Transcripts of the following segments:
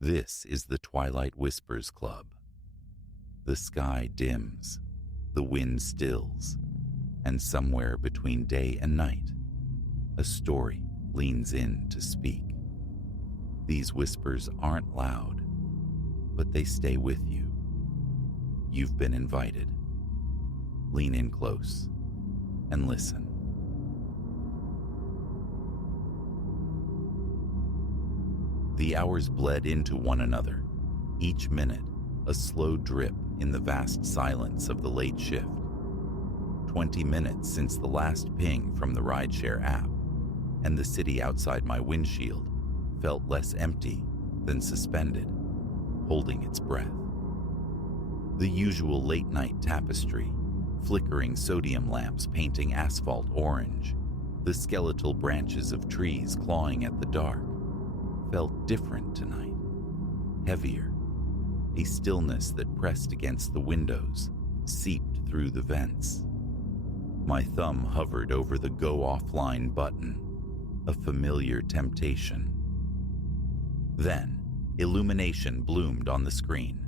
This is the Twilight Whispers Club. The sky dims, the wind stills, and somewhere between day and night, a story leans in to speak. These whispers aren't loud, but they stay with you. You've been invited. Lean in close and listen. The hours bled into one another, each minute a slow drip in the vast silence of the late shift. 20 minutes since the last ping from the rideshare app, and the city outside my windshield felt less empty than suspended, holding its breath. The usual late-night tapestry, flickering sodium lamps painting asphalt orange, the skeletal branches of trees clawing at the dark, felt different tonight, heavier, a stillness that pressed against the windows, seeped through the vents. My thumb hovered over the go offline button, a familiar temptation. Then, illumination bloomed on the screen.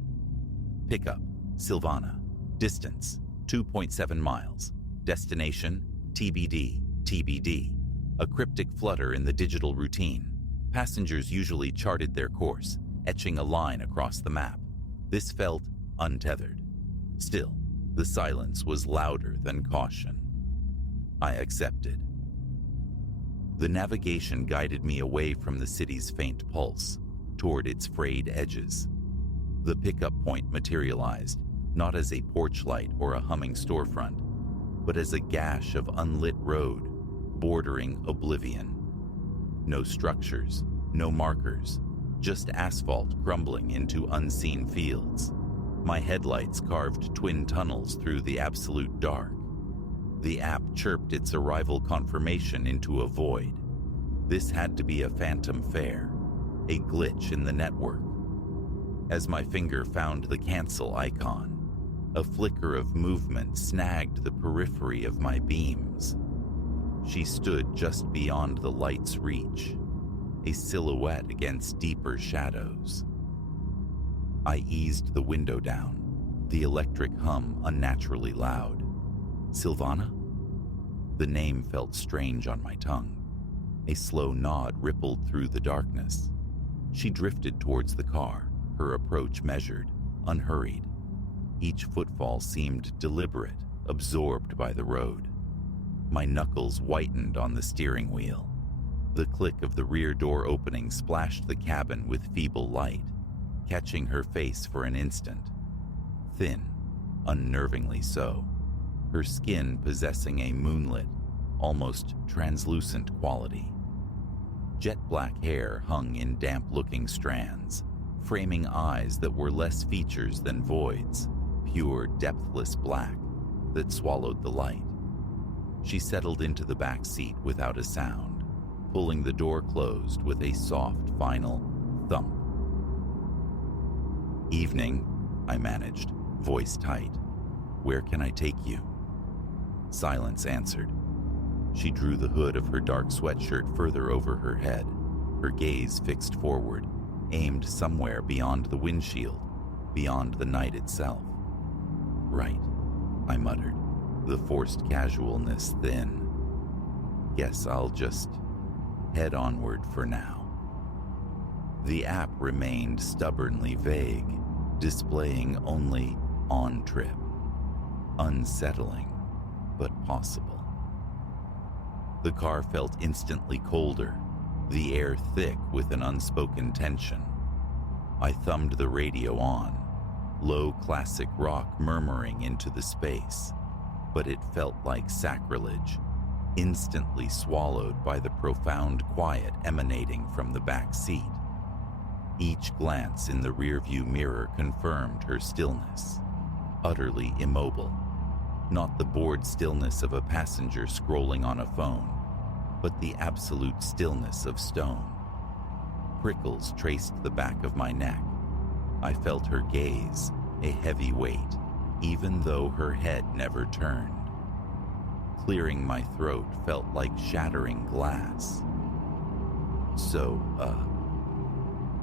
Pickup, Silvana. Distance, 2.7 miles. Destination, TBD, TBD. A cryptic flutter in the digital routine. Passengers usually charted their course, etching a line across the map. This felt untethered. Still, the silence was louder than caution. I accepted. The navigation guided me away from the city's faint pulse, toward its frayed edges. The pickup point materialized, not as a porch light or a humming storefront, but as a gash of unlit road, bordering oblivion. No structures, no markers, just asphalt crumbling into unseen fields. My headlights carved twin tunnels through the absolute dark. The app chirped its arrival confirmation into a void. This had to be a phantom fare, a glitch in the network. As my finger found the cancel icon, a flicker of movement snagged the periphery of my beams. She stood just beyond the light's reach, a silhouette against deeper shadows. I eased the window down, the electric hum unnaturally loud. Silvana? The name felt strange on my tongue. A slow nod rippled through the darkness. She drifted towards the car, her approach measured, unhurried. Each footfall seemed deliberate, absorbed by the road. My knuckles whitened on the steering wheel. The click of the rear door opening splashed the cabin with feeble light, catching her face for an instant. Thin, unnervingly so, her skin possessing a moonlit, almost translucent quality. Jet black hair hung in damp-looking strands, framing eyes that were less features than voids, pure, depthless black that swallowed the light. She settled into the back seat without a sound, pulling the door closed with a soft, final thump. "Evening," I managed, voice tight. "Where can I take you?" Silence answered. She drew the hood of her dark sweatshirt further over her head, her gaze fixed forward, aimed somewhere beyond the windshield, beyond the night itself. "Right," I muttered, the forced casualness thin. "Guess I'll just head onward for now." The app remained stubbornly vague, displaying only on trip. Unsettling, but possible. The car felt instantly colder, the air thick with an unspoken tension. I thumbed the radio on, low classic rock murmuring into the space, but it felt like sacrilege, instantly swallowed by the profound quiet emanating from the back seat. Each glance in the rearview mirror confirmed her stillness, utterly immobile. Not the bored stillness of a passenger scrolling on a phone, but the absolute stillness of stone. Prickles traced the back of my neck. I felt her gaze, a heavy weight, even though her head never turned. Clearing my throat felt like shattering glass. So,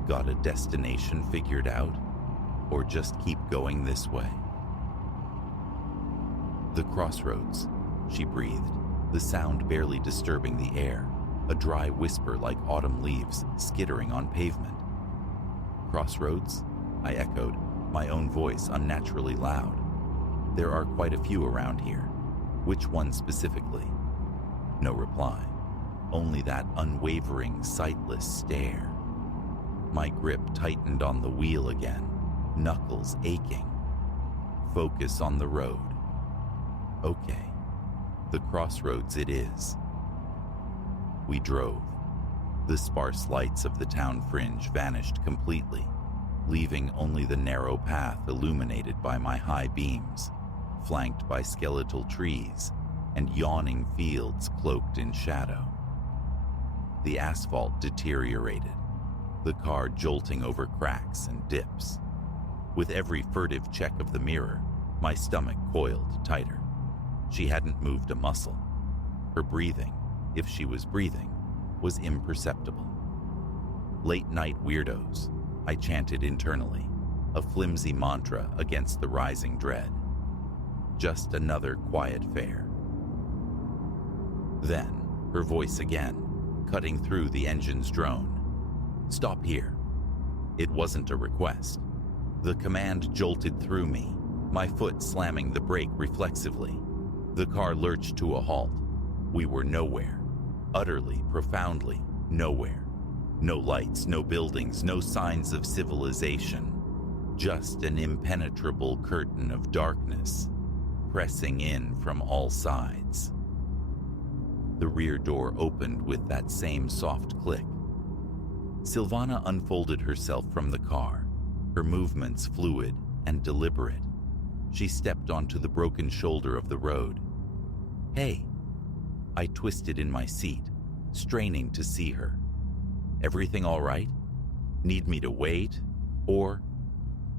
Got a destination figured out? Or just keep going this way? The crossroads, she breathed, the sound barely disturbing the air, a dry whisper like autumn leaves skittering on pavement. Crossroads? I echoed, my own voice unnaturally loud. There are quite a few around here. Which one specifically? No reply, only that unwavering, sightless stare. My grip tightened on the wheel again, knuckles aching. Focus on the road. Okay, the crossroads it is. We drove. The sparse lights of the town fringe vanished completely, leaving only the narrow path illuminated by my high beams, flanked by skeletal trees and yawning fields cloaked in shadow. The asphalt deteriorated, the car jolting over cracks and dips. With every furtive check of the mirror, my stomach coiled tighter. She hadn't moved a muscle. Her breathing, if she was breathing, was imperceptible. Late night weirdos, I chanted internally, a flimsy mantra against the rising dread. Just another quiet fare. Then, her voice again, cutting through the engine's drone. Stop here. It wasn't a request. The command jolted through me, my foot slamming the brake reflexively. The car lurched to a halt. We were nowhere. Utterly, profoundly nowhere. No lights, no buildings, no signs of civilization. Just an impenetrable curtain of darkness, pressing in from all sides. The rear door opened with that same soft click. Silvana unfolded herself from the car, her movements fluid and deliberate. She stepped onto the broken shoulder of the road. Hey, I twisted in my seat, straining to see her. Everything all right? Need me to wait? Or?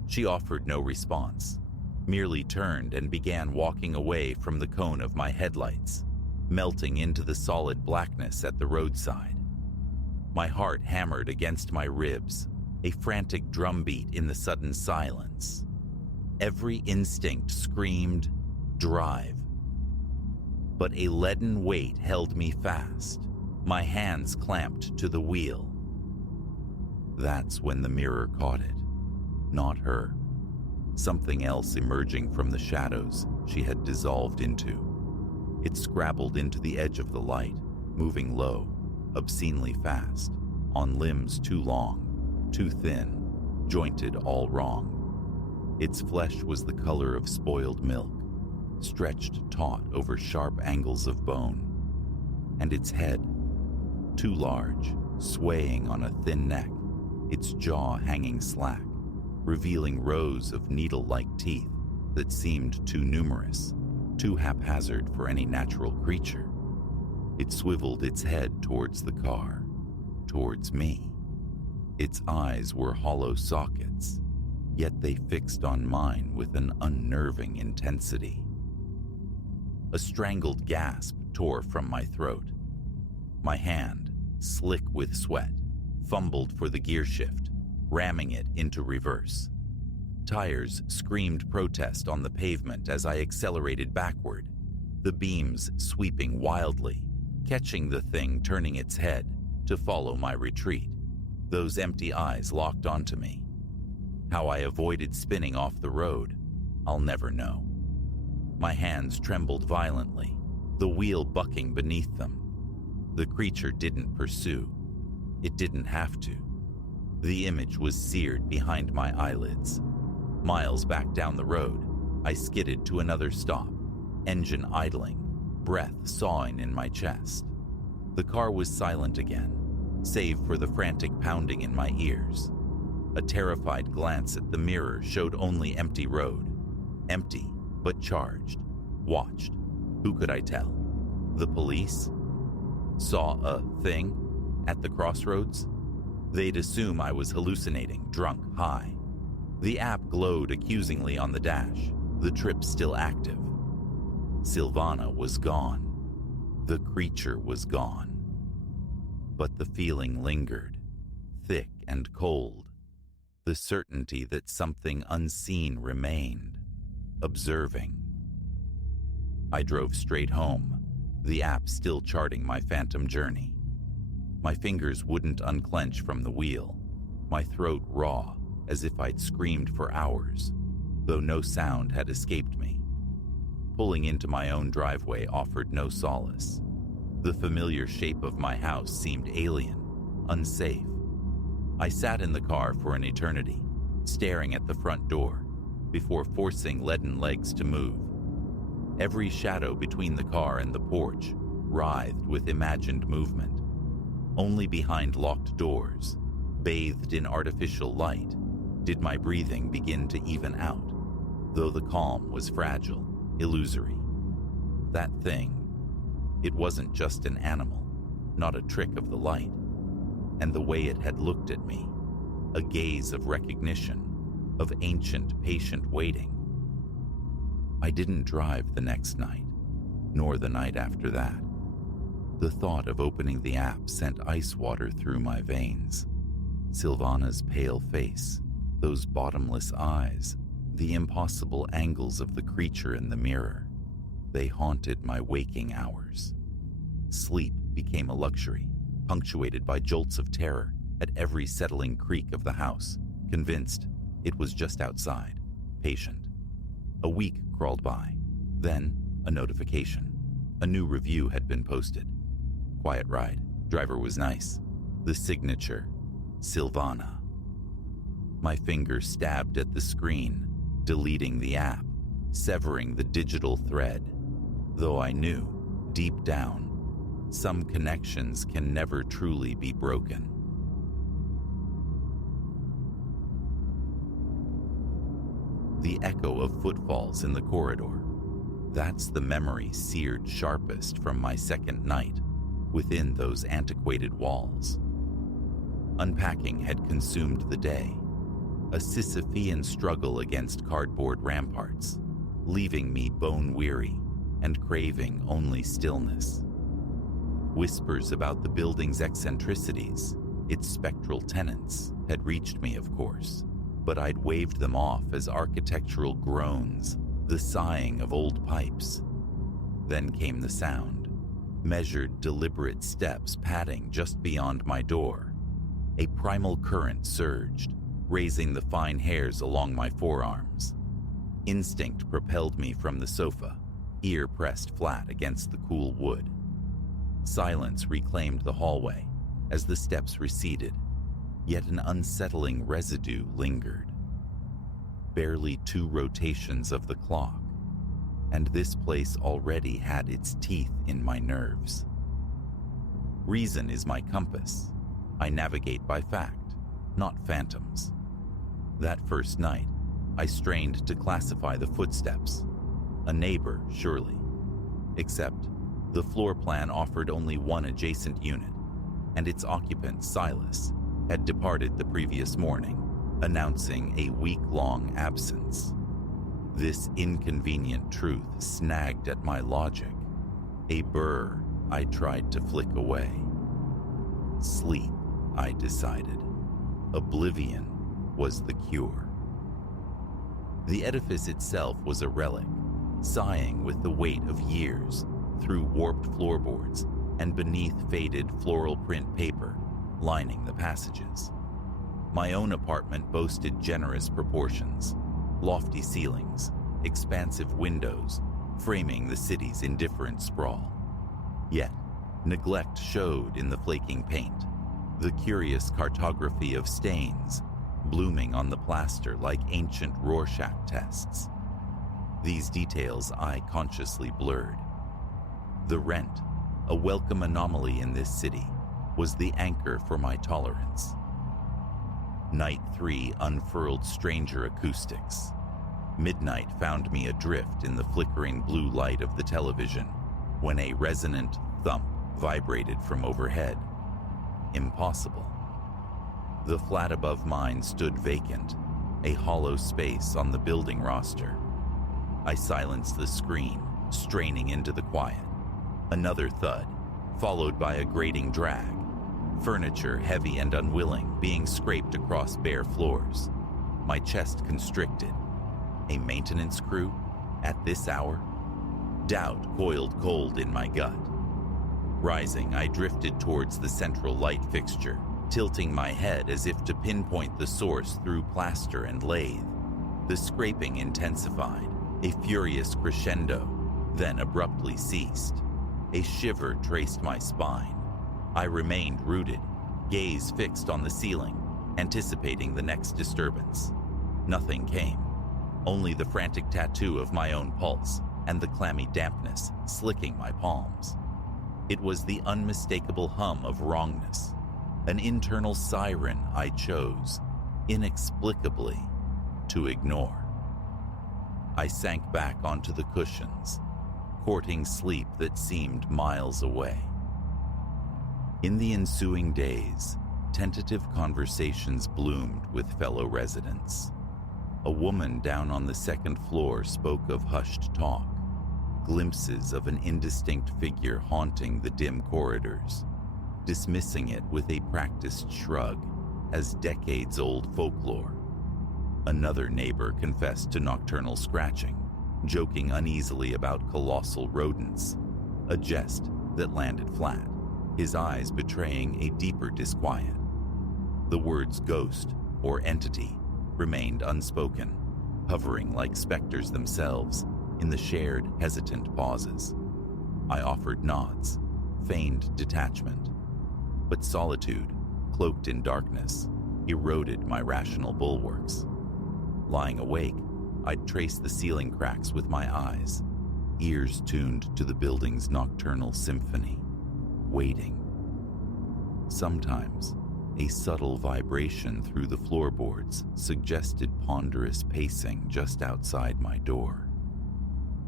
She offered no response, merely turned and began walking away from the cone of my headlights, melting into the solid blackness at the roadside. My heart hammered against my ribs, a frantic drumbeat in the sudden silence. Every instinct screamed, drive. But a leaden weight held me fast, my hands clamped to the wheel. That's when the mirror caught it, not her. Something else emerging from the shadows she had dissolved into. It scrabbled into the edge of the light, moving low, obscenely fast, on limbs too long, too thin, jointed all wrong. Its flesh was the color of spoiled milk, stretched taut over sharp angles of bone. And its head, too large, swaying on a thin neck, its jaw hanging slack, revealing rows of needle-like teeth that seemed too numerous, too haphazard for any natural creature. It swiveled its head towards the car, towards me. Its eyes were hollow sockets, yet they fixed on mine with an unnerving intensity. A strangled gasp tore from my throat. My hand, slick with sweat, fumbled for the gear shift, ramming it into reverse. Tires screamed protest on the pavement as I accelerated backward, the beams sweeping wildly, catching the thing turning its head to follow my retreat. Those empty eyes locked onto me. How I avoided spinning off the road, I'll never know. My hands trembled violently, the wheel bucking beneath them. The creature didn't pursue. It didn't have to. The image was seared behind my eyelids. Miles back down the road, I skidded to another stop, engine idling, breath sawing in my chest. The car was silent again, save for the frantic pounding in my ears. A terrified glance at the mirror showed only empty road. Empty, but charged. Watched. Who could I tell? The police? Saw a thing at the crossroads? They'd assume I was hallucinating, drunk, high. The app glowed accusingly on the dash, the trip still active. Silvana was gone. The creature was gone. But the feeling lingered, thick and cold, the certainty that something unseen remained, observing. I drove straight home, the app still charting my phantom journey. My fingers wouldn't unclench from the wheel, my throat raw as if I'd screamed for hours, though no sound had escaped me. Pulling into my own driveway offered no solace. The familiar shape of my house seemed alien, unsafe. I sat in the car for an eternity, staring at the front door, before forcing leaden legs to move. Every shadow between the car and the porch writhed with imagined movement. Only behind locked doors, bathed in artificial light, did my breathing begin to even out, though the calm was fragile, illusory. That thing, it wasn't just an animal, not a trick of the light, and the way it had looked at me, a gaze of recognition, of ancient, patient waiting. I didn't drive the next night, nor the night after that. The thought of opening the app sent ice water through my veins. Silvana's pale face, those bottomless eyes, the impossible angles of the creature in the mirror, they haunted my waking hours. Sleep became a luxury, punctuated by jolts of terror at every settling creak of the house, convinced it was just outside, patient. A week crawled by, then a notification. A new review had been posted. Quiet ride, driver was nice. The signature, Silvana. My finger stabbed at the screen, deleting the app, severing the digital thread, though I knew, deep down, some connections can never truly be broken. The echo of footfalls in the corridor, that's the memory seared sharpest from my second night within those antiquated walls. Unpacking had consumed the day, a Sisyphean struggle against cardboard ramparts, leaving me bone-weary and craving only stillness. Whispers about the building's eccentricities, its spectral tenants, had reached me, of course, but I'd waved them off as architectural groans, the sighing of old pipes. Then came the sound, measured, deliberate steps padding just beyond my door. A primal current surged, raising the fine hairs along my forearms. Instinct propelled me from the sofa, ear pressed flat against the cool wood. Silence reclaimed the hallway as the steps receded, yet an unsettling residue lingered. Barely 2 rotations of the clock, and this place already had its teeth in my nerves. Reason is my compass. I navigate by fact, not phantoms. That first night, I strained to classify the footsteps. A neighbor, surely. Except, the floor plan offered only one adjacent unit, and its occupant, Silas, had departed the previous morning, announcing a week-long absence. This inconvenient truth snagged at my logic, a burr I tried to flick away. Sleep, I decided. Oblivion was the cure. The edifice itself was a relic, sighing with the weight of years through warped floorboards and beneath faded floral print paper lining the passages. My own apartment boasted generous proportions, lofty ceilings, expansive windows, framing the city's indifferent sprawl. Yet, neglect showed in the flaking paint, the curious cartography of stains blooming on the plaster like ancient Rorschach tests. These details I consciously blurred. The rent, a welcome anomaly in this city, was the anchor for my tolerance. Night 3 unfurled stranger acoustics. Midnight found me adrift in the flickering blue light of the television when a resonant thump vibrated from overhead. Impossible. The flat above mine stood vacant, a hollow space on the building roster. I silenced the screen, straining into the quiet. Another thud, followed by a grating drag. furniture heavy and unwilling being scraped across bare floors. My chest constricted. A maintenance crew? At this hour? Doubt coiled cold in my gut. Rising, I drifted towards the central light fixture, tilting my head as if to pinpoint the source through plaster and lathe. The scraping intensified, a furious crescendo, then abruptly ceased. A shiver traced my spine. I remained rooted, gaze fixed on the ceiling, anticipating the next disturbance. Nothing came, only the frantic tattoo of my own pulse and the clammy dampness slicking my palms. It was the unmistakable hum of wrongness, an internal siren I chose, inexplicably, to ignore. I sank back onto the cushions, courting sleep that seemed miles away. In the ensuing days, tentative conversations bloomed with fellow residents. A woman down on the second floor spoke of hushed talk, glimpses of an indistinct figure haunting the dim corridors, dismissing it with a practiced shrug as decades-old folklore. Another neighbor confessed to nocturnal scratching, joking uneasily about colossal rodents, a jest that landed flat, his eyes betraying a deeper disquiet. The words ghost or entity remained unspoken, hovering like specters themselves in the shared, hesitant pauses. I offered nods, feigned detachment, but solitude, cloaked in darkness, eroded my rational bulwarks. Lying awake, I'd trace the ceiling cracks with my eyes, ears tuned to the building's nocturnal symphony, waiting. Sometimes, a subtle vibration through the floorboards suggested ponderous pacing just outside my door.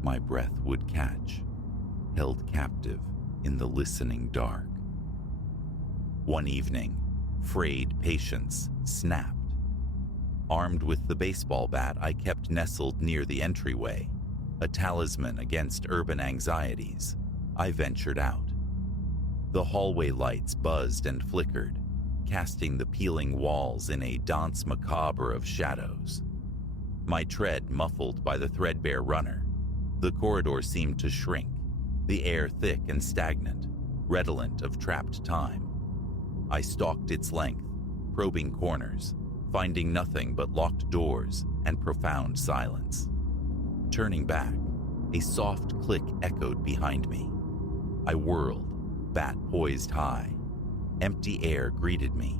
My breath would catch, held captive in the listening dark. One evening, frayed patience snapped. Armed with the baseball bat I kept nestled near the entryway, a talisman against urban anxieties, I ventured out. The hallway lights buzzed and flickered, casting the peeling walls in a danse macabre of shadows. My tread muffled by the threadbare runner, the corridor seemed to shrink, the air thick and stagnant, redolent of trapped time. I stalked its length, probing corners, finding nothing but locked doors and profound silence. Turning back, a soft click echoed behind me. I whirled, bat poised high. Empty air greeted me.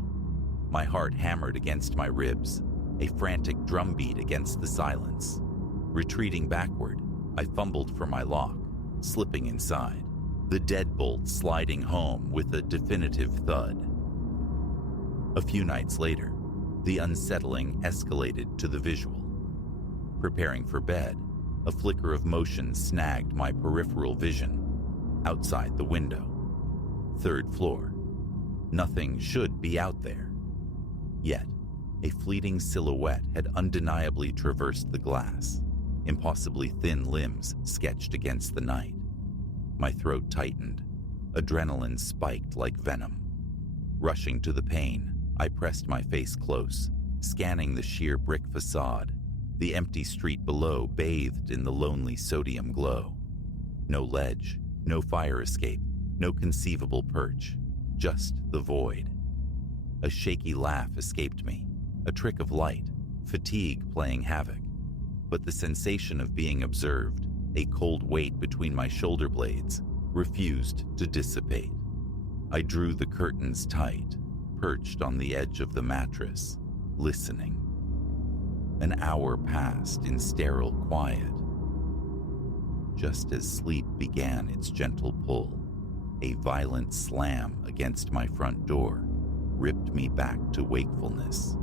My heart hammered against my ribs, a frantic drumbeat against the silence. Retreating backward, I fumbled for my lock, slipping inside, the deadbolt sliding home with a definitive thud. A few nights later, the unsettling escalated to the visual. Preparing for bed, a flicker of motion snagged my peripheral vision. Outside the window. 3rd floor. Nothing should be out there. Yet, a fleeting silhouette had undeniably traversed the glass, impossibly thin limbs sketched against the night. My throat tightened, adrenaline spiked like venom. Rushing to the pane, I pressed my face close, scanning the sheer brick facade, the empty street below bathed in the lonely sodium glow. No ledge, no fire escape, no conceivable perch, just the void. A shaky laugh escaped me, a trick of light, fatigue playing havoc. But the sensation of being observed, a cold weight between my shoulder blades, refused to dissipate. I drew the curtains tight, perched on the edge of the mattress, listening. An hour passed in sterile quiet. Just as sleep began its gentle pull, a violent slam against my front door ripped me back to wakefulness.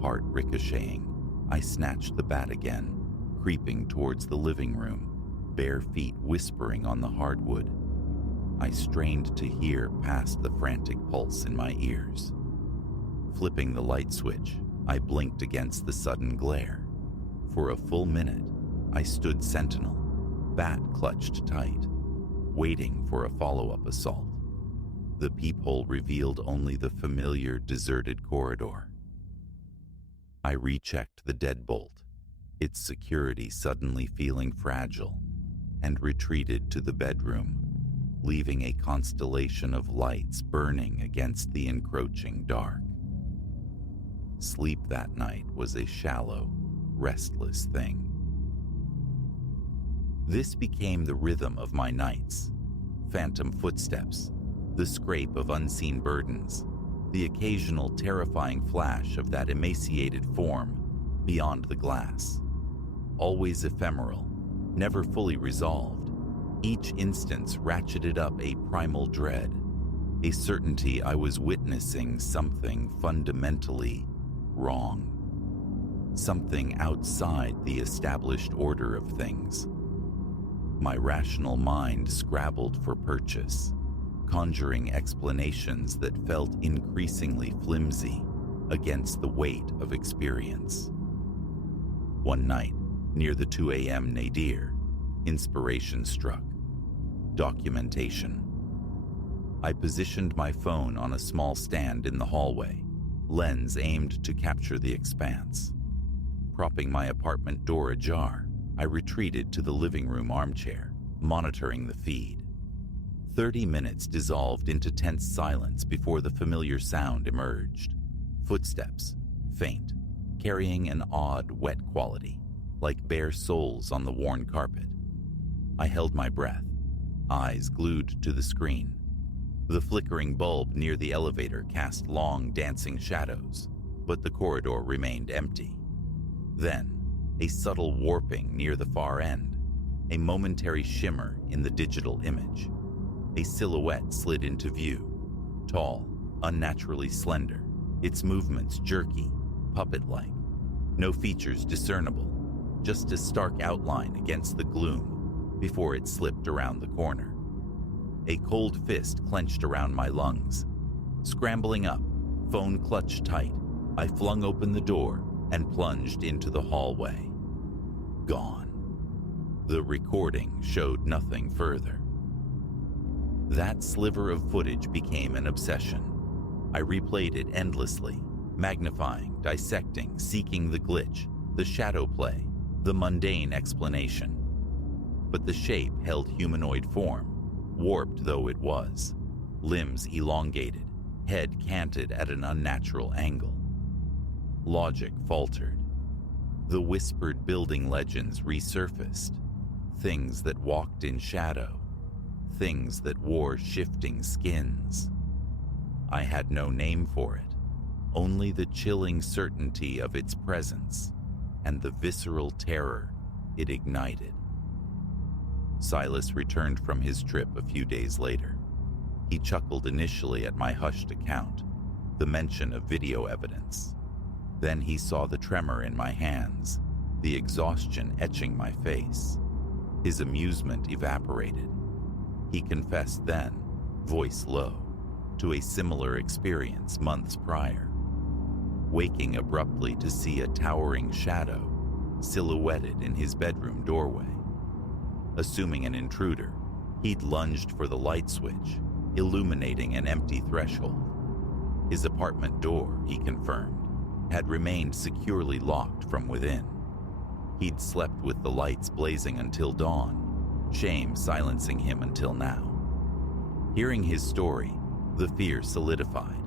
Heart ricocheting, I snatched the bat again, creeping towards the living room, bare feet whispering on the hardwood. I strained to hear past the frantic pulse in my ears. Flipping the light switch, I blinked against the sudden glare. For a full minute, I stood sentinel, bat clutched tight, waiting for a follow-up assault. The peephole revealed only the familiar deserted corridor. I rechecked the deadbolt, its security suddenly feeling fragile, and retreated to the bedroom, leaving a constellation of lights burning against the encroaching dark. Sleep that night was a shallow, restless thing. This became the rhythm of my nights: phantom footsteps, the scrape of unseen burdens, the occasional terrifying flash of that emaciated form beyond the glass. Always ephemeral, never fully resolved, each instance ratcheted up a primal dread, a certainty I was witnessing something fundamentally wrong, something outside the established order of things. My rational mind scrabbled for purchase, conjuring explanations that felt increasingly flimsy against the weight of experience. One night, near the 2 a.m. nadir, inspiration struck. Documentation. I positioned my phone on a small stand in the hallway, lens aimed to capture the expanse. Propping my apartment door ajar, I retreated to the living room armchair, monitoring the feed. 30 minutes dissolved into tense silence before the familiar sound emerged. Footsteps, faint, carrying an odd, wet quality, like bare soles on the worn carpet. I held my breath, eyes glued to the screen. The flickering bulb near the elevator cast long, dancing shadows, but the corridor remained empty. Then, a subtle warping near the far end, a momentary shimmer in the digital image. A silhouette slid into view, tall, unnaturally slender, its movements jerky, puppet-like. No features discernible, just a stark outline against the gloom before it slipped around the corner. A cold fist clenched around my lungs. Scrambling up, phone clutched tight, I flung open the door and plunged into the hallway. Gone. The recording showed nothing further. That sliver of footage became an obsession. I replayed it endlessly, magnifying, dissecting, seeking the glitch, the shadow play, the mundane explanation. But the shape held humanoid form, warped though it was, limbs elongated, head canted at an unnatural angle. Logic faltered. The whispered building legends resurfaced, things that walked in shadow, things that wore shifting skins. I had no name for it, only the chilling certainty of its presence and the visceral terror it ignited. Silas returned from his trip a few days later. He chuckled initially at my hushed account, the mention of video evidence. Then he saw the tremor in my hands, the exhaustion etching my face. His amusement evaporated. He confessed then, voice low, to a similar experience months prior, waking abruptly to see a towering shadow silhouetted in his bedroom doorway. Assuming an intruder, he'd lunged for the light switch, illuminating an empty threshold. His apartment door, he confirmed, had remained securely locked from within. He'd slept with the lights blazing until dawn, shame silencing him until now. Hearing his story, the fear solidified.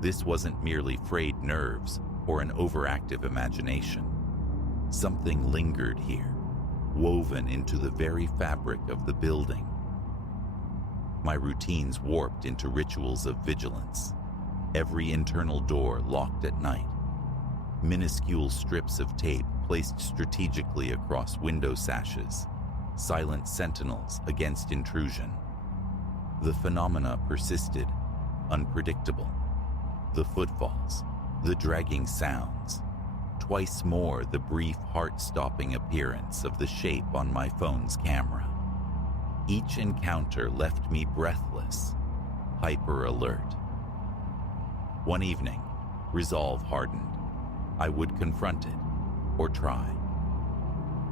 This wasn't merely frayed nerves or an overactive imagination. Something lingered here, woven into the very fabric of the building. My routines warped into rituals of vigilance, every internal door locked at night, minuscule strips of tape placed strategically across window sashes, silent sentinels against intrusion. The phenomena persisted, unpredictable. The footfalls, the dragging sounds, twice more the brief heart-stopping appearance of the shape on my phone's camera. Each encounter left me breathless, hyper-alert. One evening, resolve hardened. I would confront it, or try.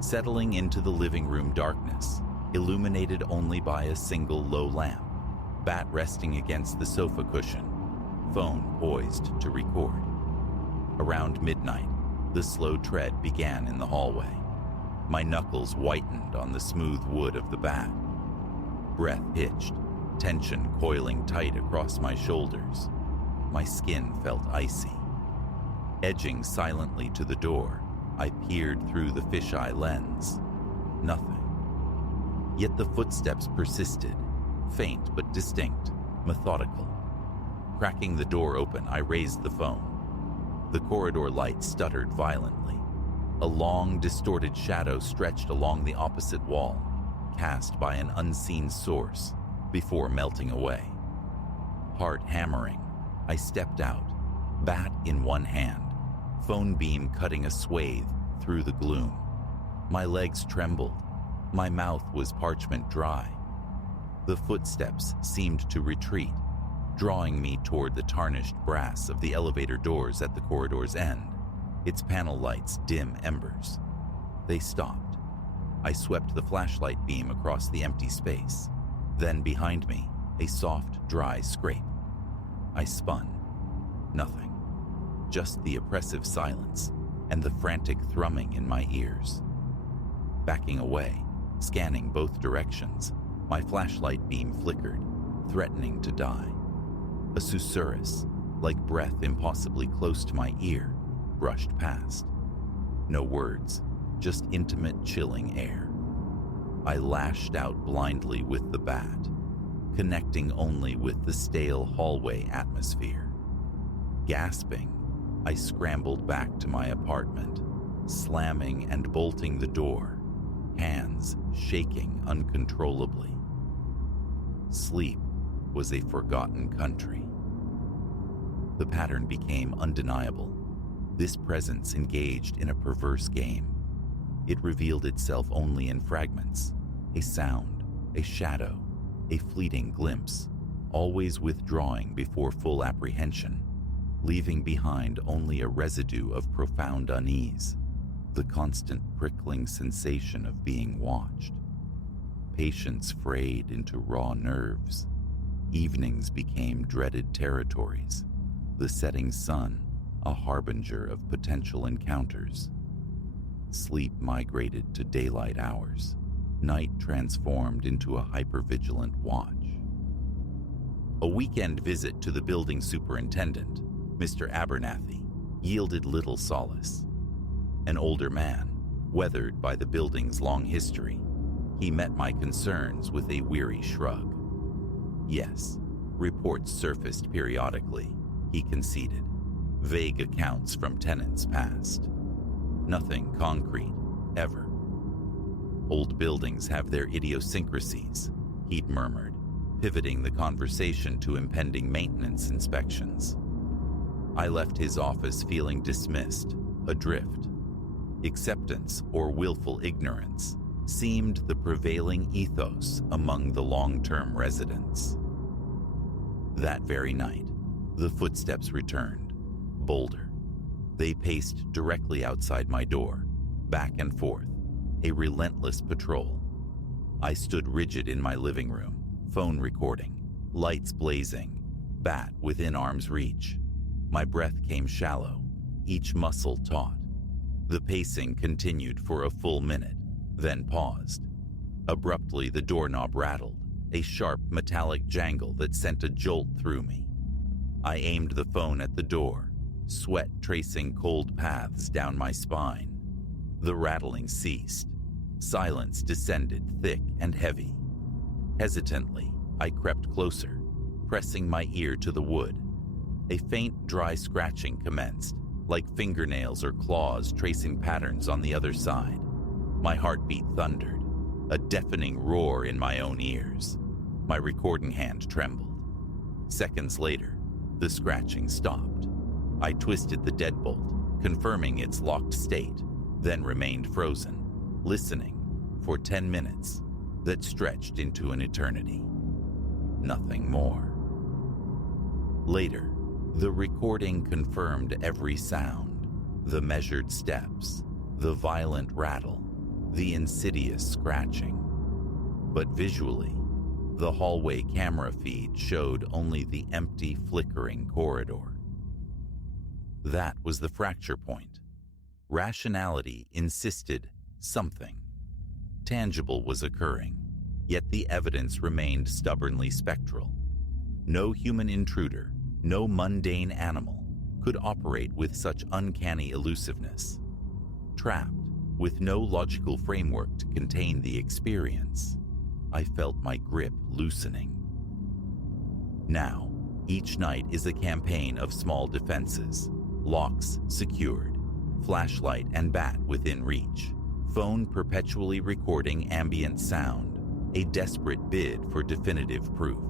Settling into the living room darkness, illuminated only by a single low lamp, bat resting against the sofa cushion, phone poised to record. Around midnight, the slow tread began in the hallway. My knuckles whitened on the smooth wood of the bat. Breath hitched, tension coiling tight across my shoulders. My skin felt icy. Edging silently to the door, I peered through the fisheye lens. Nothing. Yet the footsteps persisted, faint but distinct, methodical. Cracking the door open, I raised the phone. The corridor light stuttered violently. A long, distorted shadow stretched along the opposite wall, cast by an unseen source, before melting away. Heart hammering, I stepped out, bat in one hand, phone beam cutting a swathe through the gloom. My legs trembled. My mouth was parchment dry. The footsteps seemed to retreat, drawing me toward the tarnished brass of the elevator doors at the corridor's end, its panel lights dim embers. They stopped. I swept the flashlight beam across the empty space. Then behind me, a soft, dry scrape. I spun. Nothing. Just the oppressive silence and the frantic thrumming in my ears. Backing away, scanning both directions, my flashlight beam flickered, threatening to die. A susurrus, like breath impossibly close to my ear, brushed past. No words, just intimate, chilling air. I lashed out blindly with the bat, connecting only with the stale hallway atmosphere. Gasping, I scrambled back to my apartment, slamming and bolting the door, hands shaking uncontrollably. Sleep was a forgotten country. The pattern became undeniable. This presence engaged in a perverse game. It revealed itself only in fragments, a sound, a shadow, a fleeting glimpse, always withdrawing before full apprehension, leaving behind only a residue of profound unease, the constant prickling sensation of being watched. Patience frayed into raw nerves. Evenings became dreaded territories. The setting sun, a harbinger of potential encounters. Sleep migrated to daylight hours. Night transformed into a hypervigilant watch. A weekend visit to the building superintendent, Mr. Abernathy, yielded little solace. An older man, weathered by the building's long history, he met my concerns with a weary shrug. Yes, reports surfaced periodically, he conceded. Vague accounts from tenants past. Nothing concrete, ever. Old buildings have their idiosyncrasies, he'd murmured, pivoting the conversation to impending maintenance inspections. I left his office feeling dismissed, adrift. Acceptance or willful ignorance seemed the prevailing ethos among the long-term residents. That very night, the footsteps returned, bolder. They paced directly outside my door, back and forth, a relentless patrol. I stood rigid in my living room, phone recording, lights blazing, bat within arm's reach. My breath came shallow, each muscle taut. The pacing continued for a full minute, then paused. Abruptly, the doorknob rattled, a sharp metallic jangle that sent a jolt through me. I aimed the phone at the door, sweat tracing cold paths down my spine. The rattling ceased. Silence descended thick and heavy. Hesitantly, I crept closer, pressing my ear to the wood. A faint, dry scratching commenced, like fingernails or claws tracing patterns on the other side. My heartbeat thundered, a deafening roar in my own ears. My recording hand trembled. Seconds later, the scratching stopped. I twisted the deadbolt, confirming its locked state, then remained frozen, listening for 10 minutes that stretched into an eternity. Nothing more. Later, the recording confirmed every sound, the measured steps, the violent rattle, the insidious scratching. But visually, The hallway camera feed showed only the empty, flickering corridor. That was the fracture point. Rationality insisted something tangible was occurring, yet the evidence remained stubbornly spectral. No human intruder, no mundane animal could operate with such uncanny elusiveness. Trapped, with no logical framework to contain the experience, I felt my grip loosening. Now, each night is a campaign of small defenses, locks secured, flashlight and bat within reach, phone perpetually recording ambient sound, a desperate bid for definitive proof.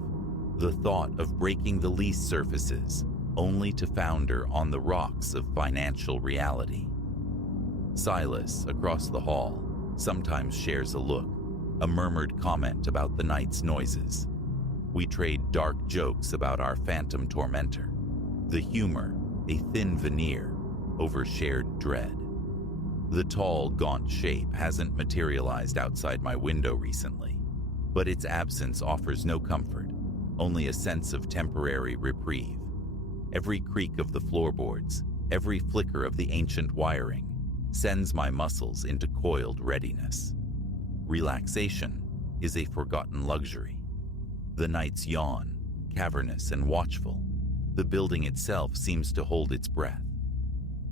The thought of breaking the lease surfaces, only to founder on the rocks of financial reality. Silas, across the hall, sometimes shares a look, a murmured comment about the night's noises. We trade dark jokes about our phantom tormentor, the humor, a thin veneer, over shared dread. The tall, gaunt shape hasn't materialized outside my window recently, but its absence offers no comfort, only a sense of temporary reprieve. Every creak of the floorboards, every flicker of the ancient wiring, sends my muscles into coiled readiness. Relaxation is a forgotten luxury. The nights yawn, cavernous and watchful. The building itself seems to hold its breath.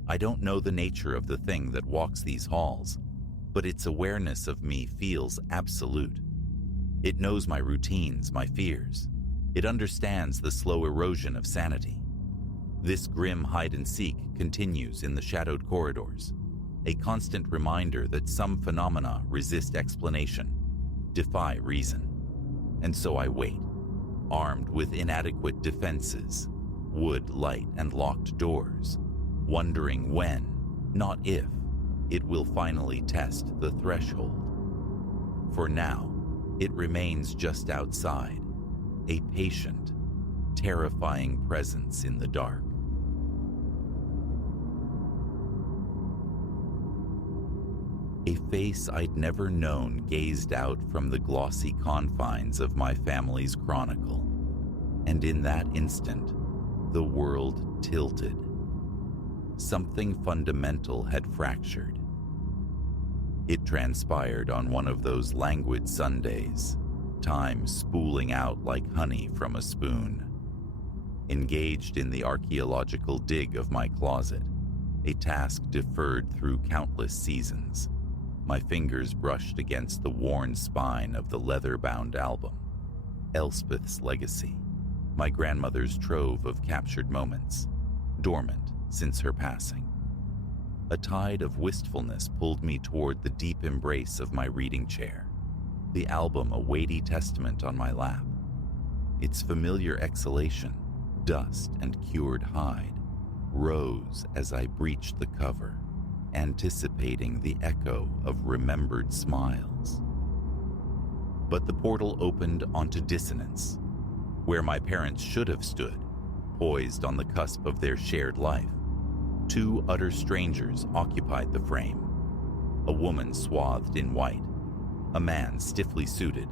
I don't know the nature of the thing that walks these halls, but its awareness of me feels absolute. It knows my routines, my fears. It understands the slow erosion of sanity. This grim hide-and-seek continues in the shadowed corridors, a constant reminder that some phenomena resist explanation, defy reason. And so I wait, armed with inadequate defenses, wood, light, and locked doors, wondering when, not if, it will finally test the threshold. For now, it remains just outside, a patient, terrifying presence in the dark. A face I'd never known gazed out from the glossy confines of my family's chronicle, and in that instant, the world tilted. Something fundamental had fractured. It transpired on one of those languid Sundays, time spooling out like honey from a spoon. Engaged in the archaeological dig of my closet, a task deferred through countless seasons, my fingers brushed against the worn spine of the leather-bound album, Elspeth's Legacy, my grandmother's trove of captured moments, dormant since her passing. A tide of wistfulness pulled me toward the deep embrace of my reading chair, the album a weighty testament on my lap. Its familiar exhalation, dust and cured hide, rose as I breached the cover, anticipating the echo of remembered smiles. But the portal opened onto dissonance, where my parents should have stood, poised on the cusp of their shared life. Two utter strangers occupied the frame, a woman swathed in white, a man stiffly suited,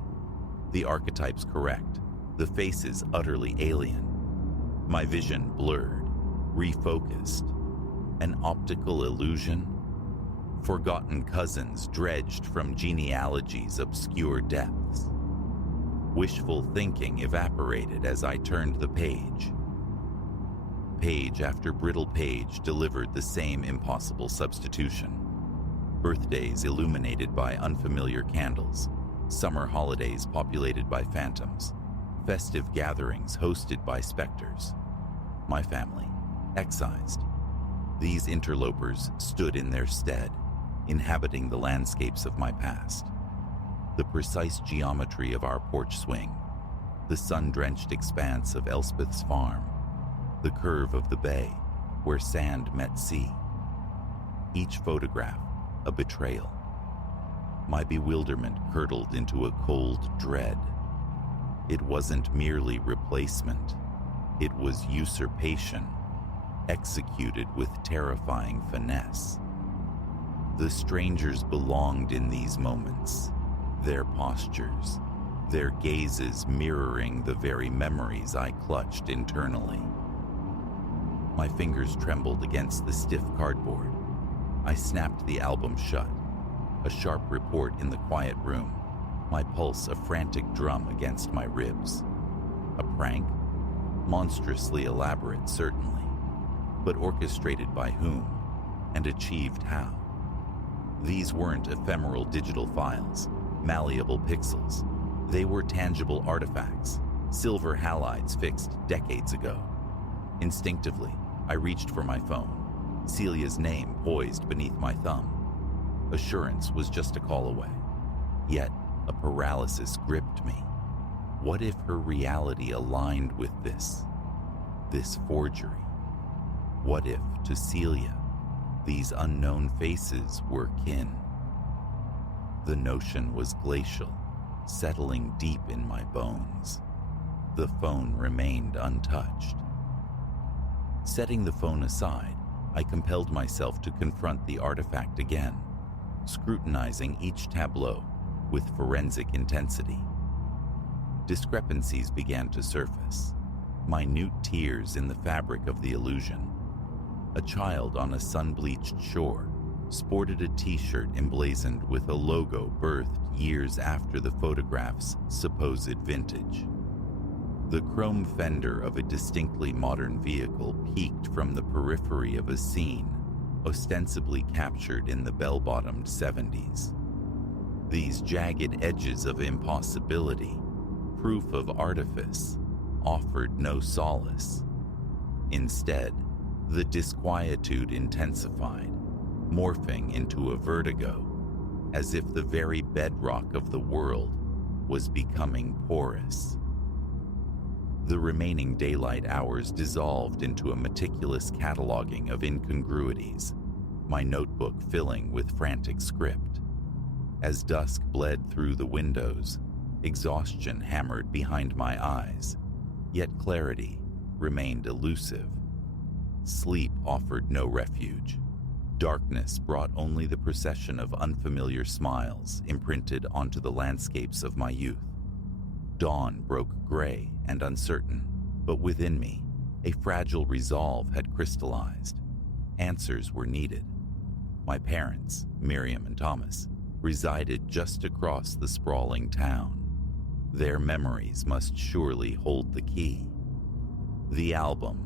the archetypes correct, the faces utterly alien. My vision blurred, refocused. An optical illusion? Forgotten cousins dredged from genealogy's obscure depths. Wishful thinking evaporated as I turned the page. Page after brittle page delivered the same impossible substitution. Birthdays illuminated by unfamiliar candles, summer holidays populated by phantoms, festive gatherings hosted by specters. My family, excised. These interlopers stood in their stead, inhabiting the landscapes of my past. The precise geometry of our porch swing, the sun-drenched expanse of Elspeth's farm, the curve of the bay where sand met sea. Each photograph, a betrayal. My bewilderment curdled into a cold dread. It wasn't merely replacement. It was usurpation, executed with terrifying finesse. The strangers belonged in these moments, their postures, their gazes mirroring the very memories I clutched internally. My fingers trembled against the stiff cardboard. I snapped the album shut, a sharp report in the quiet room, my pulse a frantic drum against my ribs. A prank? Monstrously elaborate, certainly, but orchestrated by whom, and achieved how? These weren't ephemeral digital files, malleable pixels. They were tangible artifacts, silver halides fixed decades ago. Instinctively, I reached for my phone, Celia's name poised beneath my thumb. Assurance was just a call away. Yet, a paralysis gripped me. What if her reality aligned with this forgery? What if, to Celia, these unknown faces were kin? The notion was glacial, settling deep in my bones. The phone remained untouched. Setting the phone aside, I compelled myself to confront the artifact again, scrutinizing each tableau with forensic intensity. Discrepancies began to surface, minute tears in the fabric of the illusion. A child on a sun-bleached shore sported a t-shirt emblazoned with a logo birthed years after the photograph's supposed vintage. The chrome fender of a distinctly modern vehicle peeked from the periphery of a scene ostensibly captured in the bell-bottomed 70s. These jagged edges of impossibility, proof of artifice, offered no solace. Instead, the disquietude intensified, morphing into a vertigo, as if the very bedrock of the world was becoming porous. The remaining daylight hours dissolved into a meticulous cataloging of incongruities, my notebook filling with frantic script. As dusk bled through the windows, exhaustion hammered behind my eyes, yet clarity remained elusive. Sleep offered no refuge. Darkness brought only the procession of unfamiliar smiles imprinted onto the landscapes of my youth. Dawn broke gray and uncertain, but within me, a fragile resolve had crystallized. Answers were needed. My parents, Miriam and Thomas, resided just across the sprawling town. Their memories must surely hold the key. The album,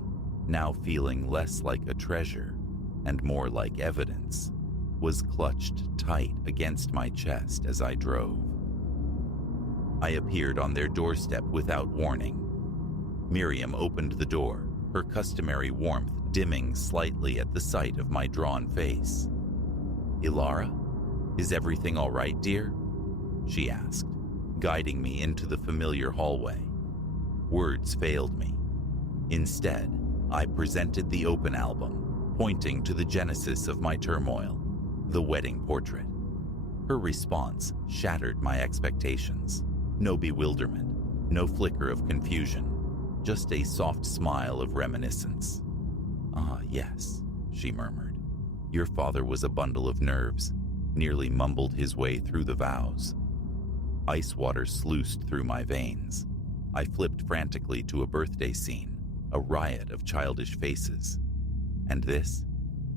now feeling less like a treasure and more like evidence, was clutched tight against my chest as I drove. I appeared on their doorstep without warning. Miriam opened the door, her customary warmth dimming slightly at the sight of my drawn face. "Ilara, is everything all right, dear?" she asked, guiding me into the familiar hallway. Words failed me. Instead, I presented the open album, pointing to the genesis of my turmoil, the wedding portrait. Her response shattered my expectations. No bewilderment, no flicker of confusion, just a soft smile of reminiscence. "Ah, yes," she murmured. "Your father was a bundle of nerves," nearly mumbled his way through the vows. Ice water sluiced through my veins. I flipped frantically to a birthday scene, a riot of childish faces. And this?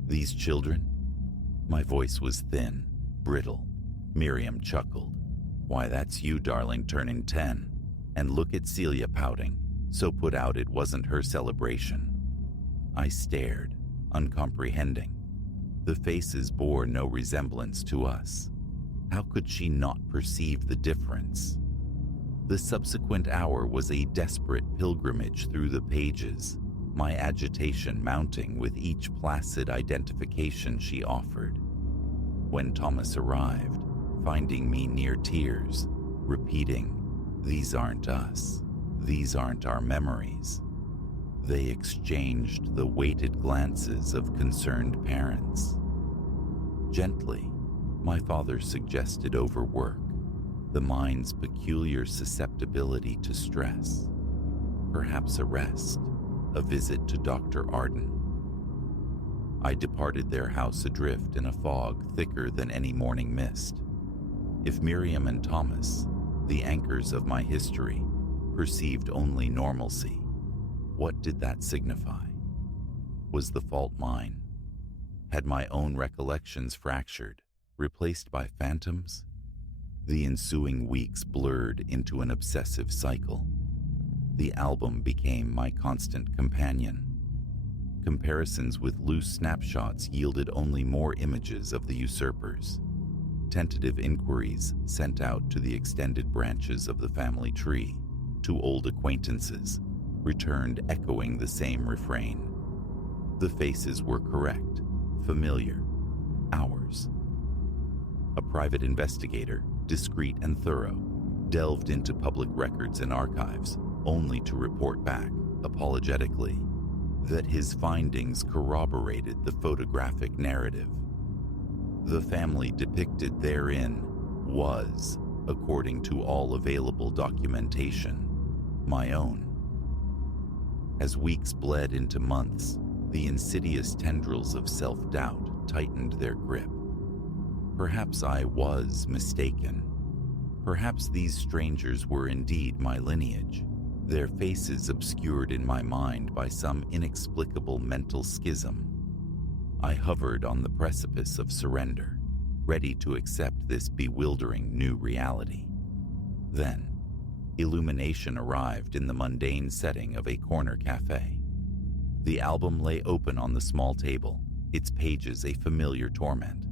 These children? My voice was thin, brittle. Miriam chuckled. "Why, that's you, darling, turning 10. And look at Celia pouting, so put out it wasn't her celebration." I stared, uncomprehending. The faces bore no resemblance to us. How could she not perceive the difference? The subsequent hour was a desperate pilgrimage through the pages, my agitation mounting with each placid identification she offered. When Thomas arrived, finding me near tears, repeating, "These aren't us. These aren't our memories," they exchanged the weighted glances of concerned parents. Gently, my father suggested overwork, the mind's peculiar susceptibility to stress. Perhaps a rest, a visit to Dr. Arden. I departed their house adrift in a fog thicker than any morning mist. If Miriam and Thomas, The anchors of my history perceived only normalcy. What did that signify? Was the fault mine? Had my own recollections fractured, replaced by phantoms? The ensuing weeks blurred into an obsessive cycle. The album became my constant companion. Comparisons with loose snapshots yielded only more images of the usurpers. Tentative inquiries sent out to the extended branches of the family tree, to old acquaintances, returned echoing the same refrain. The faces were correct, familiar, ours. A private investigator, discreet and thorough, delved into public records and archives, only to report back, apologetically, that his findings corroborated the photographic narrative. The family depicted therein was, according to all available documentation, my own. As weeks bled into months, the insidious tendrils of self-doubt tightened their grip. Perhaps I was mistaken. Perhaps these strangers were indeed my lineage, their faces obscured in my mind by some inexplicable mental schism. I hovered on the precipice of surrender, ready to accept this bewildering new reality. Then, illumination arrived in the mundane setting of a corner cafe. The album lay open on the small table, its pages a familiar torment.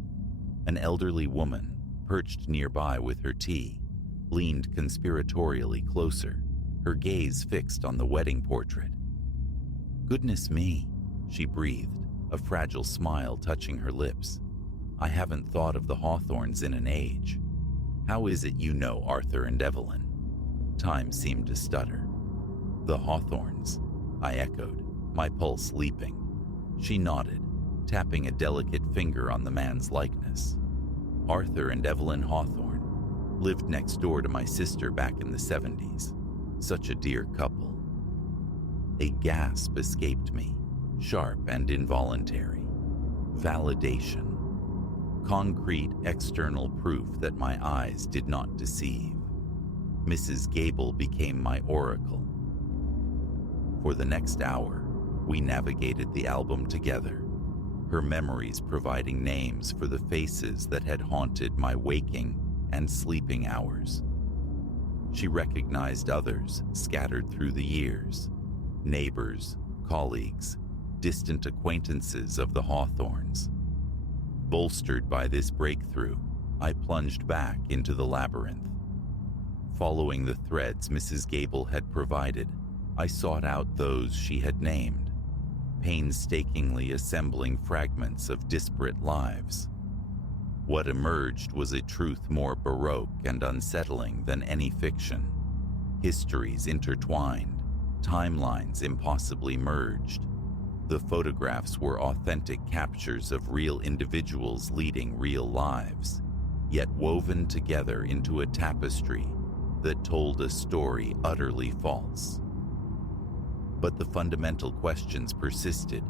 An elderly woman, perched nearby with her tea, leaned conspiratorially closer, her gaze fixed on the wedding portrait. "Goodness me," she breathed, a fragile smile touching her lips. "I haven't thought of the Hawthorns in an age. How is it you know Arthur and Evelyn?" Time seemed to stutter. "The Hawthorns," I echoed, my pulse leaping. She nodded, tapping a delicate finger on the man's likeness. "Arthur and Evelyn Hawthorne lived next door to my sister back in the 70s. Such a dear couple." A gasp escaped me, sharp and involuntary. Validation. Concrete external proof that my eyes did not deceive. Mrs. Gable became my oracle. For the next hour, we navigated the album together, her memories providing names for the faces that had haunted my waking and sleeping hours. She recognized others scattered through the years, neighbors, colleagues, distant acquaintances of the Hawthorns. Bolstered by this breakthrough, I plunged back into the labyrinth. Following the threads Mrs. Gable had provided, I sought out those she had named, painstakingly assembling fragments of disparate lives. What emerged was a truth more baroque and unsettling than any fiction. Histories intertwined, timelines impossibly merged. The photographs were authentic captures of real individuals leading real lives, yet woven together into a tapestry that told a story utterly false. But the fundamental questions persisted,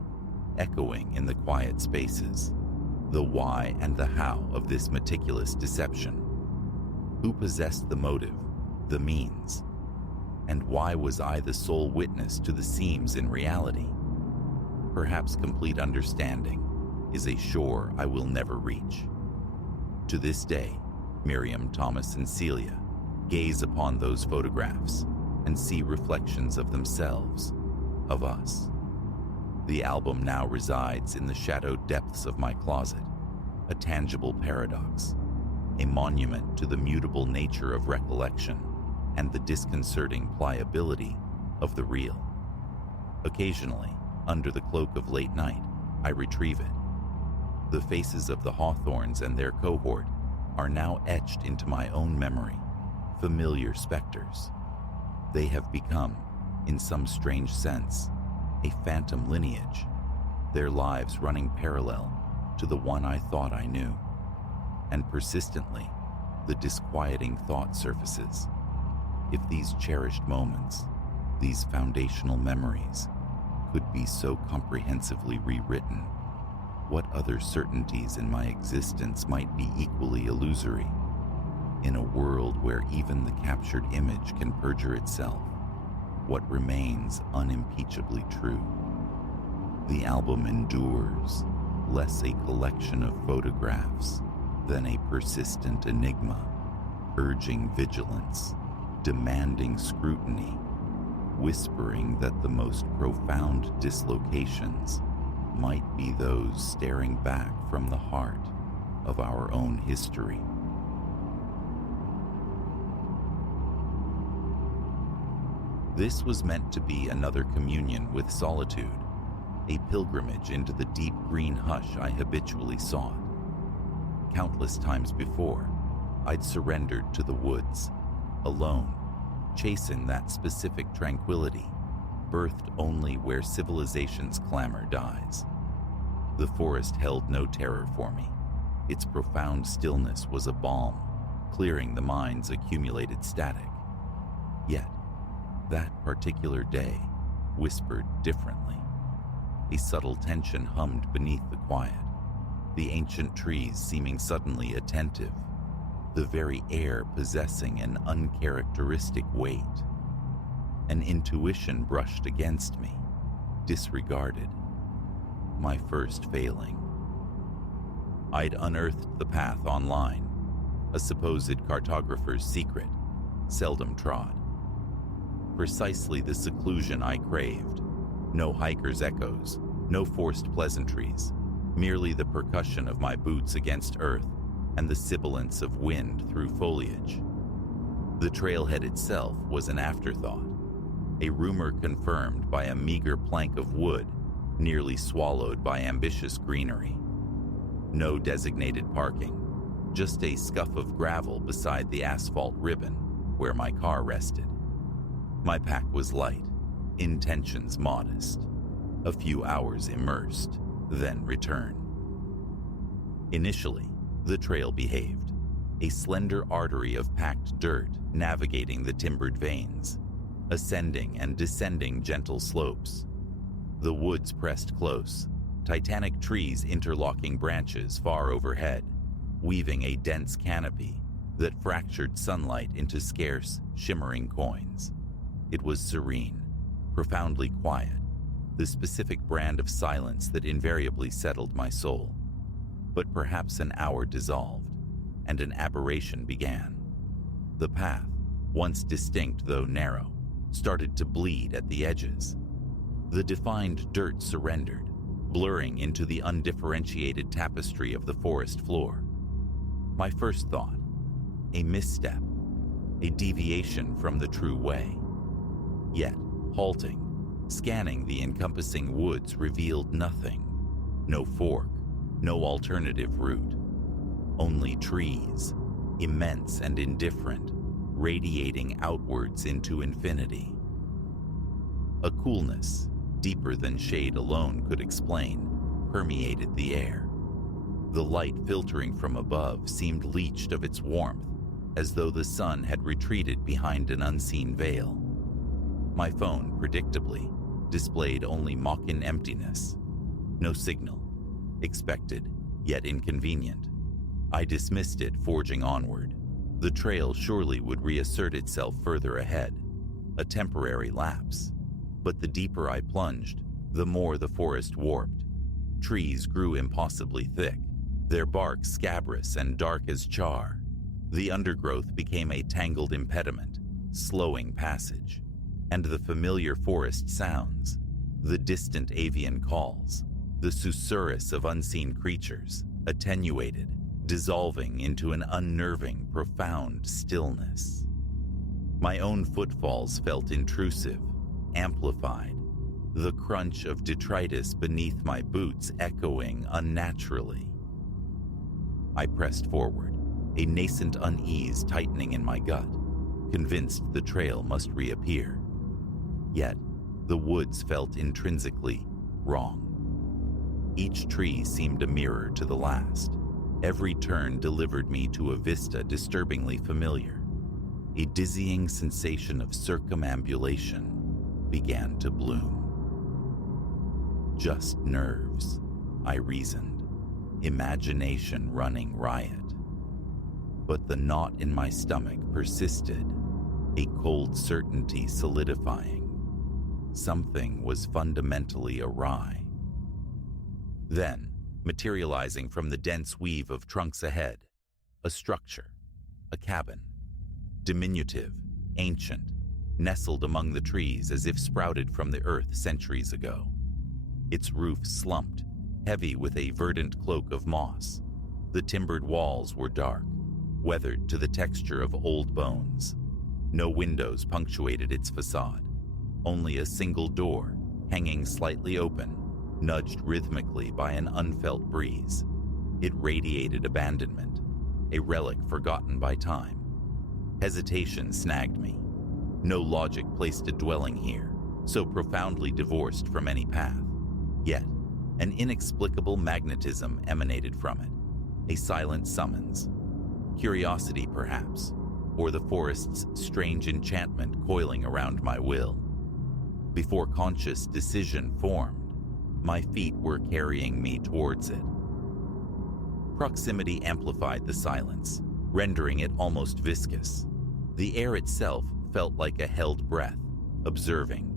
echoing in the quiet spaces. The why and the how of this meticulous deception. Who possessed the motive, the means? And why was I the sole witness to the seams in reality? Perhaps complete understanding is a shore I will never reach. To this day, Miriam, Thomas, and Celia gaze upon those photographs and see reflections of themselves, of us. The album now resides in the shadowed depths of my closet, a tangible paradox, a monument to the mutable nature of recollection and the disconcerting pliability of the real. Occasionally, under the cloak of late night, I retrieve it. The faces of the Hawthorns and their cohort are now etched into my own memory, familiar specters. They have become, in some strange sense, a phantom lineage, their lives running parallel to the one I thought I knew. And persistently, the disquieting thought surfaces. If these cherished moments, these foundational memories, could be so comprehensively rewritten, what other certainties in my existence might be equally illusory? In a world where even the captured image can perjure itself, what remains unimpeachably true? The album endures, less a collection of photographs than a persistent enigma, urging vigilance, demanding scrutiny, whispering that the most profound dislocations might be those staring back from the heart of our own history. This was meant to be another communion with solitude, a pilgrimage into the deep green hush I habitually sought. Countless times before, I'd surrendered to the woods, alone, chasing that specific tranquility, birthed only where civilization's clamor dies. The forest held no terror for me. Its profound stillness was a balm, clearing the mind's accumulated static. Yet, that particular day whispered differently. A subtle tension hummed beneath the quiet, the ancient trees seeming suddenly attentive, the very air possessing an uncharacteristic weight. An intuition brushed against me, disregarded. My first failing. I'd unearthed the path online, a supposed cartographer's secret, seldom trod. Precisely the seclusion I craved. No hiker's echoes, no forced pleasantries, merely the percussion of my boots against earth and the sibilance of wind through foliage. The trailhead itself was an afterthought, a rumor confirmed by a meager plank of wood nearly swallowed by ambitious greenery. No designated parking, just a scuff of gravel beside the asphalt ribbon where my car rested. My pack was light, intentions modest. A few hours immersed, then return. Initially, the trail behaved, a slender artery of packed dirt navigating the timbered veins, ascending and descending gentle slopes. The woods pressed close, titanic trees interlocking branches far overhead, weaving a dense canopy that fractured sunlight into scarce, shimmering coins. It was serene, profoundly quiet, the specific brand of silence that invariably settled my soul. But perhaps an hour dissolved, and an aberration began. The path, once distinct though narrow, started to bleed at the edges. The defined dirt surrendered, blurring into the undifferentiated tapestry of the forest floor. My first thought, a misstep, a deviation from the true way. Yet, halting, scanning the encompassing woods revealed nothing. No fork, no alternative route. Only trees, immense and indifferent, radiating outwards into infinity. A coolness, deeper than shade alone could explain, permeated the air. The light filtering from above seemed leached of its warmth, as though the sun had retreated behind an unseen veil. My phone, predictably, displayed only mocking emptiness. No signal. Expected, yet inconvenient. I dismissed it, forging onward. The trail surely would reassert itself further ahead. A temporary lapse. But the deeper I plunged, the more the forest warped. Trees grew impossibly thick, their bark scabrous and dark as char. The undergrowth became a tangled impediment, slowing passage. And the familiar forest sounds, the distant avian calls, the susurrus of unseen creatures, attenuated, dissolving into an unnerving, profound stillness. My own footfalls felt intrusive, amplified, the crunch of detritus beneath my boots echoing unnaturally. I pressed forward, a nascent unease tightening in my gut, convinced the trail must reappear. Yet, the woods felt intrinsically wrong. Each tree seemed a mirror to the last. Every turn delivered me to a vista disturbingly familiar. A dizzying sensation of circumambulation began to bloom. Just nerves, I reasoned, imagination running riot. But the knot in my stomach persisted, a cold certainty solidifying. Something was fundamentally awry. Then, materializing from the dense weave of trunks ahead, a structure, a cabin, diminutive, ancient, nestled among the trees as if sprouted from the earth centuries ago. Its roof slumped, heavy with a verdant cloak of moss. The timbered walls were dark, weathered to the texture of old bones. No windows punctuated its facade. Only a single door, hanging slightly open, nudged rhythmically by an unfelt breeze. It radiated abandonment, a relic forgotten by time. Hesitation snagged me. No logic placed a dwelling here, so profoundly divorced from any path. Yet, an inexplicable magnetism emanated from it, a silent summons. Curiosity, perhaps, or the forest's strange enchantment coiling around my will. Before conscious decision formed, my feet were carrying me towards it. Proximity amplified the silence, rendering it almost viscous. The air itself felt like a held breath, observing.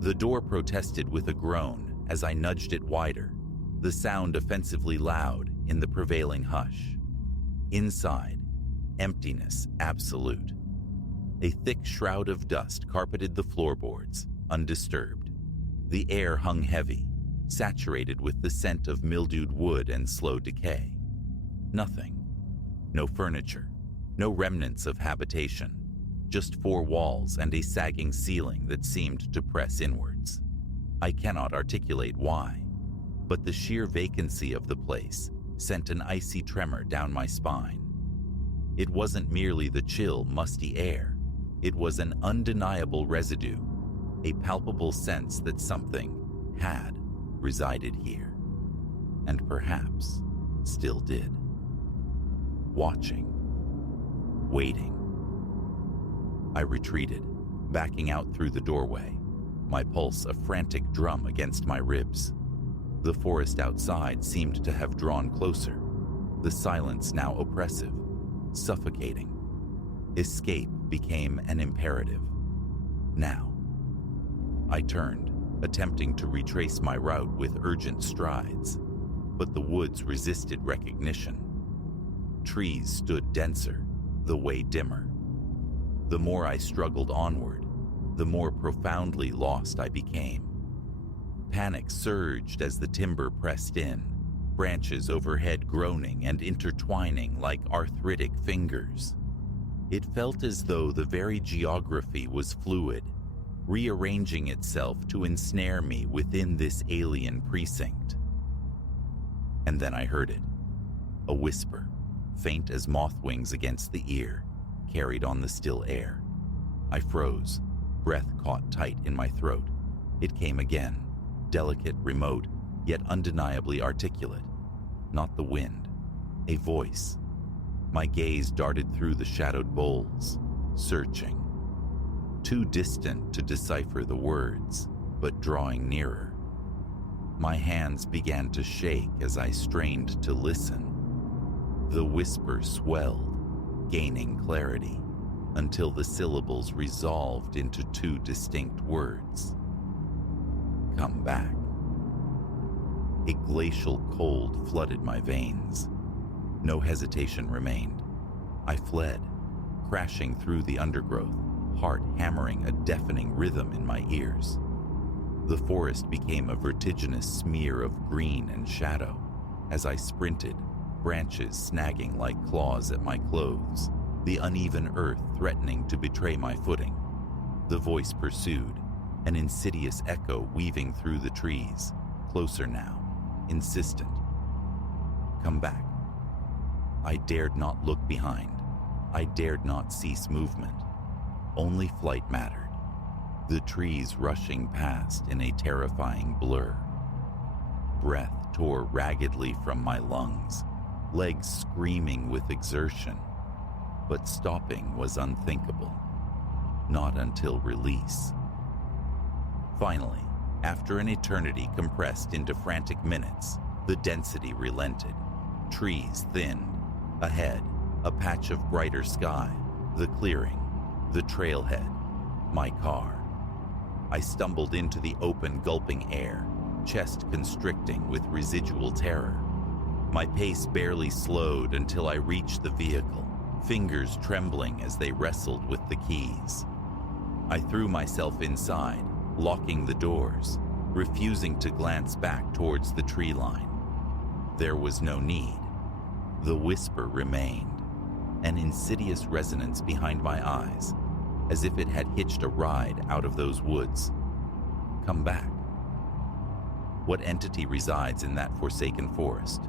The door protested with a groan as I nudged it wider, the sound offensively loud in the prevailing hush. Inside, emptiness absolute. A thick shroud of dust carpeted the floorboards, undisturbed. The air hung heavy, saturated with the scent of mildewed wood and slow decay. Nothing. No furniture, no remnants of habitation, just four walls and a sagging ceiling that seemed to press inwards. I cannot articulate why, but the sheer vacancy of the place sent an icy tremor down my spine. It wasn't merely the chill, musty air. It was an undeniable residue, a palpable sense that something had resided here, and perhaps still did. Watching, waiting. I retreated, backing out through the doorway, my pulse a frantic drum against my ribs. The forest outside seemed to have drawn closer, the silence now oppressive, suffocating. Escape became an imperative. Now. I turned, attempting to retrace my route with urgent strides, but the woods resisted recognition. Trees stood denser, the way dimmer. The more I struggled onward, the more profoundly lost I became. Panic surged as the timber pressed in, branches overhead groaning and intertwining like arthritic fingers. It felt as though the very geography was fluid, rearranging itself to ensnare me within this alien precinct. And then I heard it, a whisper, faint as moth wings against the ear, carried on the still air. I froze, breath caught tight in my throat. It came again, delicate, remote, yet undeniably articulate. Not the wind, a voice. My gaze darted through the shadowed boles, searching. Too distant to decipher the words, but drawing nearer. My hands began to shake as I strained to listen. The whisper swelled, gaining clarity, until the syllables resolved into two distinct words. Come back. A glacial cold flooded my veins. No hesitation remained. I fled, crashing through the undergrowth, heart hammering a deafening rhythm in my ears. The forest became a vertiginous smear of green and shadow as I sprinted, branches snagging like claws at my clothes, the uneven earth threatening to betray my footing. The voice pursued, an insidious echo weaving through the trees, closer now, insistent. Come back. I dared not look behind. I dared not cease movement. Only flight mattered, the trees rushing past in a terrifying blur. Breath tore raggedly from my lungs, legs screaming with exertion. But stopping was unthinkable. Not until release. Finally, after an eternity compressed into frantic minutes, the density relented. Trees thinned. Ahead, A patch of brighter sky, the clearing, the trailhead, my car. I stumbled into the open, gulping air, chest constricting with residual terror. My pace barely slowed until I reached the vehicle, fingers trembling as they wrestled with the keys. I threw myself inside, locking the doors, refusing to glance back towards the tree line. There was no need. The whisper remained, an insidious resonance behind my eyes, as if it had hitched a ride out of those woods. Come back. What entity resides in that forsaken forest?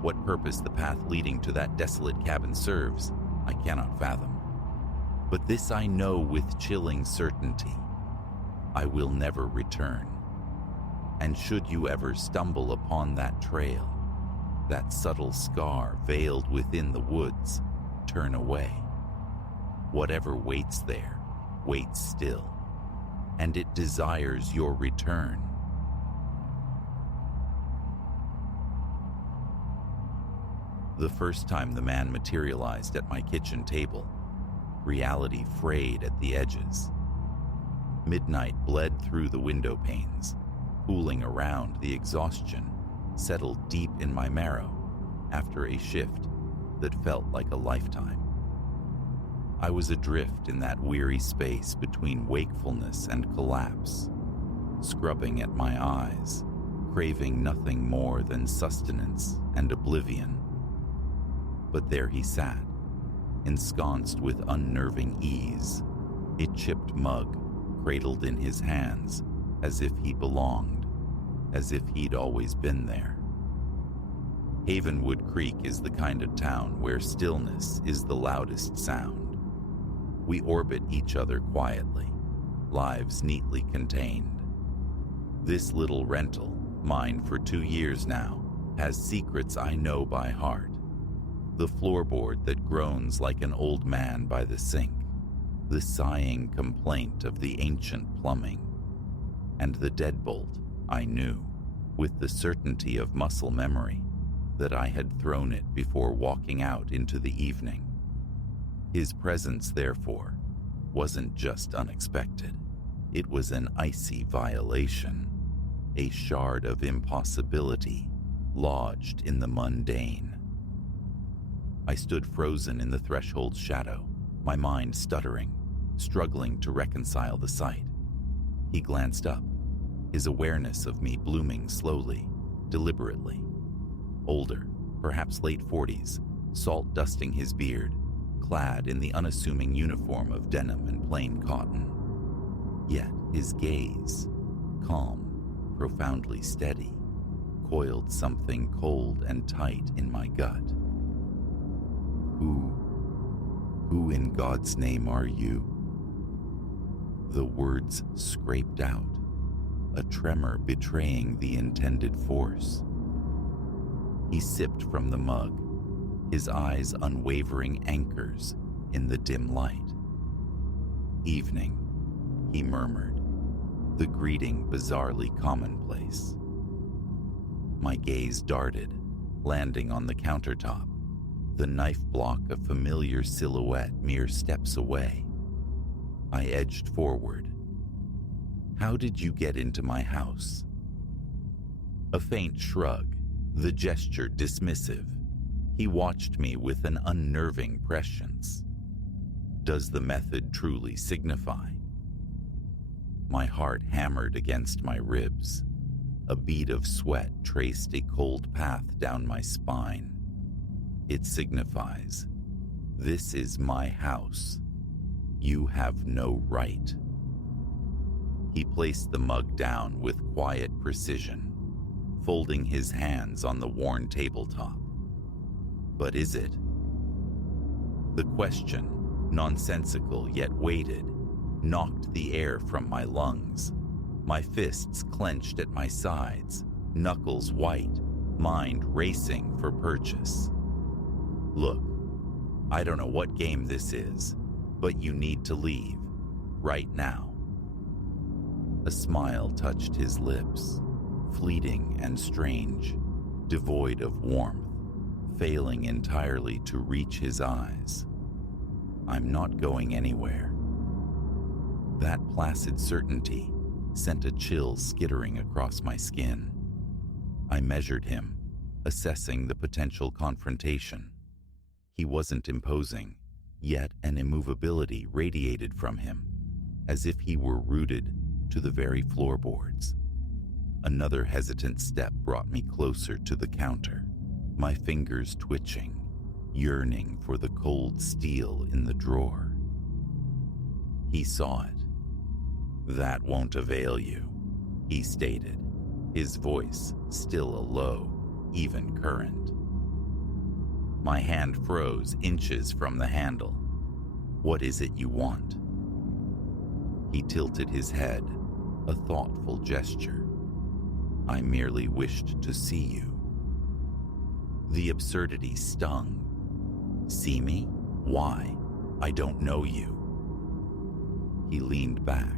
What purpose the path leading to that desolate cabin serves, I cannot fathom. But this I know with chilling certainty. I will never return. And should you ever stumble upon that trail, that subtle scar veiled within the woods, turn away. Whatever waits there, waits still, and it desires your return. The first time the man materialized at my kitchen table, reality frayed at the edges. Midnight bled through the window panes, pooling around the exhaustion settled deep in my marrow after a shift that felt like a lifetime. I was adrift in that weary space between wakefulness and collapse, scrubbing at my eyes, craving nothing more than sustenance and oblivion. But there he sat, ensconced with unnerving ease, a chipped mug cradled in his hands as if he belonged, as if he'd always been there. Havenwood Creek is the kind of town where stillness is the loudest sound. We orbit each other quietly, lives neatly contained. This little rental, mine for 2 years now, has secrets I know by heart. The floorboard that groans like an old man by the sink, the sighing complaint of the ancient plumbing, and the deadbolt I knew, with the certainty of muscle memory, that I had thrown it before walking out into the evening. His presence, therefore, wasn't just unexpected. It was an icy violation, a shard of impossibility lodged in the mundane. I stood frozen in the threshold's shadow, my mind stuttering, struggling to reconcile the sight. He glanced up, his awareness of me blooming slowly, deliberately. Older, perhaps late 40s, salt dusting his beard, clad in the unassuming uniform of denim and plain cotton. Yet his gaze, calm, profoundly steady, coiled something cold and tight in my gut. Who in God's name are you? The words scraped out, a tremor betraying the intended force. He sipped from the mug, his eyes unwavering anchors in the dim light. Evening, he murmured, the greeting bizarrely commonplace. My gaze darted, landing on the countertop, the knife block a familiar silhouette mere steps away. I edged forward. How did you get into my house? A faint shrug, the gesture dismissive. He watched me with an unnerving prescience. Does the method truly signify? My heart hammered against my ribs. A bead of sweat traced a cold path down my spine. It signifies, this is my house. You have no right. He placed the mug down with quiet precision, folding his hands on the worn tabletop. But is it? The question, nonsensical yet weighted, knocked the air from my lungs. My fists clenched at my sides, knuckles white, mind racing for purchase. Look, I don't know what game this is, but you need to leave, right now. A smile touched his lips, fleeting and strange, devoid of warmth, failing entirely to reach his eyes. I'm not going anywhere. That placid certainty sent a chill skittering across my skin. I measured him, assessing the potential confrontation. He wasn't imposing, yet an immovability radiated from him, as if he were rooted to the very floorboards. Another hesitant step brought me closer to the counter, my fingers twitching, yearning for the cold steel in the drawer. He saw it. "That won't avail you," he stated, his voice still a low, even current. My hand froze inches from the handle. "What is it you want?" He tilted his head, a thoughtful gesture. "I merely wished to see you." The absurdity stung. "See me? Why? I don't know you." He leaned back,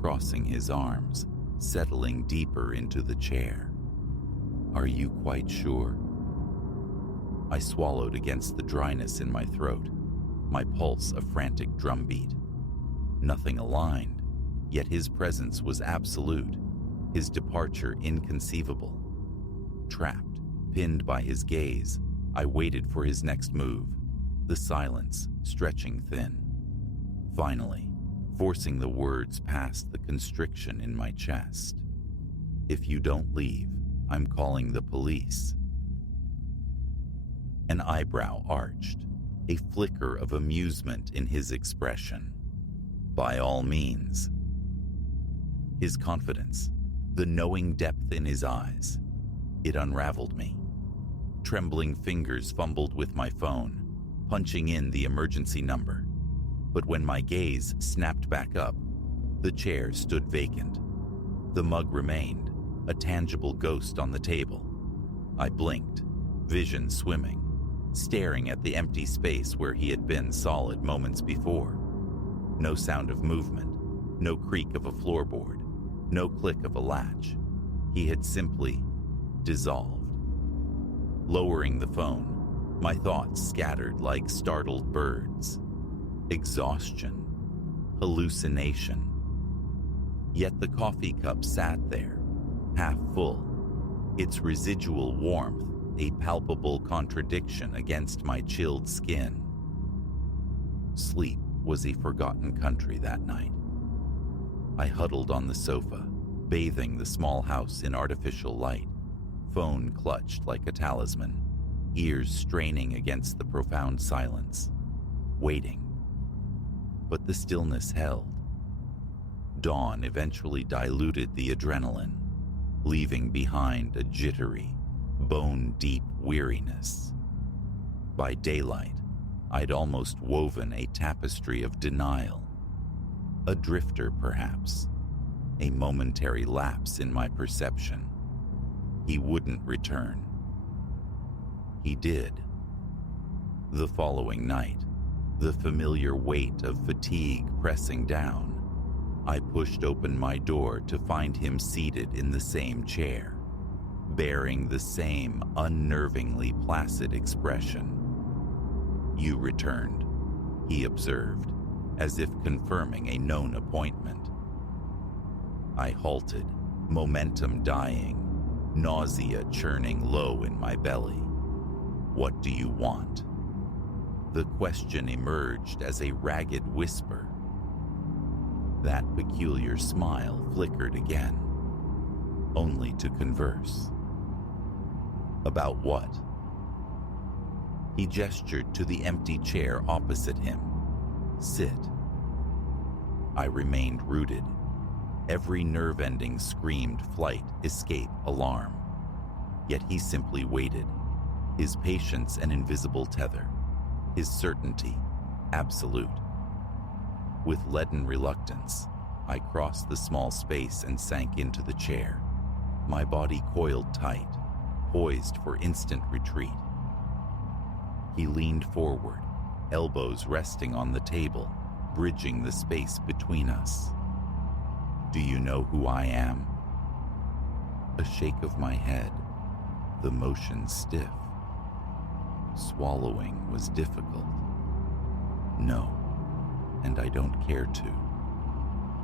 crossing his arms, settling deeper into the chair. "Are you quite sure?" I swallowed against the dryness in my throat, my pulse a frantic drumbeat. Nothing aligned, yet his presence was absolute, his departure inconceivable. Trapped, pinned by his gaze, I waited for his next move, the silence stretching thin. Finally, forcing the words past the constriction in my chest. "If you don't leave, I'm calling the police." An eyebrow arched, a flicker of amusement in his expression. "By all means." His confidence, the knowing depth in his eyes, it unraveled me. Trembling fingers fumbled with my phone, punching in the emergency number. But when my gaze snapped back up, the chair stood vacant. The mug remained, a tangible ghost on the table. I blinked, vision swimming, staring at the empty space where he had been solid moments before. No sound of movement, no creak of a floorboard, no click of a latch. He had simply dissolved. Lowering the phone, my thoughts scattered like startled birds. Exhaustion, hallucination. Yet the coffee cup sat there, half full, its residual warmth a palpable contradiction against my chilled skin. Sleep was a forgotten country that night. I huddled on the sofa, bathing the small house in artificial light, phone clutched like a talisman, ears straining against the profound silence, waiting. But the stillness held. Dawn eventually diluted the adrenaline, leaving behind a jittery, bone-deep weariness. By daylight, I'd almost woven a tapestry of denial. A drifter, perhaps, a momentary lapse in my perception. He wouldn't return. He did. The following night, the familiar weight of fatigue pressing down, I pushed open my door to find him seated in the same chair, bearing the same unnervingly placid expression. "You returned," he observed, as if confirming a known appointment. I halted, momentum dying, nausea churning low in my belly. "What do you want?" The question emerged as a ragged whisper. That peculiar smile flickered again, only to converse. "About what?" He gestured to the empty chair opposite him. "Sit." I remained rooted. Every nerve ending screamed flight, escape, alarm. Yet he simply waited, his patience an invisible tether, his certainty absolute. With leaden reluctance, I crossed the small space and sank into the chair, my body coiled tight, poised for instant retreat. He leaned forward, elbows resting on the table, bridging the space between us. "Do you know who I am?" A shake of my head, the motion stiff. Swallowing was difficult. No, and I don't care to.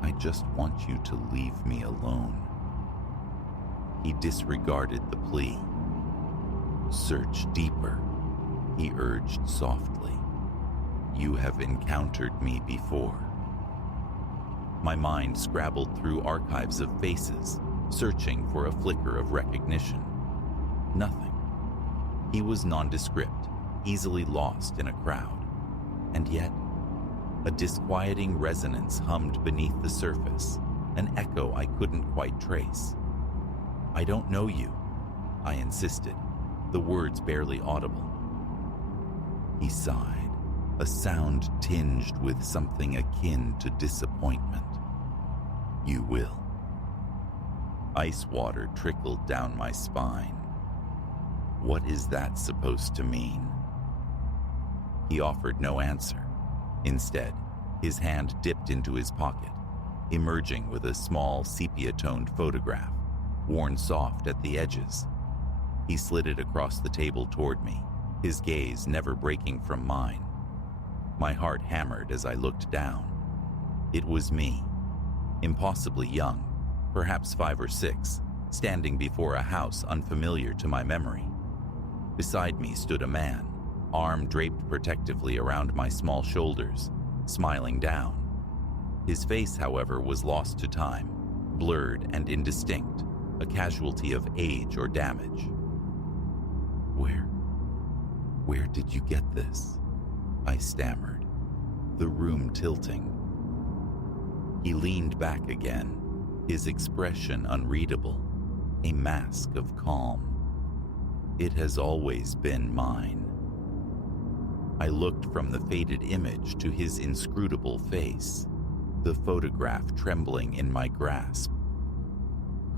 I just want you to leave me alone. He disregarded the plea. Search deeper, he urged softly. You have encountered me before. My mind scrabbled through archives of faces, searching for a flicker of recognition. Nothing. He was nondescript, easily lost in a crowd. And yet, a disquieting resonance hummed beneath the surface, an echo I couldn't quite trace. I don't know you, I insisted, the words barely audible. He sighed, a sound tinged with something akin to disappointment. You will. Ice water trickled down my spine. What is that supposed to mean? He offered no answer. Instead, his hand dipped into his pocket, emerging with a small sepia-toned photograph, worn soft at the edges. He slid it across the table toward me, his gaze never breaking from mine. My heart hammered as I looked down. It was me, impossibly young, perhaps 5 or 6, standing before a house unfamiliar to my memory. Beside me stood a man, arm draped protectively around my small shoulders, smiling down. His face, however, was lost to time, blurred and indistinct, a casualty of age or damage. Where did you get this? I stammered, the room tilting. He leaned back again, his expression unreadable, a mask of calm. It has always been mine. I looked from the faded image to his inscrutable face, the photograph trembling in my grasp.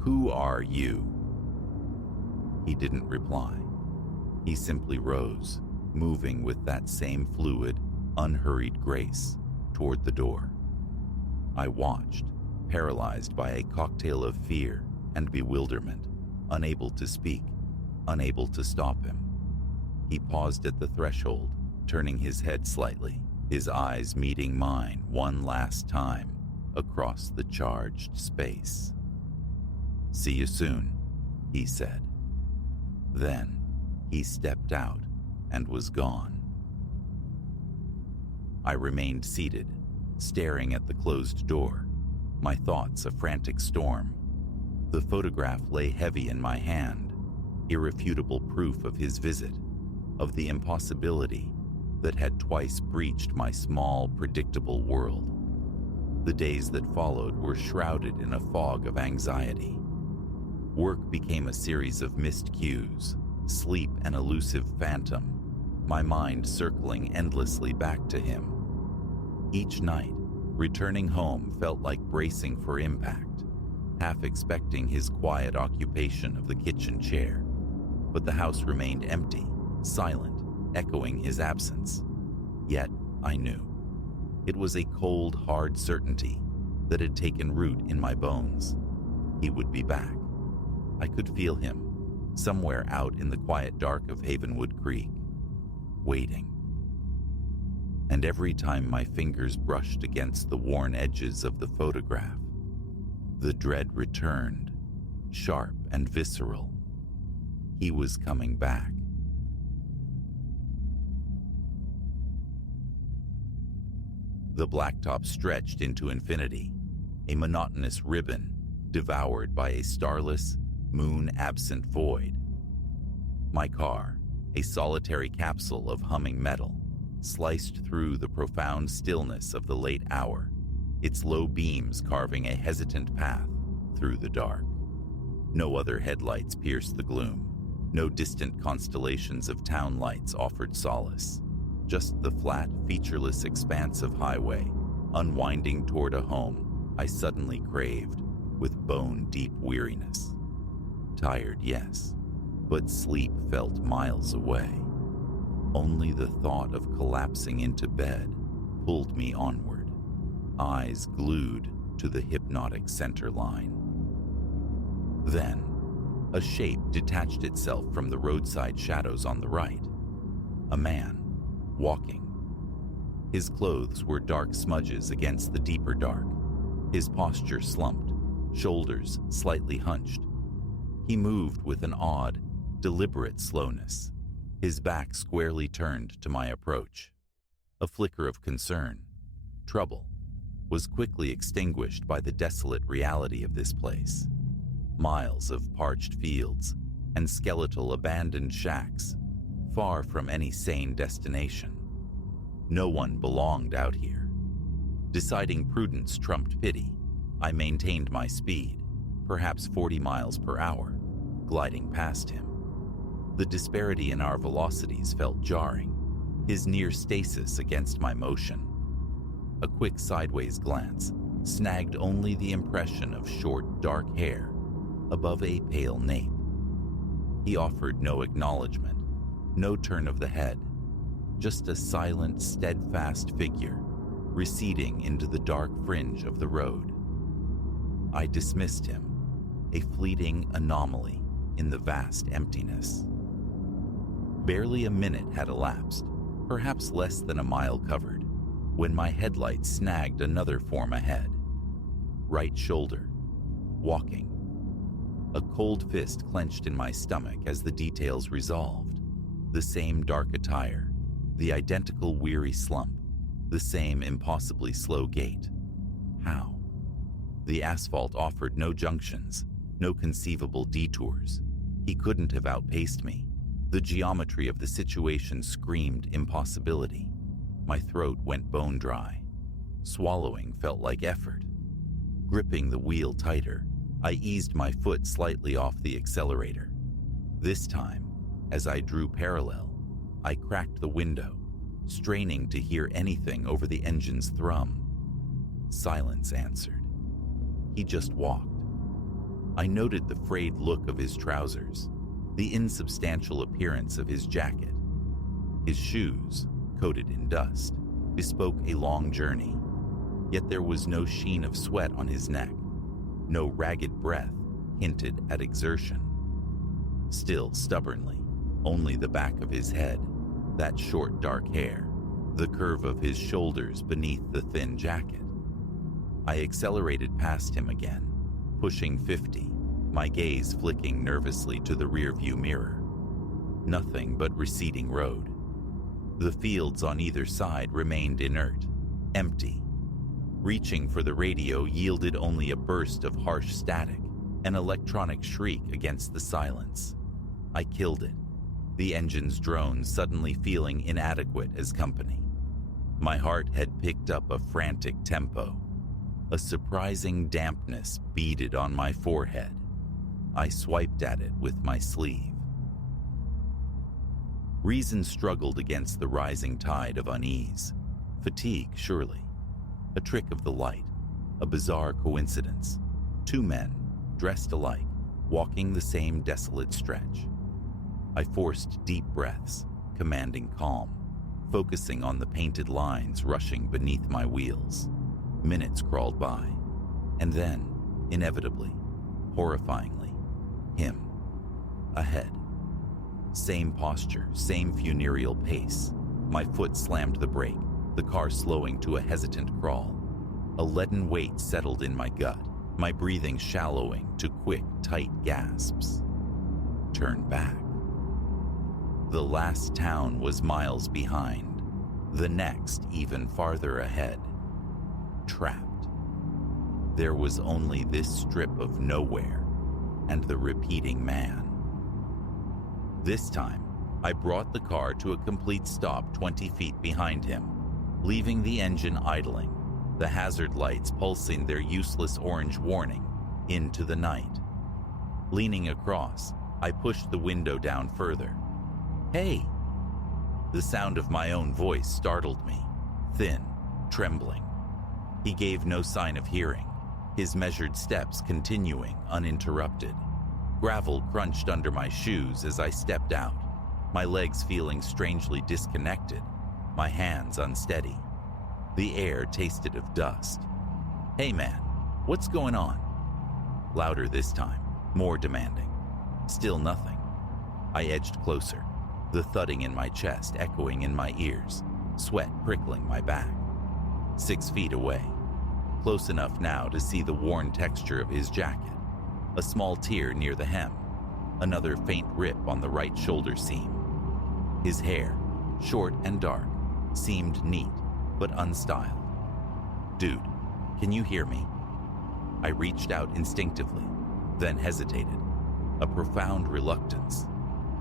Who are you? He didn't reply. He simply rose, moving with that same fluid, unhurried grace toward the door. I watched, paralyzed by a cocktail of fear and bewilderment, unable to speak, unable to stop him. He paused at the threshold, turning his head slightly, his eyes meeting mine one last time across the charged space. See you soon, he said. Then he stepped out and was gone. I remained seated, staring at the closed door, my thoughts a frantic storm. The photograph lay heavy in my hand, irrefutable proof of his visit, of the impossibility that had twice breached my small, predictable world. The days that followed were shrouded in a fog of anxiety. Work became a series of missed cues, sleep an elusive phantom, my mind circling endlessly back to him. Each night, returning home felt like bracing for impact, half expecting his quiet occupation of the kitchen chair. But the house remained empty, silent, echoing his absence. Yet I knew. It was a cold, hard certainty that had taken root in my bones. He would be back. I could feel him, somewhere out in the quiet dark of Havenwood Creek, waiting. And every time my fingers brushed against the worn edges of the photograph, the dread returned, sharp and visceral. He was coming back. The blacktop stretched into infinity, a monotonous ribbon devoured by a starless, moon-absent void. My car, a solitary capsule of humming metal, sliced through the profound stillness of the late hour, its low beams carving a hesitant path through the dark. No other headlights pierced the gloom. No distant constellations of town lights offered solace. Just the flat, featureless expanse of highway, unwinding toward a home I suddenly craved with bone-deep weariness. Tired, yes, but sleep felt miles away. Only the thought of collapsing into bed pulled me onward, eyes glued to the hypnotic center line. Then, a shape detached itself from the roadside shadows on the right. A man, walking. His clothes were dark smudges against the deeper dark. His posture slumped, shoulders slightly hunched. He moved with an odd, deliberate slowness, his back squarely turned to my approach. A flicker of concern, trouble, was quickly extinguished by the desolate reality of this place. Miles of parched fields and skeletal abandoned shacks, far from any sane destination. No one belonged out here. Deciding prudence trumped pity, I maintained my speed, perhaps 40 miles per hour, gliding past him. The disparity in our velocities felt jarring, his near stasis against my motion. A quick sideways glance snagged only the impression of short, dark hair above a pale nape. He offered no acknowledgement, no turn of the head, just a silent, steadfast figure receding into the dark fringe of the road. I dismissed him, a fleeting anomaly in the vast emptiness. Barely a minute had elapsed, perhaps less than a mile covered, when my headlight snagged another form ahead. Right shoulder, walking. A cold fist clenched in my stomach as the details resolved. The same dark attire, the identical weary slump, the same impossibly slow gait. How? The asphalt offered no junctions, no conceivable detours. He couldn't have outpaced me. The geometry of the situation screamed impossibility. My throat went bone dry. Swallowing felt like effort. Gripping the wheel tighter, I eased my foot slightly off the accelerator. This time, as I drew parallel, I cracked the window, straining to hear anything over the engine's thrum. Silence answered. He just walked. I noted the frayed look of his trousers, the insubstantial appearance of his jacket. His shoes, coated in dust, bespoke a long journey, yet there was no sheen of sweat on his neck. No ragged breath hinted at exertion. Still stubbornly, only the back of his head, that short dark hair, the curve of his shoulders beneath the thin jacket. I accelerated past him again, pushing 50, my gaze flicking nervously to the rearview mirror. Nothing but receding road. The fields on either side remained inert, empty. Reaching for the radio yielded only a burst of harsh static, an electronic shriek against the silence. I killed it, the engine's drone suddenly feeling inadequate as company. My heart had picked up a frantic tempo. A surprising dampness beaded on my forehead. I swiped at it with my sleeve. Reason struggled against the rising tide of unease. Fatigue, surely. A trick of the light. A bizarre coincidence. Two men, dressed alike, walking the same desolate stretch. I forced deep breaths, commanding calm, focusing on the painted lines rushing beneath my wheels. Minutes crawled by, and then, inevitably, horrifyingly, him. Ahead. Same posture, same funereal pace. My foot slammed the brake, the car slowing to a hesitant crawl. A leaden weight settled in my gut, my breathing shallowing to quick, tight gasps. Turn back. The last town was miles behind, the next even farther ahead. Trapped. There was only this strip of nowhere and the repeating man. This time, I brought the car to a complete stop 20 feet behind him, leaving the engine idling, the hazard lights pulsing their useless orange warning into the night. Leaning across, I pushed the window down further. "Hey!" The sound of my own voice startled me, thin, trembling. He gave no sign of hearing, his measured steps continuing uninterrupted. Gravel crunched under my shoes as I stepped out, my legs feeling strangely disconnected, my hands unsteady. The air tasted of dust. "Hey man, what's going on?" Louder this time, more demanding. Still nothing. I edged closer. the thudding in my chest echoing in my ears, sweat prickling my back. 6 feet away, close enough now to see the worn texture of his jacket, a small tear near the hem, another faint rip on the right shoulder seam. His hair, short and dark, seemed neat but unstyled. "Dude, can you hear me?" I reached out instinctively, then hesitated. A profound reluctance,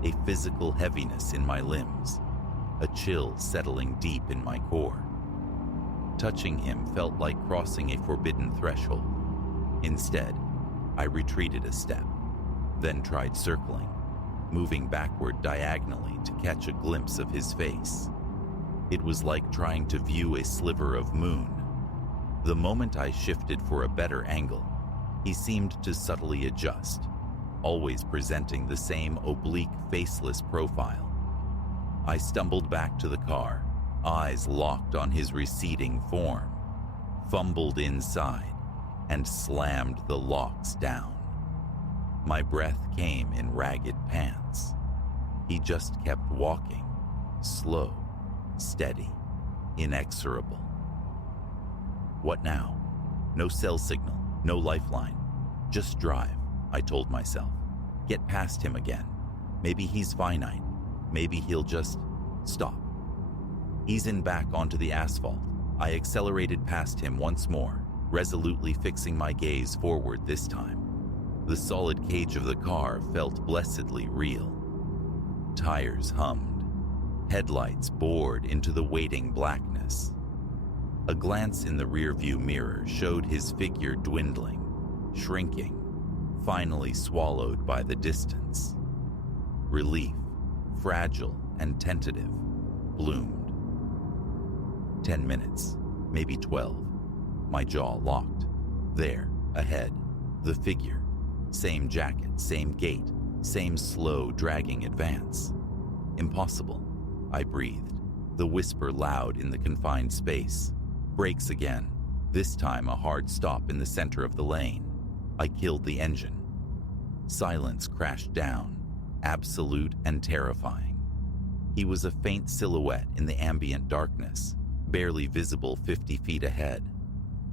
a physical heaviness in my limbs, a chill settling deep in my core. Touching him felt like crossing a forbidden threshold. Instead, I retreated a step, then tried circling, moving backward diagonally to catch a glimpse of his face. It was like trying to view a sliver of moon. The moment I shifted for a better angle, he seemed to subtly adjust, always presenting the same oblique, faceless profile. I stumbled back to the car, eyes locked on his receding form, fumbled inside, and slammed the locks down. My breath came in ragged pants. He just kept walking, slow, steady, inexorable. What now? No cell signal, no lifeline. Just drive, I told myself. Get past him again. Maybe he's finite. Maybe he'll just stop. Easing back onto the asphalt, I accelerated past him once more, resolutely fixing my gaze forward this time. The solid cage of the car felt blessedly real. Tires hummed. Headlights bored into the waiting blackness. A glance in the rearview mirror showed his figure dwindling, shrinking, finally swallowed by the distance. Relief, fragile and tentative, bloomed. 10 minutes, maybe 12. My jaw locked. There, ahead, the figure. Same jacket, same gait, same slow, dragging advance. Impossible, I breathed, the whisper loud in the confined space. Brakes again, this time a hard stop in the center of the lane. I killed the engine. Silence crashed down, absolute and terrifying. He was a faint silhouette in the ambient darkness, barely visible 50 feet ahead.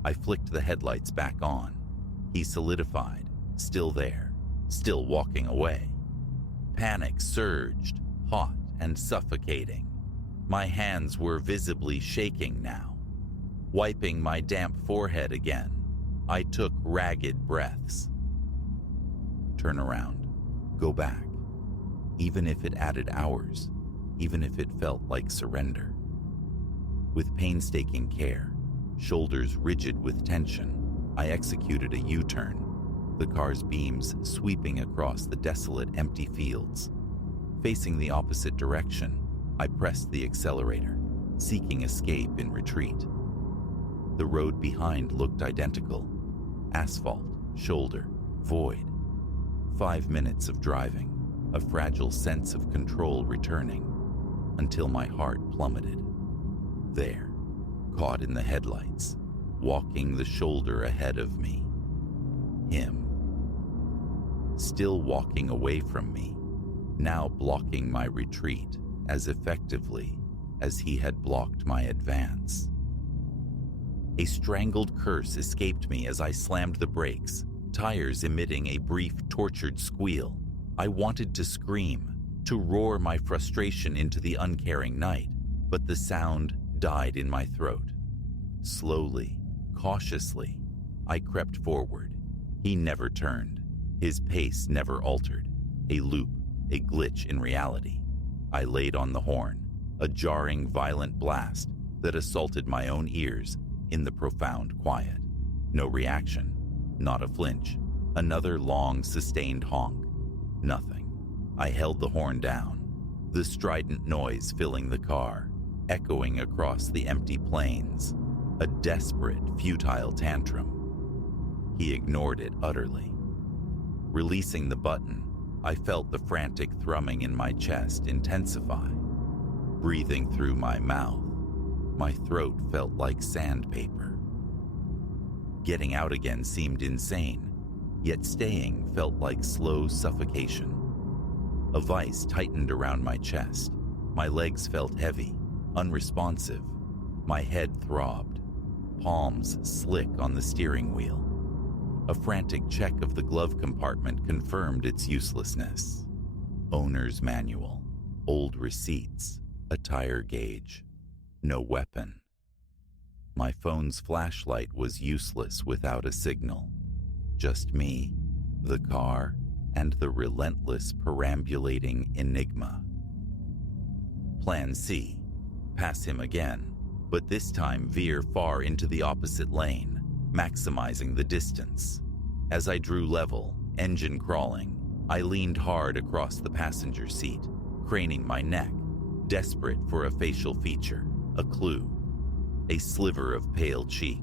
I flicked the headlights back on. He solidified, still there, still walking away. Panic surged, hot and suffocating. My hands were visibly shaking now. Wiping my damp forehead again, I took ragged breaths. Turn around. Go back. Even if it added hours, even if it felt like surrender. With painstaking care, shoulders rigid with tension, I executed a U-turn, the car's beams sweeping across the desolate, empty fields. Facing the opposite direction, I pressed the accelerator, seeking escape in retreat. The road behind looked identical. Asphalt, shoulder, void. 5 minutes of driving, a fragile sense of control returning, until my heart plummeted. There, caught in the headlights, walking the shoulder ahead of me. Him. Still walking away from me, now blocking my retreat as effectively as he had blocked my advance. A strangled curse escaped me as I slammed the brakes, tires emitting a brief, tortured squeal. I wanted to scream, to roar my frustration into the uncaring night, but the sound died in my throat. Slowly, cautiously, I crept forward. He never turned. His pace never altered. A loop, a glitch in reality. I laid on the horn, a jarring, violent blast that assaulted my own ears in the profound quiet. No reaction, not a flinch. Another long, sustained honk. Nothing. I held the horn down, the strident noise filling the car, echoing across the empty plains. A desperate, futile tantrum. He ignored it utterly. Releasing the button, I felt the frantic thrumming in my chest intensify. Breathing through my mouth, my throat felt like sandpaper. Getting out again seemed insane, yet staying felt like slow suffocation. A vice tightened around my chest. My legs felt heavy, unresponsive. My head throbbed, palms slick on the steering wheel. A frantic check of the glove compartment confirmed its uselessness. Owner's manual, old receipts, a tire gauge, no weapon. My phone's flashlight was useless without a signal. Just me, the car, and the relentless perambulating enigma. Plan C. Pass him again, but this time veer far into the opposite lane, maximizing the distance. As I drew level, engine crawling, I leaned hard across the passenger seat, craning my neck, desperate for a facial feature, a clue. A sliver of pale cheek,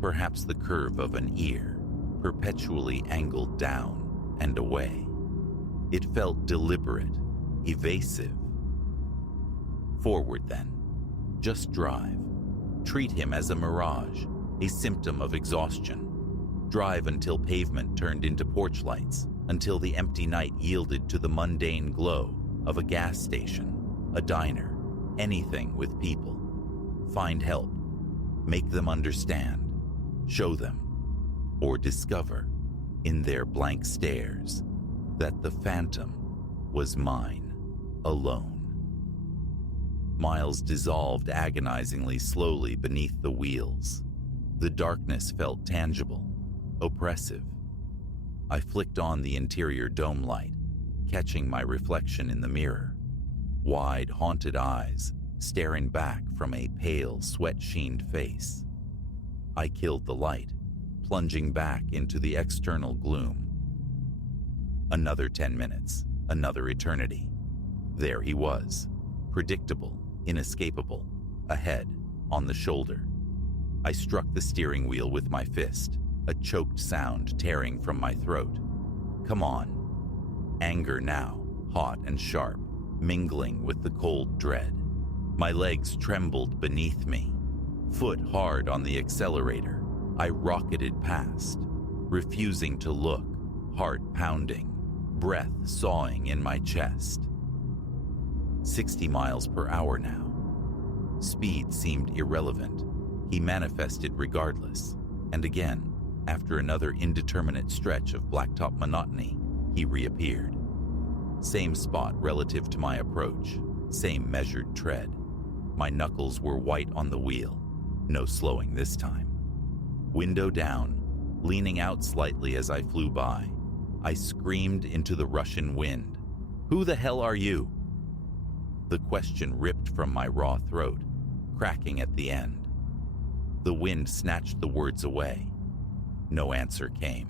perhaps the curve of an ear, perpetually angled down and away. It felt deliberate, evasive. Forward then. Just drive. Treat him as a mirage, a symptom of exhaustion. Drive until pavement turned into porch lights, until the empty night yielded to the mundane glow of a gas station, a diner, anything with people. Find help. Make them understand. Show them, or discover, in their blank stares, that the phantom was mine, alone. Miles dissolved agonizingly slowly beneath the wheels. The darkness felt tangible, oppressive. I flicked on the interior dome light, catching my reflection in the mirror. Wide, haunted eyes staring back from a pale, sweat-sheened face. I killed the light, plunging back into the external gloom. Another 10 minutes, another eternity. There he was, predictable, inescapable, ahead, on the shoulder. I struck the steering wheel with my fist, a choked sound tearing from my throat. Come on. Anger now, hot and sharp, mingling with the cold dread. My legs trembled beneath me. Foot hard on the accelerator, I rocketed past, refusing to look, heart pounding, breath sawing in my chest. 60 miles per hour now. Speed seemed irrelevant. He manifested regardless. And again, after another indeterminate stretch of blacktop monotony, he reappeared. Same spot relative to my approach, same measured tread. My knuckles were white on the wheel. No slowing this time. Window down, leaning out slightly as I flew by, I screamed into the Russian wind. "Who the hell are you?" The question ripped from my raw throat, cracking at the end. The wind snatched the words away. No answer came.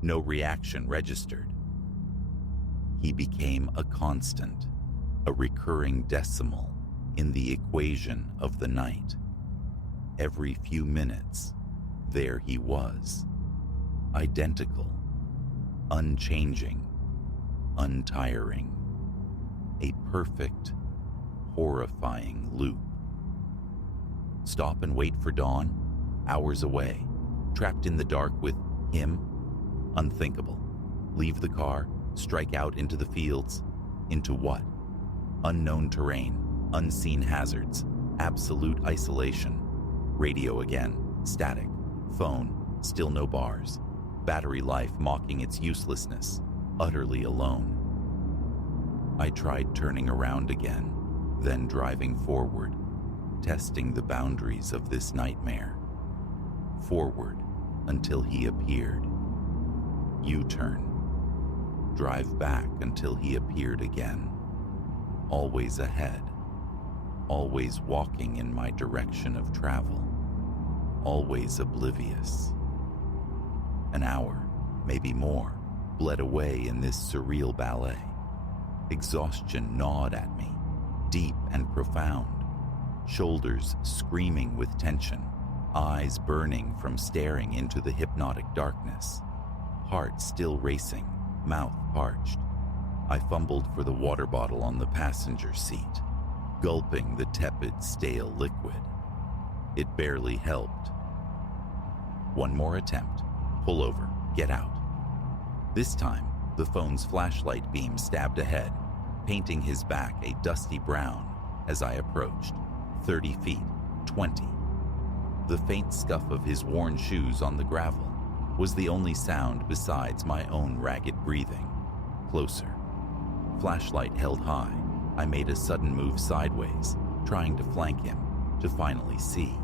No reaction registered. He became a constant, a recurring decimal in the equation of the night. Every few minutes, there he was, identical, unchanging, untiring, a perfect, horrifying loop. Stop and wait for dawn, hours away, trapped in the dark with him? Unthinkable. Leave the car, strike out into the fields. Into what? Unknown terrain, unseen hazards, absolute isolation. Radio again, static. Phone, still no bars. Battery life mocking its uselessness, utterly alone. I tried turning around again, then driving forward, testing the boundaries of this nightmare. Forward until he appeared. U-turn. Drive back until he appeared again. Always ahead. Always walking in my direction of travel. Always oblivious. An hour, maybe more, bled away in this surreal ballet. Exhaustion gnawed at me, deep and profound. Shoulders screaming with tension, eyes burning from staring into the hypnotic darkness. Heart still racing, mouth parched. I fumbled for the water bottle on the passenger seat, gulping the tepid, stale liquid. It barely helped. One more attempt. Pull over. Get out. This time, The phone's flashlight beam stabbed ahead, painting his back a dusty brown as I approached. 30 feet, 20. The faint scuff of his worn shoes on the gravel was the only sound besides my own ragged breathing. Closer. Flashlight held high, I made a sudden move sideways, trying to flank him, to finally see.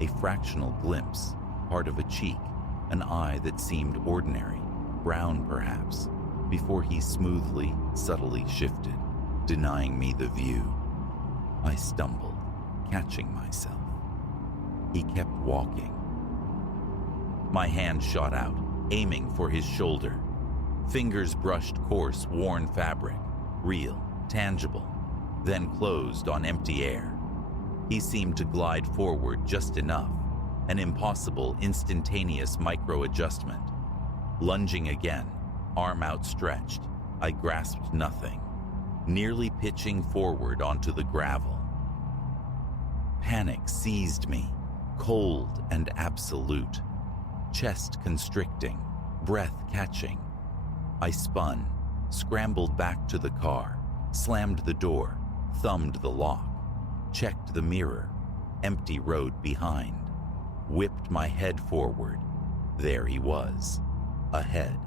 A fractional glimpse, part of a cheek, an eye that seemed ordinary, brown perhaps, before he smoothly, subtly shifted, denying me the view. I stumbled, catching myself. He kept walking. My hand shot out, aiming for his shoulder. Fingers brushed coarse, worn fabric, real, tangible, then closed on empty air. He seemed to glide forward just enough, an impossible, instantaneous micro-adjustment. Lunging again, arm outstretched, I grasped nothing, nearly pitching forward onto the gravel. Panic seized me, cold and absolute, chest constricting, breath catching. I spun, scrambled back to the car, slammed the door, thumbed the lock, checked the mirror, empty road behind, whipped my head forward. There he was, ahead,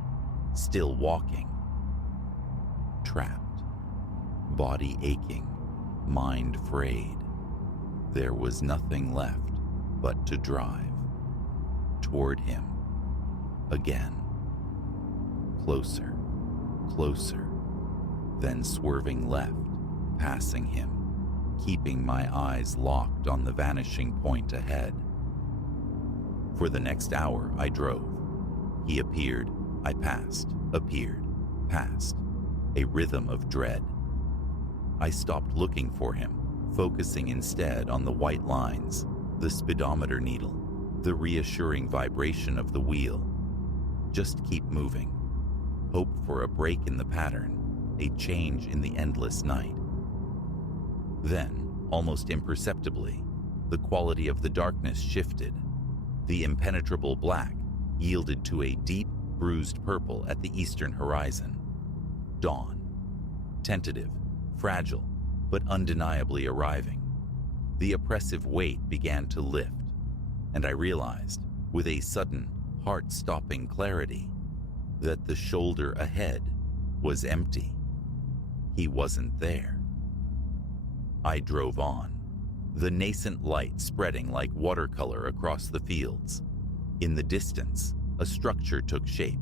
still walking. Trapped, body aching, mind frayed. There was nothing left but to drive. Toward him. Again. Closer, closer, then swerving left, passing him, keeping my eyes locked on the vanishing point ahead. For the next hour, I drove. He appeared, I passed, appeared, passed, a rhythm of dread. I stopped looking for him, focusing instead on the white lines, the speedometer needle, the reassuring vibration of the wheel. Just keep moving. Hope for a break in the pattern, a change in the endless night. Then, almost imperceptibly, the quality of the darkness shifted. The impenetrable black yielded to a deep, bruised purple at the eastern horizon. Dawn. Tentative, fragile, but undeniably arriving. The oppressive weight began to lift, and I realized, with a sudden, heart-stopping clarity, that the shoulder ahead was empty. He wasn't there. I drove on, the nascent light spreading like watercolor across the fields. In the distance, a structure took shape,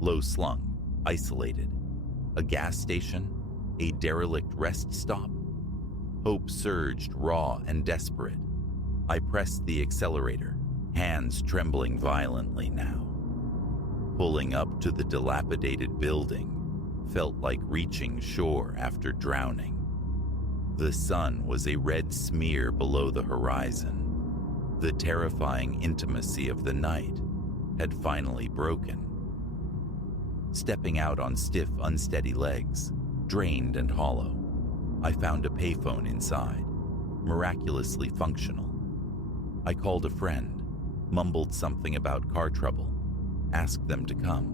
low-slung, isolated. A gas station? A derelict rest stop? Hope surged raw and desperate. I pressed the accelerator, hands trembling violently now. Pulling up to the dilapidated building felt like reaching shore after drowning. The sun was a red smear below the horizon. The terrifying intimacy of the night had finally broken. Stepping out on stiff, unsteady legs, drained and hollow, I found a payphone inside, miraculously functional. I called a friend, mumbled something about car trouble, asked them to come.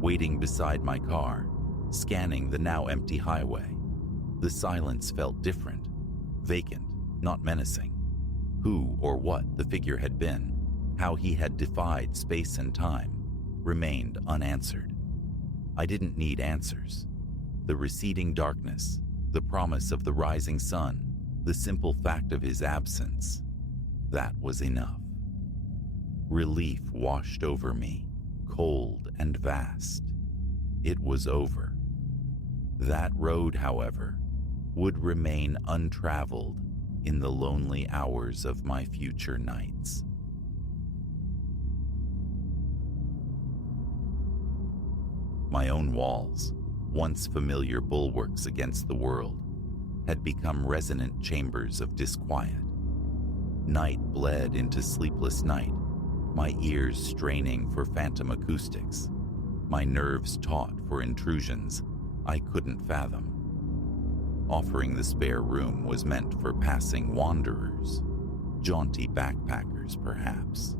Waiting beside my car, scanning the now empty highway, the silence felt different, vacant, not menacing. Who or what the figure had been, how he had defied space and time, remained unanswered. I didn't need answers. The receding darkness, the promise of the rising sun, the simple fact of his absence, that was enough. Relief washed over me, cold and vast. It was over. That road, however, would remain untraveled in the lonely hours of my future nights. My own walls, once familiar bulwarks against the world, had become resonant chambers of disquiet. Night bled into sleepless night, my ears straining for phantom acoustics, my nerves taut for intrusions I couldn't fathom. Offering the spare room was meant for passing wanderers, jaunty backpackers perhaps.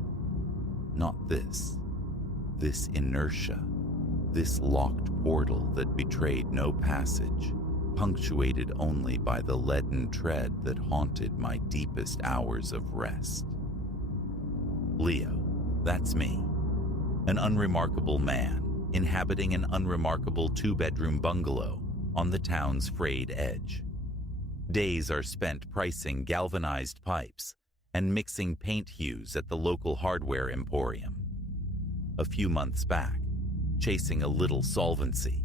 Not this. This inertia, This locked portal that betrayed no passage, punctuated only by the leaden tread that haunted my deepest hours of rest. Leo, that's me. An unremarkable man, inhabiting an unremarkable 2-bedroom bungalow on the town's frayed edge. Days are spent pricing galvanized pipes and mixing paint hues at the local hardware emporium. A few months back, chasing a little solvency,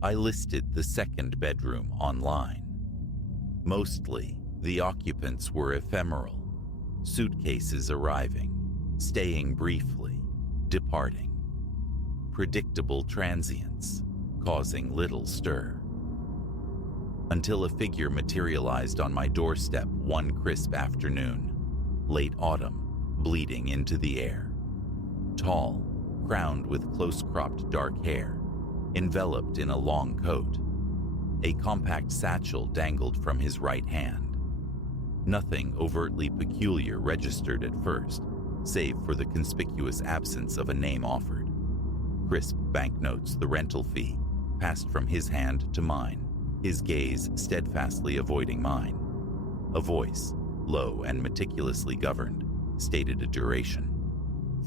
I listed the 2nd bedroom online. Mostly, the occupants were ephemeral, suitcases arriving, staying briefly, departing. Predictable transients, causing little stir. Until a figure materialized on my doorstep one crisp afternoon, late autumn, bleeding into the air. Tall, crowned with close-cropped dark hair, enveloped in a long coat. A compact satchel dangled from his right hand. Nothing overtly peculiar registered at first, save for the conspicuous absence of a name offered. Crisp banknotes, the rental fee, passed from his hand to mine, his gaze steadfastly avoiding mine. A voice, low and meticulously governed, stated a duration: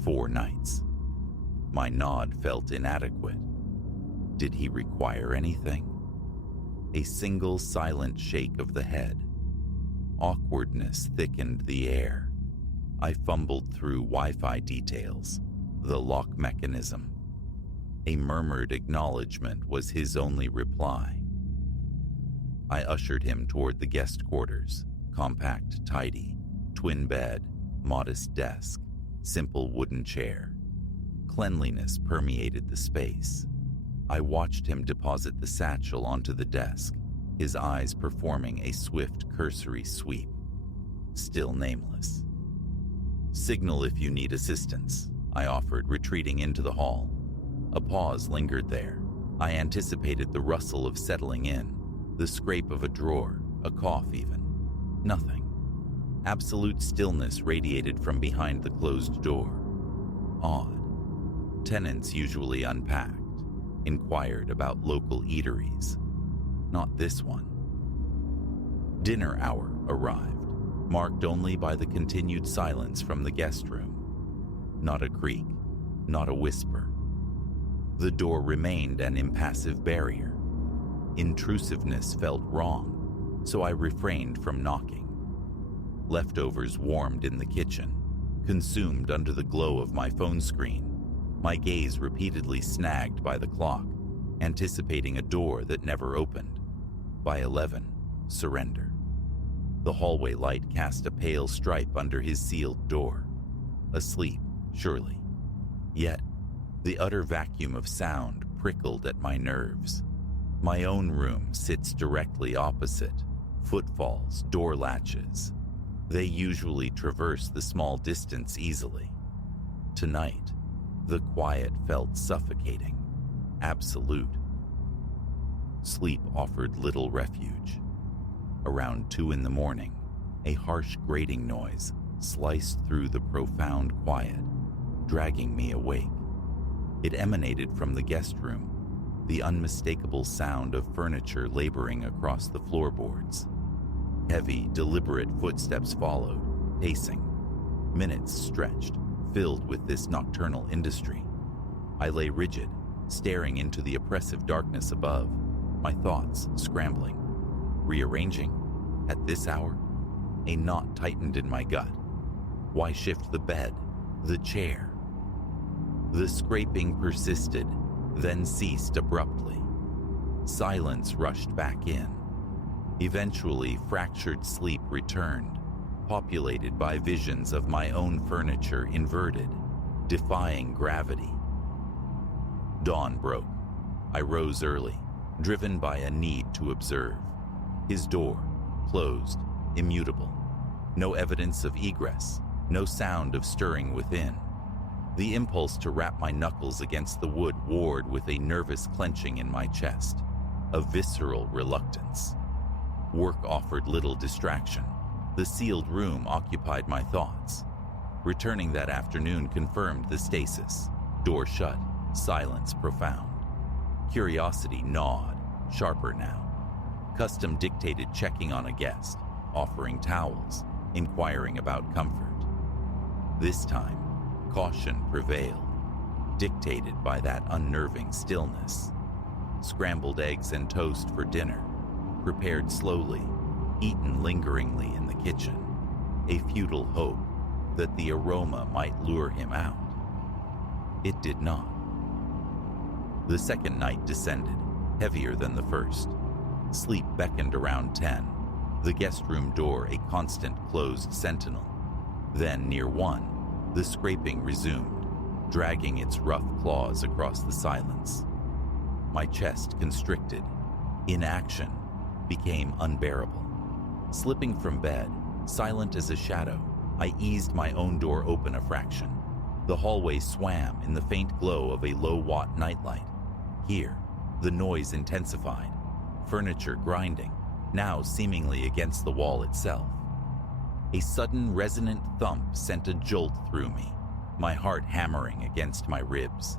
4 nights. My nod felt inadequate. Did he require anything? A single silent shake of the head. Awkwardness thickened the air. I fumbled through Wi-Fi details, the lock mechanism. A murmured acknowledgement was his only reply. I ushered him toward the guest quarters, compact, tidy, twin bed, modest desk, simple wooden chair. Cleanliness permeated the space. I watched him deposit the satchel onto the desk, his eyes performing a swift cursory sweep. Still nameless. "Signal if you need assistance," I offered, retreating into the hall. A pause lingered there. I anticipated the rustle of settling in, the scrape of a drawer, a cough even. Nothing. Absolute stillness radiated from behind the closed door. Odd. Tenants usually unpacked, inquired about local eateries. Not this one. Dinner hour arrived, marked only by the continued silence from the guest room. Not a creak, not a whisper. The door remained an impassive barrier. Intrusiveness felt wrong, so I refrained from knocking. Leftovers warmed in the kitchen, consumed under the glow of my phone screen, my gaze repeatedly snagged by the clock, anticipating a door that never opened. By 11, surrender. The hallway light cast a pale stripe under his sealed door. Asleep, surely. Yet, the utter vacuum of sound prickled at my nerves. My own room sits directly opposite. Footfalls, door latches. They usually traverse the small distance easily. Tonight, the quiet felt suffocating, absolute. Sleep offered little refuge. Around 2 a.m, a harsh grating noise sliced through the profound quiet, dragging me awake. It emanated from the guest room, the unmistakable sound of furniture laboring across the floorboards. Heavy, deliberate footsteps followed, pacing. Minutes stretched, filled with this nocturnal industry. I lay rigid, staring into the oppressive darkness above, my thoughts scrambling. Rearranging? At this hour? A knot tightened in my gut. Why shift the bed, the chair? The scraping persisted, then ceased abruptly. Silence rushed back in. Eventually, fractured sleep returned, populated by visions of my own furniture inverted, defying gravity. Dawn broke. I rose early, driven by a need to observe. His door, closed, immutable. No evidence of egress, no sound of stirring within. The impulse to rap my knuckles against the wood warred with a nervous clenching in my chest, a visceral reluctance. Work offered little distraction. The sealed room occupied my thoughts. Returning that afternoon confirmed the stasis. Door shut, silence profound. Curiosity gnawed, sharper now. Custom dictated checking on a guest, offering towels, inquiring about comfort. This time, caution prevailed, dictated by that unnerving stillness. Scrambled eggs and toast for dinner, prepared slowly, eaten lingeringly in the kitchen, a futile hope that the aroma might lure him out. It did not. The second night descended, heavier than the first. Sleep beckoned around 10, the guest room door a constant closed sentinel. Then, near 1, the scraping resumed, dragging its rough claws across the silence. My chest constricted. Inaction became unbearable. Slipping from bed, silent as a shadow, I eased my own door open a fraction. The hallway swam in the faint glow of a low-watt nightlight. Here, the noise intensified, furniture grinding, now seemingly against the wall itself. A sudden resonant thump sent a jolt through me, my heart hammering against my ribs.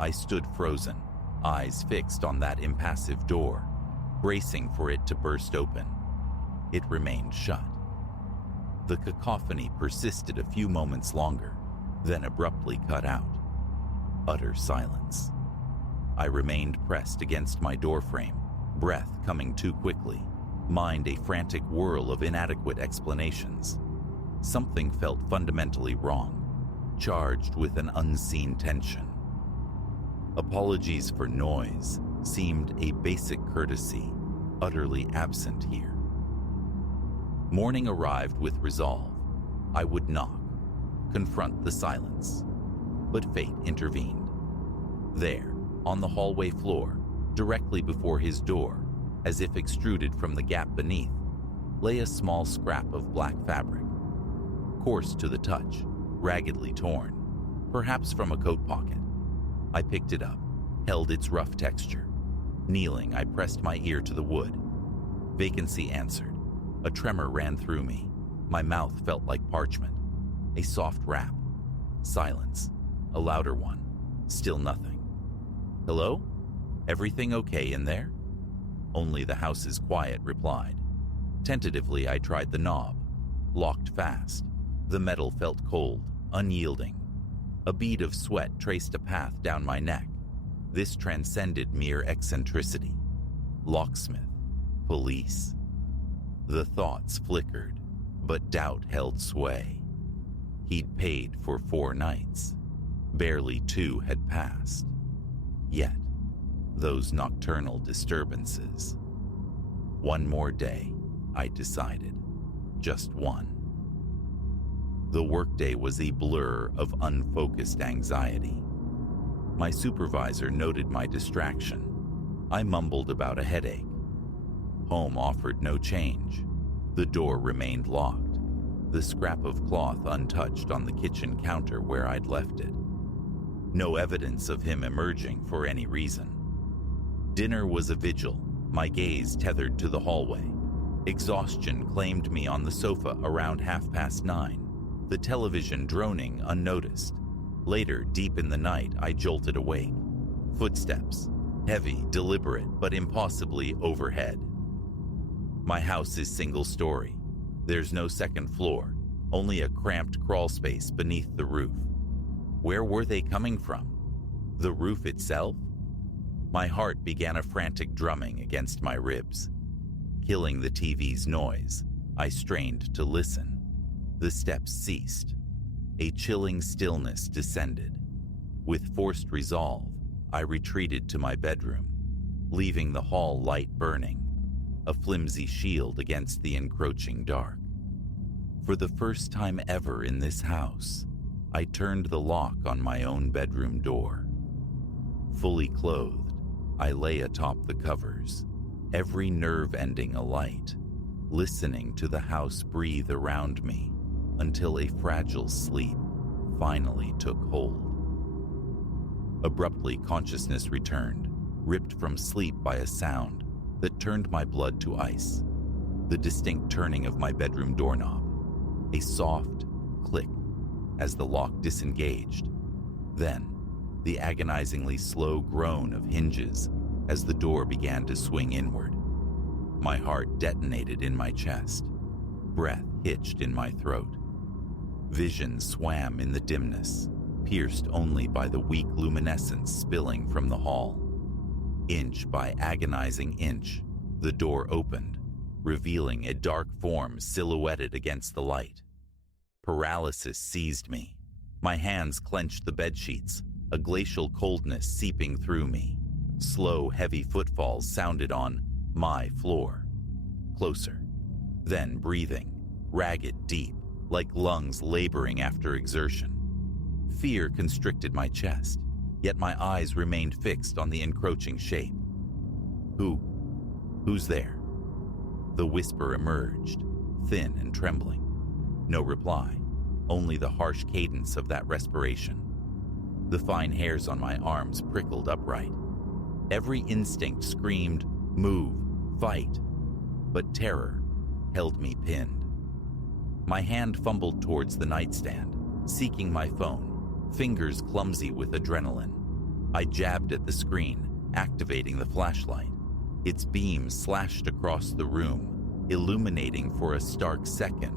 I stood frozen, eyes fixed on that impassive door, bracing for it to burst open. It remained shut. The cacophony persisted a few moments longer, then abruptly cut out. Utter silence. I remained pressed against my doorframe, breath coming too quickly, mind a frantic whirl of inadequate explanations. Something felt fundamentally wrong, charged with an unseen tension. Apologies for noise seemed a basic courtesy, utterly absent here. Morning arrived with resolve. I would knock, confront the silence. But fate intervened. There, on the hallway floor, directly before his door, as if extruded from the gap beneath, lay a small scrap of black fabric. Coarse to the touch, raggedly torn, perhaps from a coat pocket. I picked it up, held its rough texture. Kneeling, I pressed my ear to the wood. Vacancy answered. A tremor ran through me. My mouth felt like parchment. A soft rap. Silence. A louder one. Still nothing. Hello? Everything okay in there? Only the house's quiet replied. Tentatively, I tried the knob. Locked fast. The metal felt cold, unyielding. A bead of sweat traced a path down my neck. This transcended mere eccentricity. Locksmith. Police. The thoughts flickered, but doubt held sway. He'd paid for 4 nights. Barely 2 had passed. Yet, those nocturnal disturbances. One more day, I decided. Just one. The workday was a blur of unfocused anxiety. My supervisor noted my distraction. I mumbled about a headache. Home offered no change. The door remained locked, the scrap of cloth untouched on the kitchen counter where I'd left it. No evidence of him emerging for any reason. Dinner was a vigil, my gaze tethered to the hallway. Exhaustion claimed me on the sofa around 9:30, the television droning unnoticed. Later, deep in the night, I jolted awake. Footsteps, heavy, deliberate, but impossibly overhead. My house is single-story. There's no second floor, only a cramped crawl space beneath the roof. Where were they coming from? The roof itself? My heart began a frantic drumming against my ribs. Killing the TV's noise, I strained to listen. The steps ceased. A chilling stillness descended. With forced resolve, I retreated to my bedroom, leaving the hall light burning, a flimsy shield against the encroaching dark. For the first time ever in this house, I turned the lock on my own bedroom door. Fully clothed, I lay atop the covers, every nerve ending alight, listening to the house breathe around me until a fragile sleep finally took hold. Abruptly, consciousness returned, ripped from sleep by a sound that turned my blood to ice. The distinct turning of my bedroom doorknob, a soft click as the lock disengaged. Then, the agonizingly slow groan of hinges as the door began to swing inward. My heart detonated in my chest. Breath hitched in my throat. Vision swam in the dimness, pierced only by the weak luminescence spilling from the hall. Inch by agonizing inch, the door opened, revealing a dark form silhouetted against the light. Paralysis seized me. My hands clenched the bedsheets, a glacial coldness seeping through me. Slow, heavy footfalls sounded on my floor. Closer. Then breathing, ragged, deep, like lungs laboring after exertion. Fear constricted my chest, yet my eyes remained fixed on the encroaching shape. Who's there? The whisper emerged, thin and trembling. No reply, only the harsh cadence of that respiration. The fine hairs on my arms prickled upright. Every instinct screamed, move, fight. But terror held me pinned. My hand fumbled towards the nightstand, seeking my phone, fingers clumsy with adrenaline. I jabbed at the screen, activating the flashlight. Its beam slashed across the room, illuminating for a stark second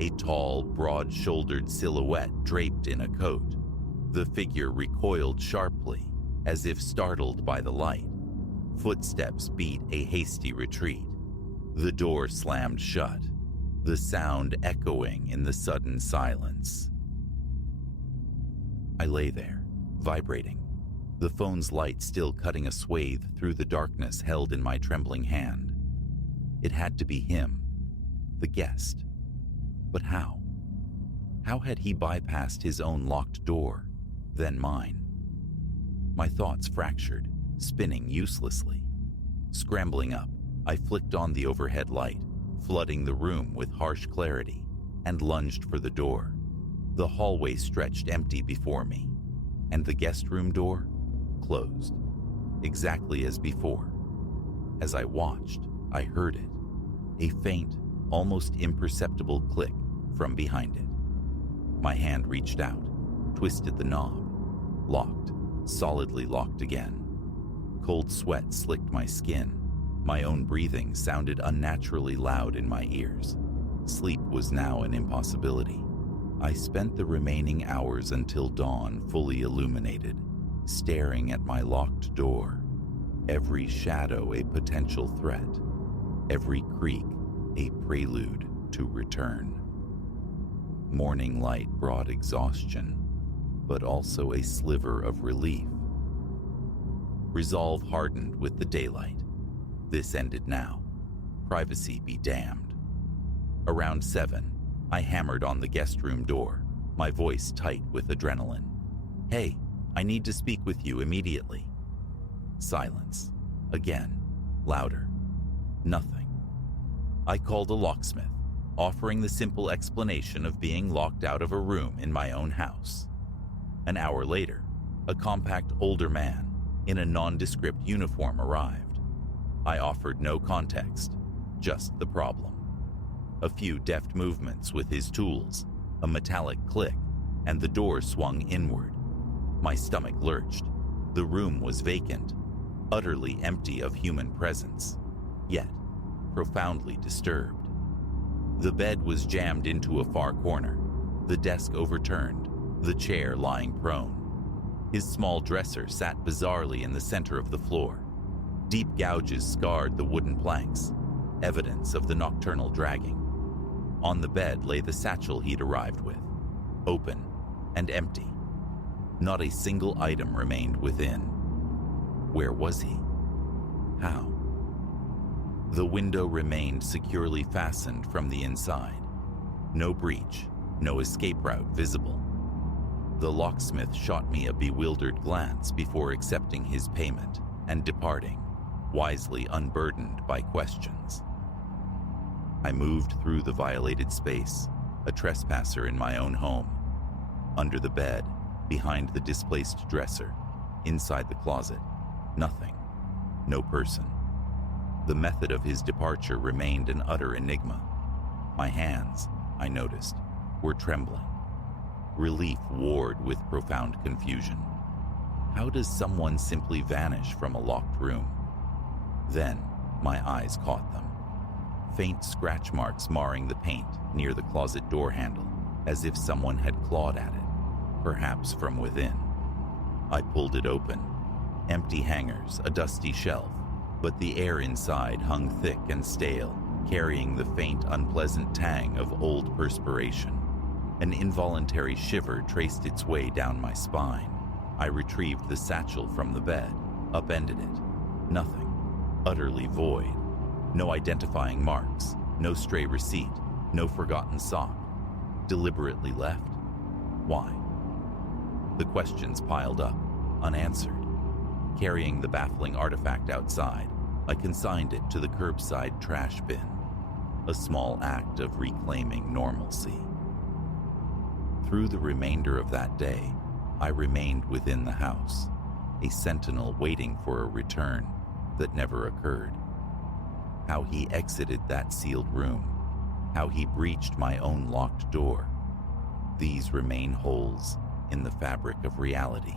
a tall, broad-shouldered silhouette draped in a coat. The figure recoiled sharply, as if startled by the light. Footsteps beat a hasty retreat. The door slammed shut, the sound echoing in the sudden silence. I lay there, vibrating, the phone's light still cutting a swathe through the darkness held in my trembling hand. It had to be him, the guest. But how? How had he bypassed his own locked door, then mine? My thoughts fractured, spinning uselessly. Scrambling up, I flicked on the overhead light, flooding the room with harsh clarity, and lunged for the door. The hallway stretched empty before me, and the guest room door closed, exactly as before. As I watched, I heard it, a faint, almost imperceptible click from behind it. My hand reached out, twisted the knob, locked, solidly locked again. Cold sweat slicked my skin. My own breathing sounded unnaturally loud in my ears. Sleep was now an impossibility. I spent the remaining hours until dawn fully illuminated, staring at my locked door, every shadow a potential threat, every creak a prelude to return. Morning light brought exhaustion, but also a sliver of relief. Resolve hardened with the daylight. This ended now. Privacy be damned. Around 7, I hammered on the guest room door, my voice tight with adrenaline. "Hey, I need to speak with you immediately." Silence. Again, louder. Nothing. I called a locksmith, offering the simple explanation of being locked out of a room in my own house. An hour later, a compact older man in a nondescript uniform arrived. I offered no context, just the problem. A few deft movements with his tools, a metallic click, and the door swung inward. My stomach lurched. The room was vacant, utterly empty of human presence, yet profoundly disturbed. The bed was jammed into a far corner, the desk overturned, the chair lying prone. His small dresser sat bizarrely in the center of the floor. Deep gouges scarred the wooden planks, evidence of the nocturnal dragging. On the bed lay the satchel he'd arrived with, open and empty. Not a single item remained within. Where was he? How? The window remained securely fastened from the inside. No breach, no escape route visible. The locksmith shot me a bewildered glance before accepting his payment and departing, wisely unburdened by questions. I moved through the violated space, a trespasser in my own home. Under the bed, behind the displaced dresser, inside the closet, nothing, no person. The method of his departure remained an utter enigma. My hands, I noticed, were trembling. Relief warred with profound confusion. How does someone simply vanish from a locked room? Then, my eyes caught them. Faint scratch marks marring the paint near the closet door handle, as if someone had clawed at it, perhaps from within. I pulled it open. Empty hangers, a dusty shelf, but the air inside hung thick and stale, carrying the faint, unpleasant tang of old perspiration. An involuntary shiver traced its way down my spine. I retrieved the satchel from the bed, upended it. Nothing. Utterly void. No identifying marks, no stray receipt, no forgotten sock. Deliberately left? Why? The questions piled up, unanswered. Carrying the baffling artifact outside, I consigned it to the curbside trash bin, a small act of reclaiming normalcy. Through the remainder of that day, I remained within the house, a sentinel waiting for a return that never occurred. How he exited that sealed room, how he breached my own locked door, these remain holes in the fabric of reality.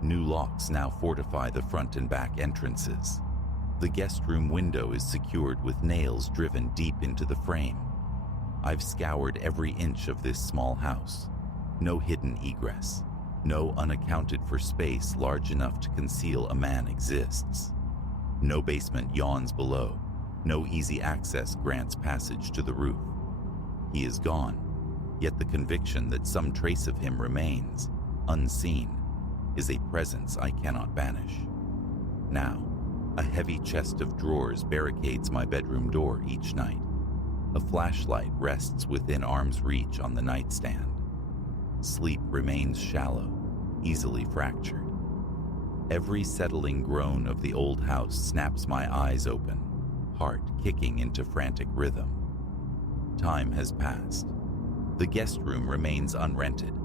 New locks now fortify the front and back entrances. The guest room window is secured with nails driven deep into the frame. I've scoured every inch of this small house. No hidden egress. No unaccounted for space large enough to conceal a man exists. No basement yawns below. No easy access grants passage to the roof. He is gone, yet the conviction that some trace of him remains, unseen, is a presence I cannot banish. Now, a heavy chest of drawers barricades my bedroom door each night. A flashlight rests within arm's reach on the nightstand. Sleep remains shallow, easily fractured. Every settling groan of the old house snaps my eyes open, heart kicking into frantic rhythm. Time has passed. The guest room remains unrented,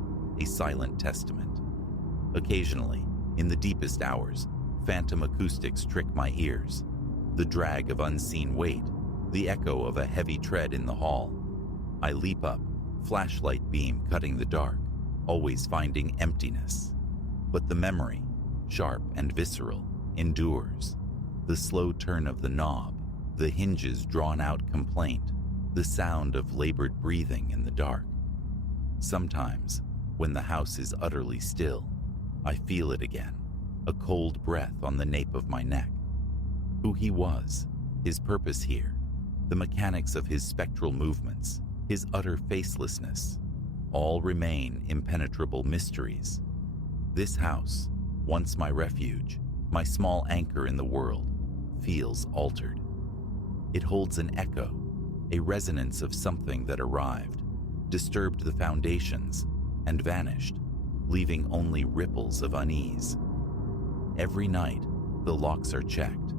a silent testament. Occasionally, in the deepest hours, phantom acoustics trick my ears. The drag of unseen weight, the echo of a heavy tread in the hall. I leap up, flashlight beam cutting the dark, always finding emptiness. But the memory, sharp and visceral, endures. The slow turn of the knob, the hinge's drawn-out complaint, the sound of labored breathing in the dark. Sometimes, when the house is utterly still, I feel it again, a cold breath on the nape of my neck. Who he was, his purpose here, the mechanics of his spectral movements, his utter facelessness, all remain impenetrable mysteries. This house, once my refuge, my small anchor in the world, feels altered. It holds an echo, a resonance of something that arrived, disturbed the foundations, and vanished, leaving only ripples of unease. Every night, the locks are checked,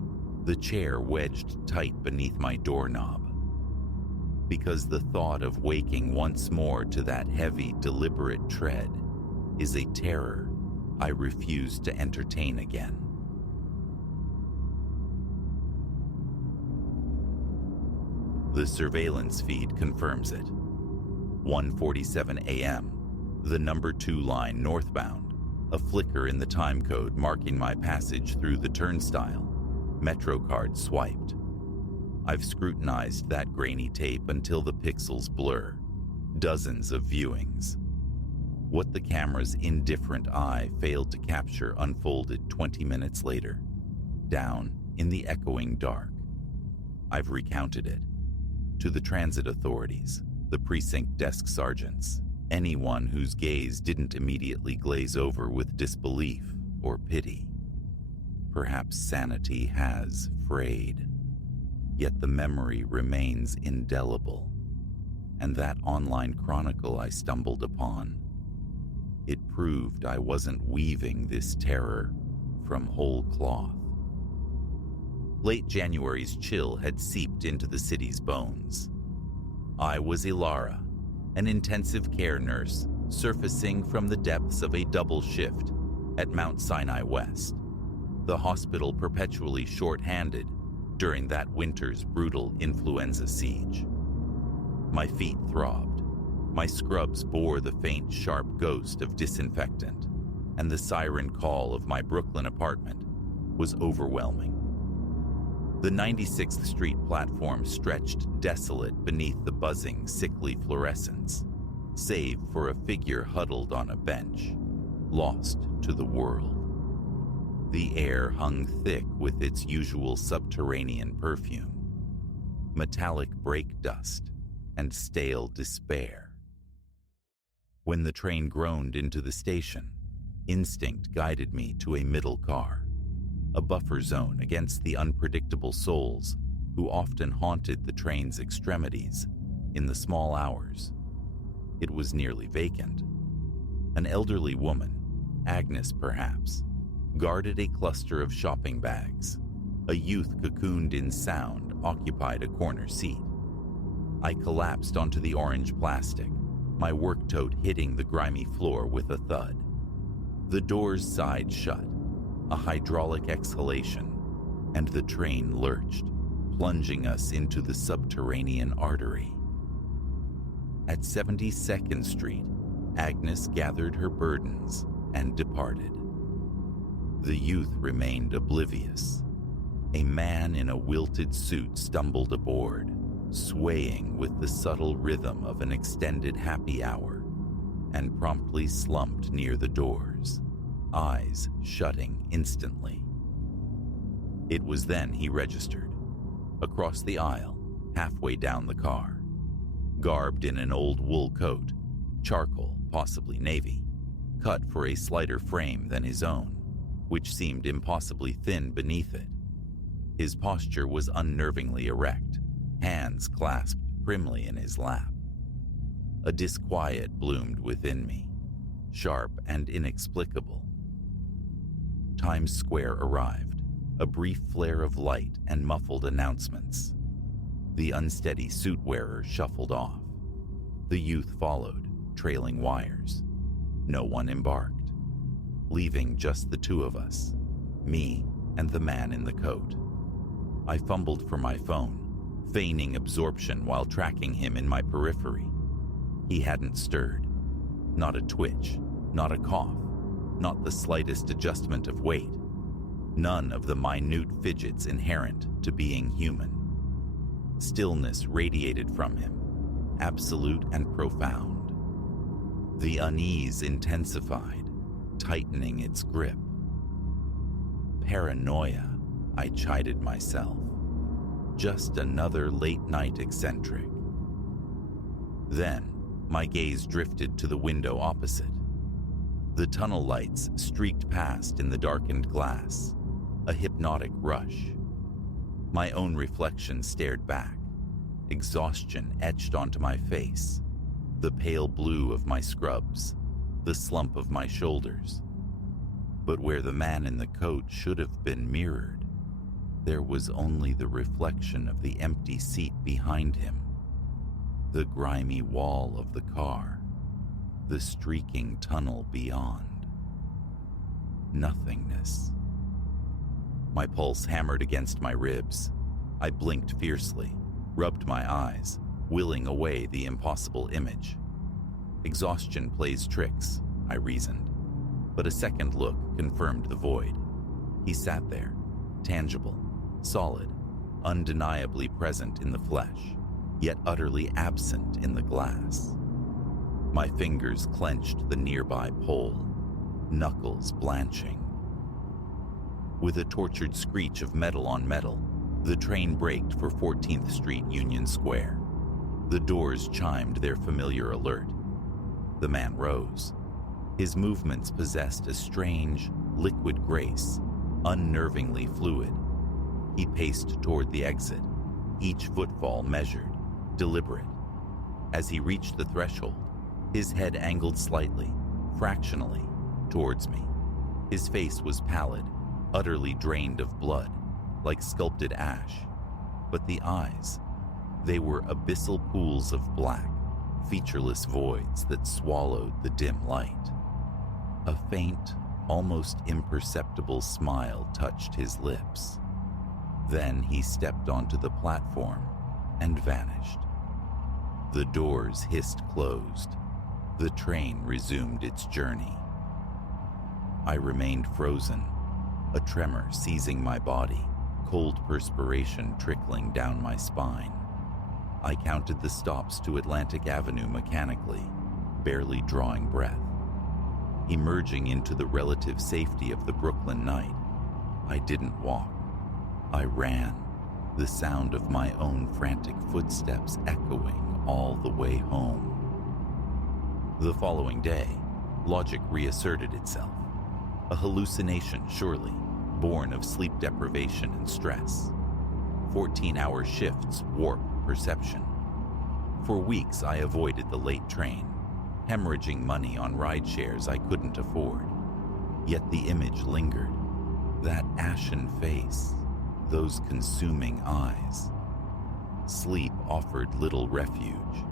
the chair wedged tight beneath my doorknob. Because the thought of waking once more to that heavy, deliberate tread is a terror I refuse to entertain again. The surveillance feed confirms it. 1:47 a.m., the number 2 line northbound, a flicker in the time code marking my passage through the turnstile, Metro card swiped. I've scrutinized that grainy tape until the pixels blur. Dozens of viewings. What the camera's indifferent eye failed to capture unfolded 20 minutes later, down in the echoing dark. I've recounted it. To the transit authorities, the precinct desk sergeants, anyone whose gaze didn't immediately glaze over with disbelief or pity. Perhaps sanity has frayed, yet the memory remains indelible. And that online chronicle I stumbled upon, it proved I wasn't weaving this terror from whole cloth. Late January's chill had seeped into the city's bones. I was Ilara, an intensive care nurse surfacing from the depths of a double shift at Mount Sinai West, the hospital perpetually short-handed during that winter's brutal influenza siege. My feet throbbed. My scrubs bore the faint, sharp ghost of disinfectant. and the siren call of my Brooklyn apartment was overwhelming. The 96th Street platform stretched desolate beneath the buzzing, sickly fluorescence, save for a figure huddled on a bench, lost to the world. The air hung thick with its usual subterranean perfume, metallic brake dust, and stale despair. When the train groaned into the station, instinct guided me to a middle car, a buffer zone against the unpredictable souls who often haunted the train's extremities in the small hours. It was nearly vacant. An elderly woman, Agnes perhaps, guarded a cluster of shopping bags. A youth cocooned in sound occupied a corner seat. I collapsed onto the orange plastic, my work tote hitting the grimy floor with a thud. The doors sighed shut, a hydraulic exhalation, and the train lurched, plunging us into the subterranean artery. At 72nd Street, Agnes gathered her burdens and departed. The youth remained oblivious. A man in a wilted suit stumbled aboard, swaying with the subtle rhythm of an extended happy hour, and promptly slumped near the doors, eyes shutting instantly. It was then he registered, across the aisle, halfway down the car, garbed in an old wool coat, charcoal, possibly navy, cut for a slighter frame than his own, which seemed impossibly thin beneath it. His posture was unnervingly erect, hands clasped primly in his lap. A disquiet bloomed within me, sharp and inexplicable. Times Square arrived, a brief flare of light and muffled announcements. The unsteady suit wearer shuffled off. The youth followed, trailing wires. No one embarked, leaving just the two of us, me and the man in the coat. I fumbled for my phone, feigning absorption while tracking him in my periphery. He hadn't stirred. Not a twitch, not a cough, not the slightest adjustment of weight. None of the minute fidgets inherent to being human. Stillness radiated from him, absolute and profound. The unease intensified, tightening its grip. Paranoia, I chided myself. Just another late-night eccentric. Then, my gaze drifted to the window opposite. The tunnel lights streaked past in the darkened glass, a hypnotic rush. My own reflection stared back, exhaustion etched onto my face, the pale blue of my scrubs, the slump of my shoulders. But where the man in the coat should have been mirrored, there was only the reflection of the empty seat behind him, the grimy wall of the car, the streaking tunnel beyond. Nothingness. My pulse hammered against my ribs. I blinked fiercely, rubbed my eyes, willing away the impossible image. Exhaustion plays tricks, I reasoned, but a second look confirmed the void. He sat there, tangible, solid, undeniably present in the flesh, yet utterly absent in the glass. My fingers clenched the nearby pole, knuckles blanching. With a tortured screech of metal on metal, the train braked for 14th Street Union Square. The doors chimed their familiar alert. The man rose. His movements possessed a strange, liquid grace, unnervingly fluid. He paced toward the exit, each footfall measured, deliberate. As he reached the threshold, his head angled slightly, fractionally, towards me. His face was pallid, utterly drained of blood, like sculpted ash. But the eyes, they were abyssal pools of black, featureless voids that swallowed the dim light. A faint, almost imperceptible smile touched his lips. Then he stepped onto the platform and vanished. The doors hissed closed. The train resumed its journey. I remained frozen, a tremor seizing my body, cold perspiration trickling down my spine. I counted the stops to Atlantic Avenue mechanically, barely drawing breath. Emerging into the relative safety of the Brooklyn night, I didn't walk. I ran, the sound of my own frantic footsteps echoing all the way home. The following day, logic reasserted itself. A hallucination, surely, born of sleep deprivation and stress. 14-hour shifts warp perception. For weeks, I avoided the late train, hemorrhaging money on ride shares I couldn't afford. Yet the image lingered. That ashen face, those consuming eyes. Sleep offered little refuge.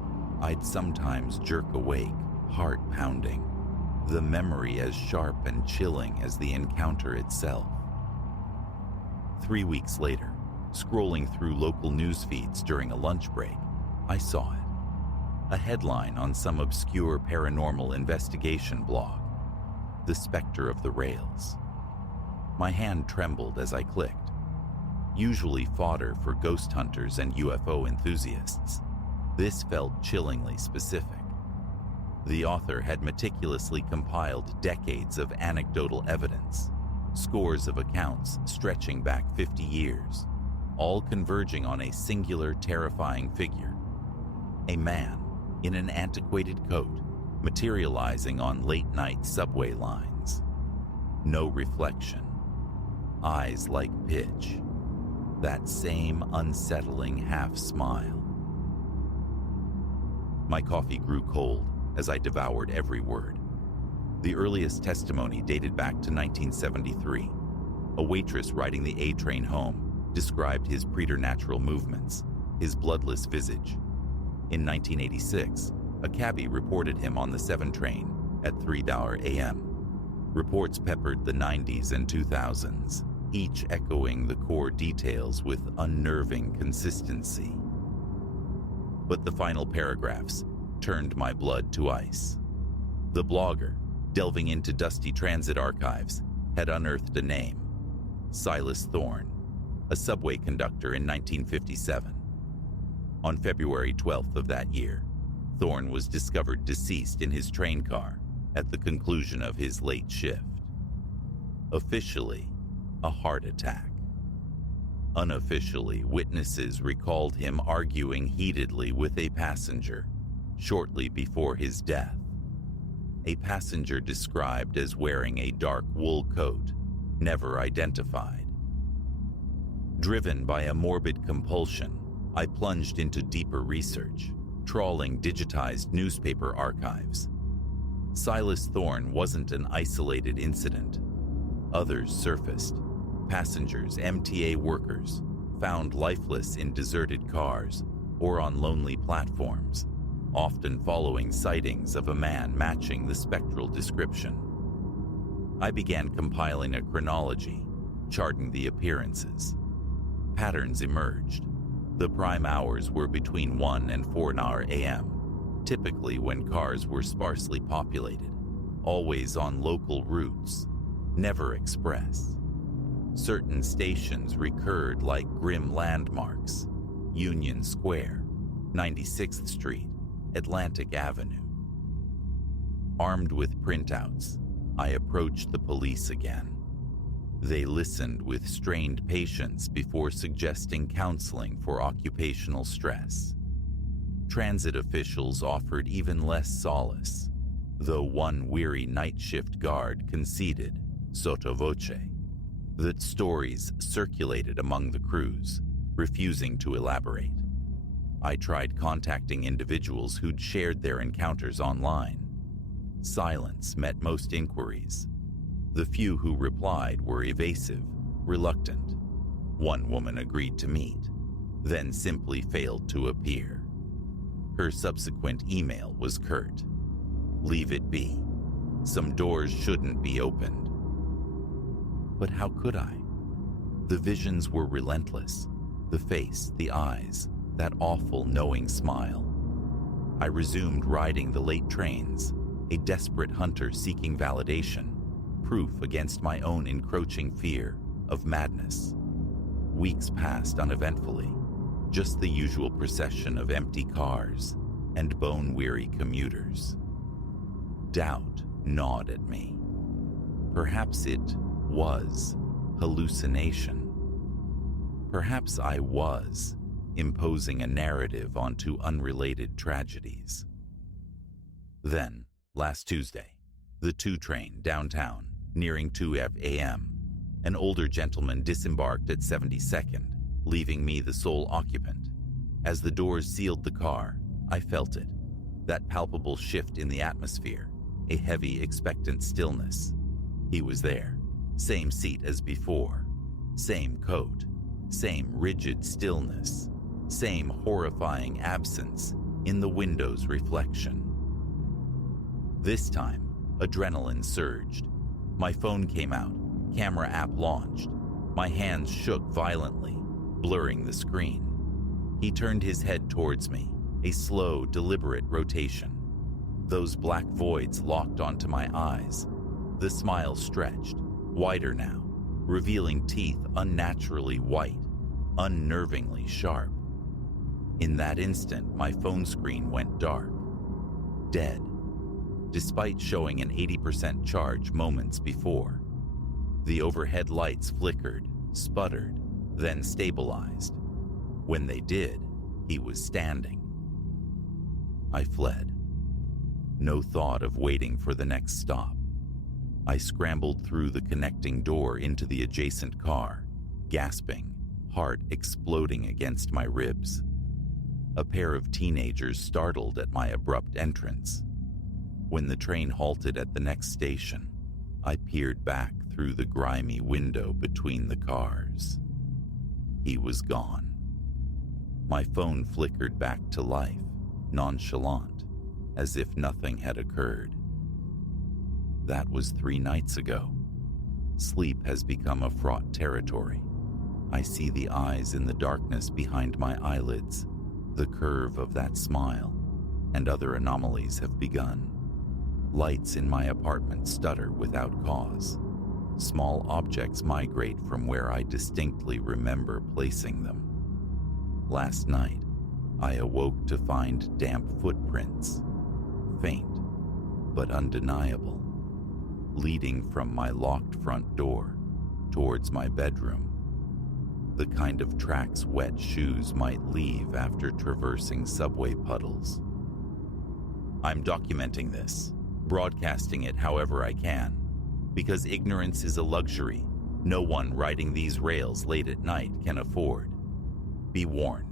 I'd sometimes jerk awake, heart pounding, the memory as sharp and chilling as the encounter itself. 3 weeks later, scrolling through local news feeds during a lunch break, I saw it. A headline on some obscure paranormal investigation blog, "The Spectre of the Rails." My hand trembled as I clicked. Usually fodder for ghost hunters and UFO enthusiasts, this felt chillingly specific. The author had meticulously compiled decades of anecdotal evidence, scores of accounts stretching back 50 years, all converging on a singular terrifying figure. A man in an antiquated coat, materializing on late-night subway lines. No reflection. Eyes like pitch. That same unsettling half-smile. My coffee grew cold as I devoured every word. The earliest testimony dated back to 1973. A waitress riding the A train home described his preternatural movements, his bloodless visage. In 1986, a cabbie reported him on the 7 train at 3 a.m. Reports peppered the 90s and 2000s, each echoing the core details with unnerving consistency. But the final paragraphs turned my blood to ice. The blogger, delving into dusty transit archives, had unearthed a name: Silas Thorne, a subway conductor in 1957. On February 12th of that year, Thorne was discovered deceased in his train car at the conclusion of his late shift. Officially, a heart attack. Unofficially, witnesses recalled him arguing heatedly with a passenger shortly before his death. A passenger described as wearing a dark wool coat, never identified. Driven by a morbid compulsion, I plunged into deeper research, trawling digitized newspaper archives. Silas Thorne wasn't an isolated incident. Others surfaced. Passengers, MTA workers, found lifeless in deserted cars or on lonely platforms, often following sightings of a man matching the spectral description. I began compiling a chronology, charting the appearances. Patterns emerged. The prime hours were between 1 and 4 a.m., typically when cars were sparsely populated, always on local routes, never express. Certain stations recurred like grim landmarks: Union Square, 96th Street, Atlantic Avenue. Armed with printouts, I approached the police again. They listened with strained patience before suggesting counseling for occupational stress. Transit officials offered even less solace, though one weary night shift guard conceded, sotto voce, that stories circulated among the crews, refusing to elaborate. I tried contacting individuals who'd shared their encounters online. Silence met most inquiries. The few who replied were evasive, reluctant. One woman agreed to meet, then simply failed to appear. Her subsequent email was curt: "Leave it be. Some doors shouldn't be opened." But how could I? The visions were relentless. The face, the eyes, that awful knowing smile. I resumed riding the late trains, a desperate hunter seeking validation. proof against my own encroaching fear of madness. Weeks passed uneventfully, just the usual procession of empty cars and bone-weary commuters. Doubt gnawed at me. Perhaps it was hallucination. Perhaps I was imposing a narrative onto unrelated tragedies. Then, last Tuesday, the 2 train downtown, nearing 2 a.m., an older gentleman disembarked at 72nd, leaving me the sole occupant. As the doors sealed the car, I felt it, that palpable shift in the atmosphere, a heavy, expectant stillness. He was there, same seat as before, same coat, same rigid stillness, same horrifying absence in the window's reflection. This time, adrenaline surged. My phone came out, camera app launched. My hands shook violently, blurring the screen. He turned his head towards me, a slow, deliberate rotation. Those black voids locked onto my eyes. The smile stretched, wider now, revealing teeth unnaturally white, unnervingly sharp. In that instant, my phone screen went dark, dead, despite showing an 80% charge moments before. The overhead lights flickered, sputtered, then stabilized. When they did, he was standing. I fled. No thought of waiting for the next stop. I scrambled through the connecting door into the adjacent car, gasping, heart exploding against my ribs. A pair of teenagers startled at my abrupt entrance. When the train halted at the next station, I peered back through the grimy window between the cars. He was gone. My phone flickered back to life, nonchalant, as if nothing had occurred. That was 3 nights ago. Sleep has become a fraught territory. I see the eyes in the darkness behind my eyelids, the curve of that smile, and other anomalies have begun. Lights in my apartment stutter without cause. Small objects migrate from where I distinctly remember placing them. Last night, I awoke to find damp footprints, faint but undeniable, leading from my locked front door towards my bedroom. The kind of tracks wet shoes might leave after traversing subway puddles. I'm documenting this, broadcasting it however I can, because ignorance is a luxury no one riding these rails late at night can afford. Be warned.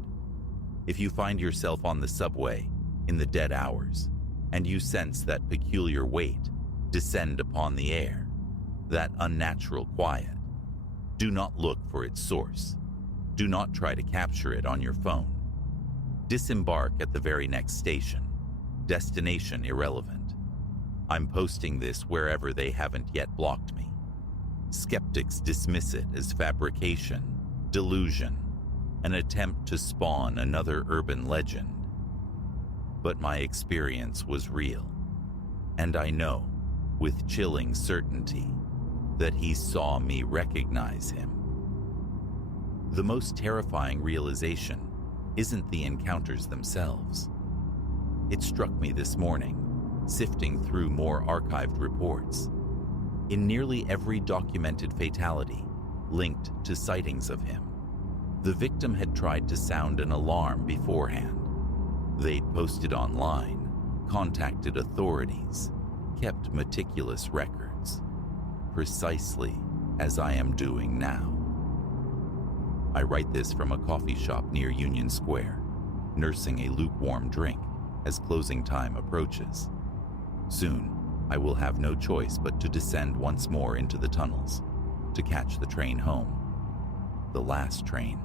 If you find yourself on the subway in the dead hours, and you sense that peculiar weight descend upon the air, that unnatural quiet, do not look for its source. Do not try to capture it on your phone. Disembark at the very next station. Destination irrelevant. I'm posting this wherever they haven't yet blocked me. Skeptics dismiss it as fabrication, delusion, an attempt to spawn another urban legend. But my experience was real, and I know, with chilling certainty, that he saw me recognize him. The most terrifying realization isn't the encounters themselves. It struck me this morning, sifting through more archived reports. In nearly every documented fatality linked to sightings of him, the victim had tried to sound an alarm beforehand. They'd posted online, contacted authorities, kept meticulous records, precisely as I am doing now. I write this from a coffee shop near Union Square, nursing a lukewarm drink as closing time approaches. Soon, I will have no choice but to descend once more into the tunnels, to catch the train home. The last train.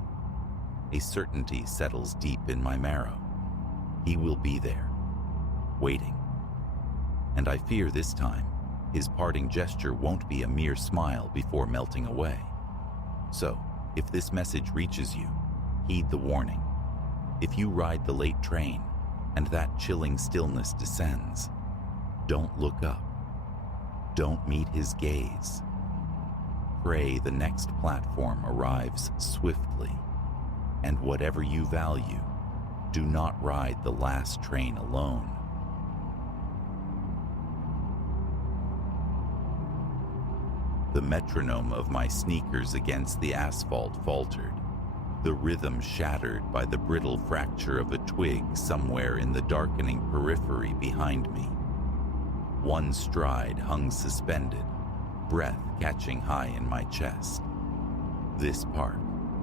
A certainty settles deep in my marrow. He will be there, waiting. And I fear this time, his parting gesture won't be a mere smile before melting away. So, if this message reaches you, heed the warning. If you ride the late train, and that chilling stillness descends, don't look up. Don't meet his gaze. Pray the next platform arrives swiftly, and whatever you value, do not ride the last train alone. The metronome of my sneakers against the asphalt faltered, the rhythm shattered by the brittle fracture of a twig somewhere in the darkening periphery behind me. One stride hung suspended, breath catching high in my chest. This park,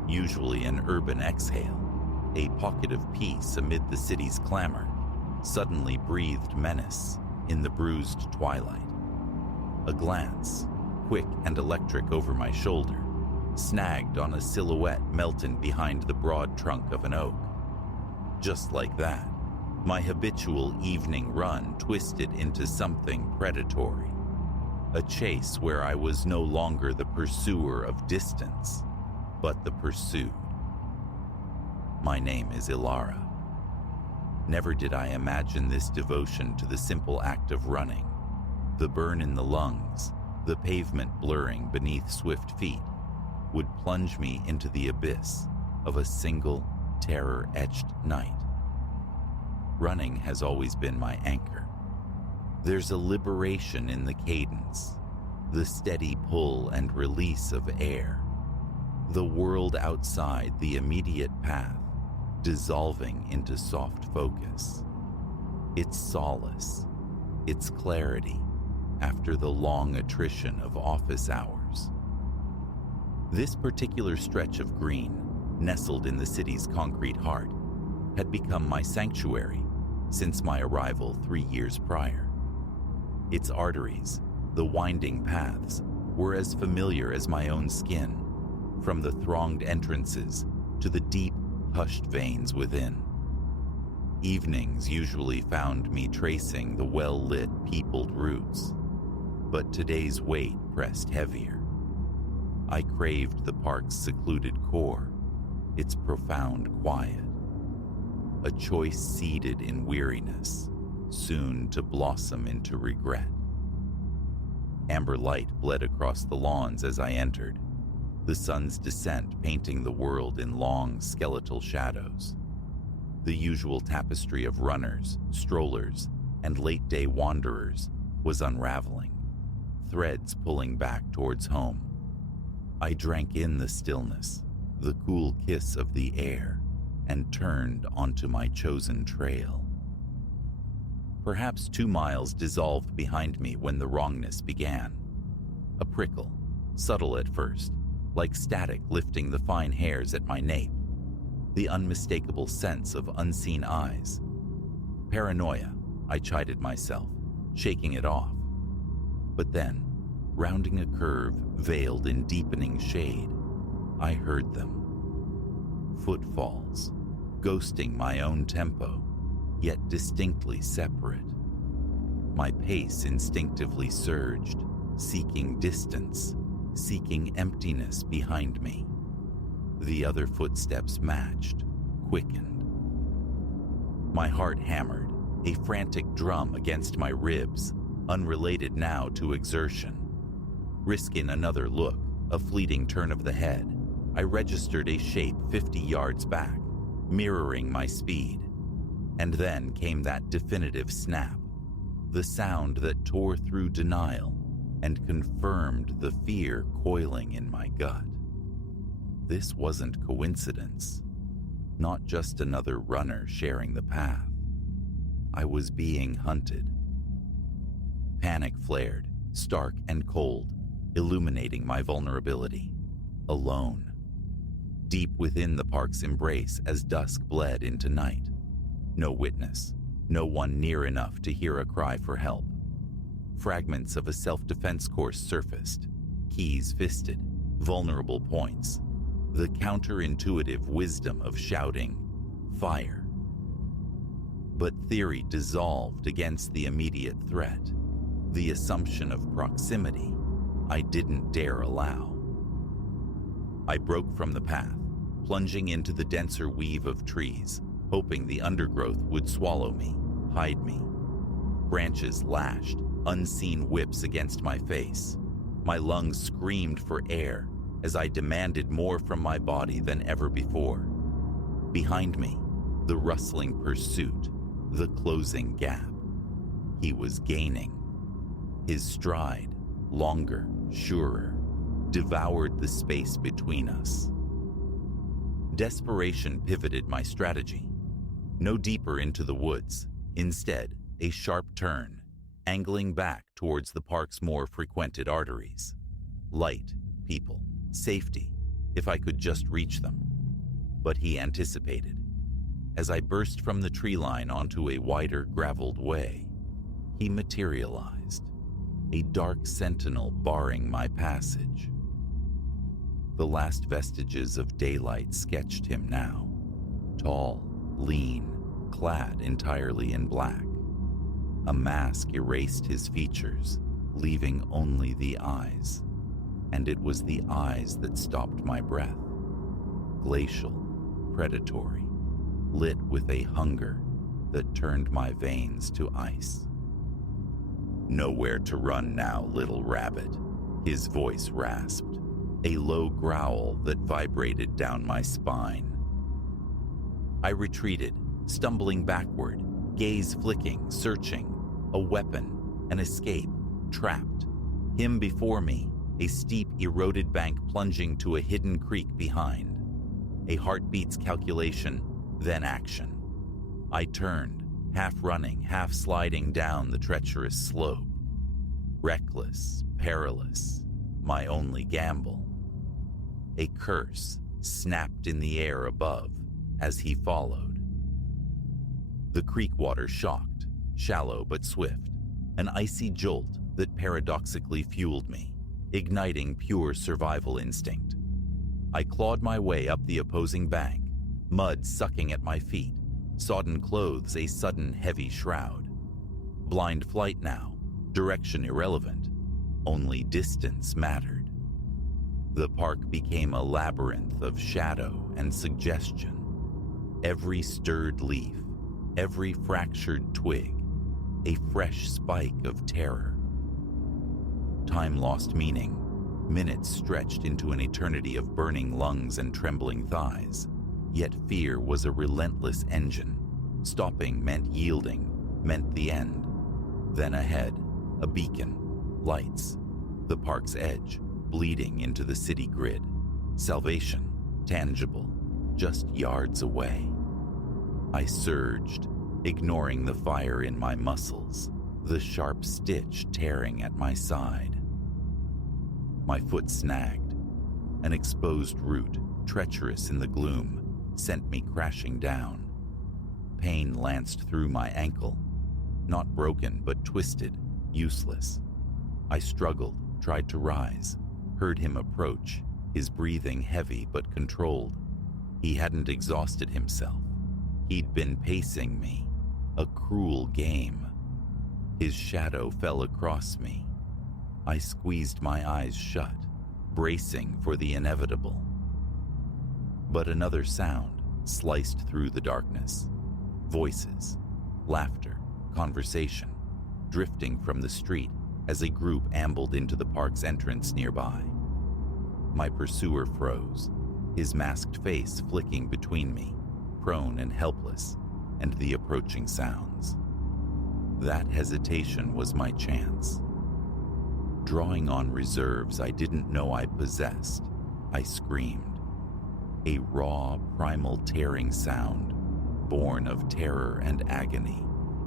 usually an urban exhale, a pocket of peace amid the city's clamor, suddenly breathed menace in the bruised twilight. A glance, quick and electric over my shoulder, snagged on a silhouette melting behind the broad trunk of an oak. Just like that, my habitual evening run twisted into something predatory. A chase where I was no longer the pursuer of distance, but the pursued. My name is Ilara. Never did I imagine this devotion to the simple act of running, the burn in the lungs, the pavement blurring beneath swift feet, would plunge me into the abyss of a single terror-etched night. Running has always been my anchor. There's a liberation in the cadence, the steady pull and release of air, the world outside the immediate path dissolving into soft focus. It's solace, it's clarity after the long attrition of office hours. This particular stretch of green, nestled in the city's concrete heart, had become my sanctuary since my arrival 3 years prior. Its arteries, the winding paths, were as familiar as my own skin, from the thronged entrances to the deep, hushed veins within. Evenings usually found me tracing the well-lit, peopled routes, but today's weight pressed heavier. I craved the park's secluded core, its profound quiet, a choice seeded in weariness, soon to blossom into regret. Amber light bled across the lawns as I entered, the sun's descent painting the world in long, skeletal shadows. The usual tapestry of runners, strollers, and late-day wanderers was unraveling, threads pulling back towards home. I drank in the stillness, the cool kiss of the air, and turned onto my chosen trail. Perhaps 2 miles dissolved behind me when the wrongness began. A prickle, subtle at first, like static lifting the fine hairs at my nape. The unmistakable sense of unseen eyes. Paranoia, I chided myself, shaking it off. But then, rounding a curve veiled in deepening shade, I heard them. Footfalls, ghosting my own tempo, yet distinctly separate. My pace instinctively surged, seeking distance, seeking emptiness behind me. The other footsteps matched, quickened. My heart hammered, a frantic drum against my ribs, unrelated now to exertion. Risking another look, a fleeting turn of the head, I registered a shape 50 yards back, mirroring my speed. And then came that definitive snap, the sound that tore through denial and confirmed the fear coiling in my gut. This wasn't coincidence, not just another runner sharing the path. I was being hunted. Panic flared, stark and cold, illuminating my vulnerability. Alone. Deep within the park's embrace as dusk bled into night. No witness, no one near enough to hear a cry for help. Fragments of a self-defense course surfaced, keys fisted, vulnerable points. The counterintuitive wisdom of shouting, "Fire." But theory dissolved against the immediate threat, the assumption of proximity I didn't dare allow. I broke from the path, plunging into the denser weave of trees, hoping the undergrowth would swallow me, hide me. Branches lashed, unseen whips against my face. My lungs screamed for air as I demanded more from my body than ever before. Behind me, the rustling pursuit, the closing gap. He was gaining. His stride, longer, surer, devoured the space between us. Desperation pivoted my strategy. No deeper into the woods, instead, a sharp turn, angling back towards the park's more frequented arteries. Light, people, safety, if I could just reach them. But he anticipated. As I burst from the tree line onto a wider graveled way, he materialized, a dark sentinel barring my passage. The last vestiges of daylight sketched him now, tall, lean, clad entirely in black. A mask erased his features, leaving only the eyes. And it was the eyes that stopped my breath. Glacial, predatory, lit with a hunger that turned my veins to ice. "Nowhere to run now, little rabbit," his voice rasped, a low growl that vibrated down my spine. I retreated, stumbling backward, gaze flicking, searching, a weapon, an escape, trapped. Him before me, a steep, eroded bank plunging to a hidden creek behind. A heartbeat's calculation, then action. I turned, half running, half sliding down the treacherous slope. Reckless, perilous, my only gamble. A curse snapped in the air above as he followed. The creek water shocked, shallow but swift, an icy jolt that paradoxically fueled me, igniting pure survival instinct. I clawed my way up the opposing bank, mud sucking at my feet, sodden clothes a sudden heavy shroud. Blind flight now, direction irrelevant, only distance mattered. The park became a labyrinth of shadow and suggestion. Every stirred leaf, every fractured twig, a fresh spike of terror. Time lost meaning. Minutes stretched into an eternity of burning lungs and trembling thighs. Yet fear was a relentless engine. Stopping meant yielding, meant the end. Then ahead, a beacon, lights, the park's edge, bleeding into the city grid. Salvation, tangible, just yards away. I surged, ignoring the fire in my muscles, the sharp stitch tearing at my side. My foot snagged. An exposed root, treacherous in the gloom, sent me crashing down. Pain lanced through my ankle, not broken but twisted, useless. I struggled, tried to rise, heard him approach, his breathing heavy but controlled. He hadn't exhausted himself. He'd been pacing me, a cruel game. His shadow fell across me. I squeezed my eyes shut, bracing for the inevitable. But another sound sliced through the darkness. Voices, laughter, conversation, drifting from the street as a group ambled into the park's entrance nearby. My pursuer froze, his masked face flicking between me, prone and helpless, and the approaching sounds. That hesitation was my chance. Drawing on reserves I didn't know I possessed, I screamed. A raw, primal tearing sound, born of terror and agony,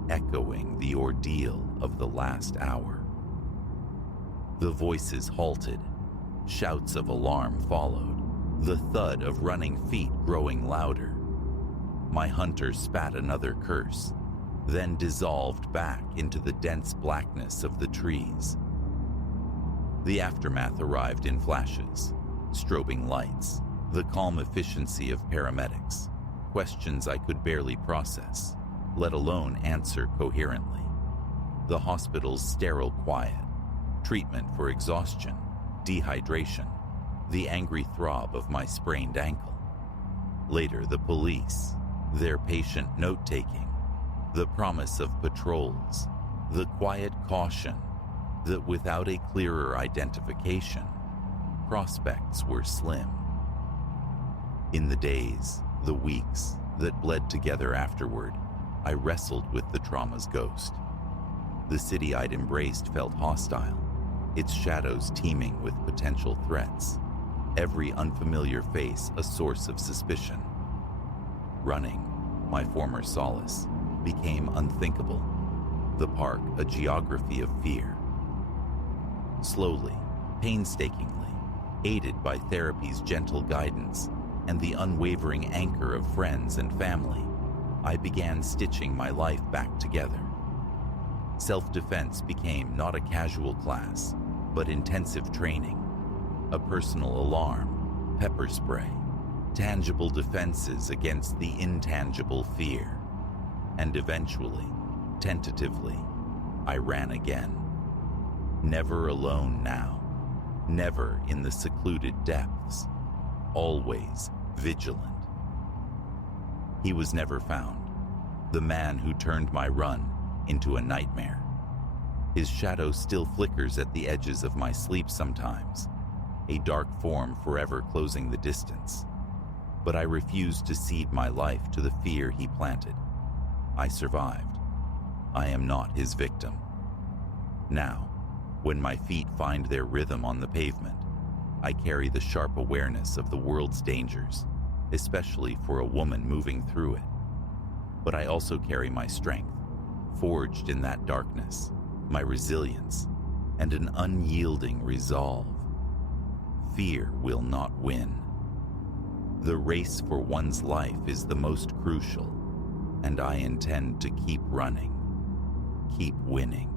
echoing the ordeal of the last hour. The voices halted. Shouts of alarm followed, the thud of running feet growing louder. My hunter spat another curse, then dissolved back into the dense blackness of the trees. The aftermath arrived in flashes, strobing lights, the calm efficiency of paramedics, questions I could barely process, let alone answer coherently. The hospital's sterile quiet, treatment for exhaustion, dehydration, the angry throb of my sprained ankle. Later, the police, their patient note-taking, the promise of patrols, The quiet caution that without a clearer identification, prospects were slim. In the days, the weeks that bled together afterward, I wrestled with the trauma's ghost. The city I'd embraced felt hostile, its shadows teeming with potential threats, every unfamiliar face a source of suspicion. Running, my former solace, became unthinkable, the park a geography of fear. Slowly, painstakingly, aided by therapy's gentle guidance and the unwavering anchor of friends and family, I began stitching my life back together. Self-defense became not a casual class, but intensive training. A personal alarm, pepper spray, tangible defenses against the intangible fear. And eventually, tentatively, I ran again. Never alone now, never in the secluded depths, always vigilant. He was never found, the man who turned my run into a nightmare. His shadow still flickers at the edges of my sleep sometimes, a dark form forever closing the distance. But I refused to cede my life to the fear he planted. I survived. I am not his victim. Now, when my feet find their rhythm on the pavement, I carry the sharp awareness of the world's dangers, especially for a woman moving through it. But I also carry my strength, forged in that darkness, my resilience, and an unyielding resolve. Fear will not win. The race for one's life is the most crucial, and I intend to keep running, keep winning.